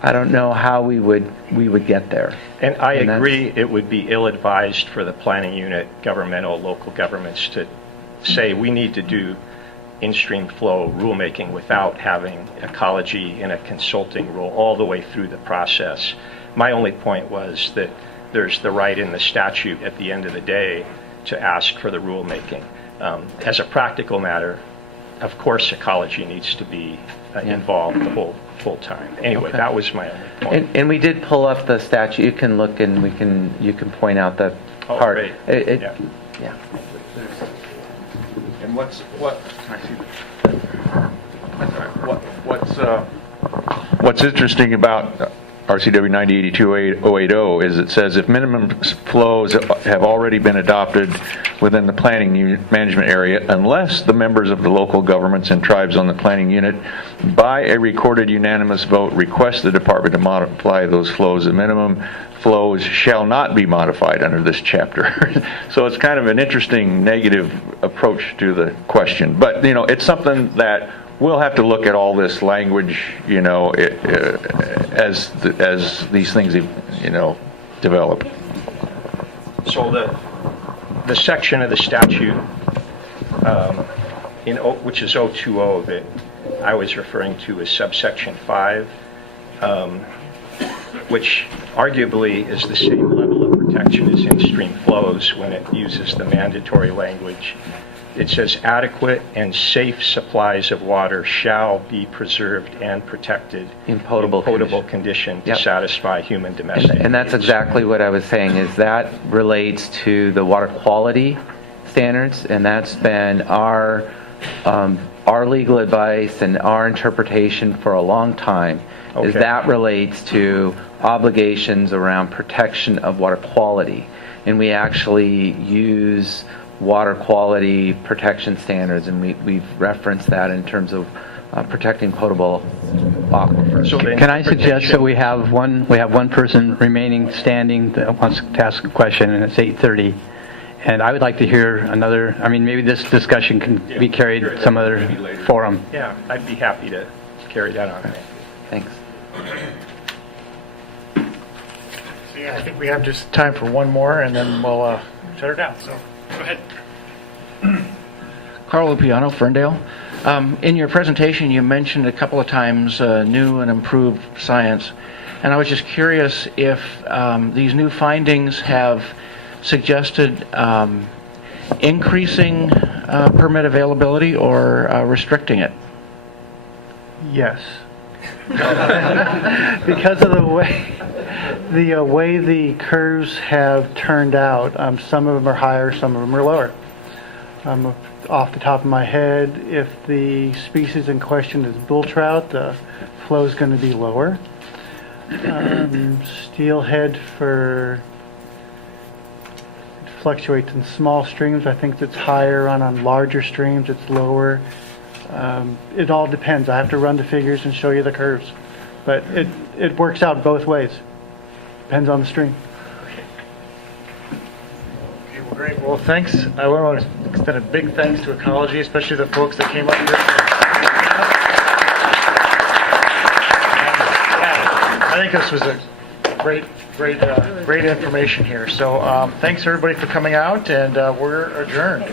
I don't know how we would get there. And I agree it would be ill-advised for the planning unit, governmental, local governments to say we need to do in-stream flow rulemaking without having Ecology in a consulting role all the way through the process. My only point was that there's the right in the statute at the end of the day to ask for the rulemaking. As a practical matter, of course Ecology needs to be involved the whole time. Anyway, Okay. That was my only point. And we did pull up the statute. You can look and you can point out that part. Great. Yeah. And what's interesting about RCW 9082-080 is it says if minimum flows have already been adopted within the planning unit management area, unless the members of the local governments and tribes on the planning unit by a recorded unanimous vote request the department to modify those flows, the minimum flows shall not be modified under this chapter. So it's kind of an interesting negative approach to the question. But, you know, it's something that we'll have to look at all this language, you know, as these things, you know, develop. So the section of the statute, which is 020 that I was referring to as subsection 5, which arguably is the same level of protection as in-stream flows when it uses the mandatory language. It says adequate and safe supplies of water shall be preserved and protected in potable condition to satisfy human domestic and that's needs. exactly what I was saying, is that relates to the water quality standards, and that's been our our legal advice and our interpretation for a long time is Okay. that relates to obligations around protection of water quality. And we actually use water quality protection standards, and we've referenced that in terms of protecting potable aquifers. So the Can I suggest that interpretation- we have one person remaining standing that wants to ask a question, and it's 8:30. And I would like to hear another, I mean, maybe this discussion can be carried at some other forum. Yeah, I'd be happy to carry that on. Thanks. So, yeah, I think we have just time for one more, and then we'll shut her down. So, go ahead. Carl Lupiano, Ferndale. In your presentation, you mentioned a couple of times new and improved science, and I was just curious if these new findings have suggested increasing permit availability or restricting it. Yes. Because of the way the curves have turned out, some of them are higher, some of them are lower. Off the top of my head, if the species in question is bull trout, the flow is going to be lower. Steelhead fluctuates in small streams. I think it's higher. On larger streams, it's lower. It all depends. I have to run the figures and show you the curves. But it works out both ways. Depends on the stream. Okay, well, great. Well, thanks. I want to extend a big thanks to Ecology, especially the folks that came up here. I think this was a great information here. So thanks everybody for coming out, and we're adjourned.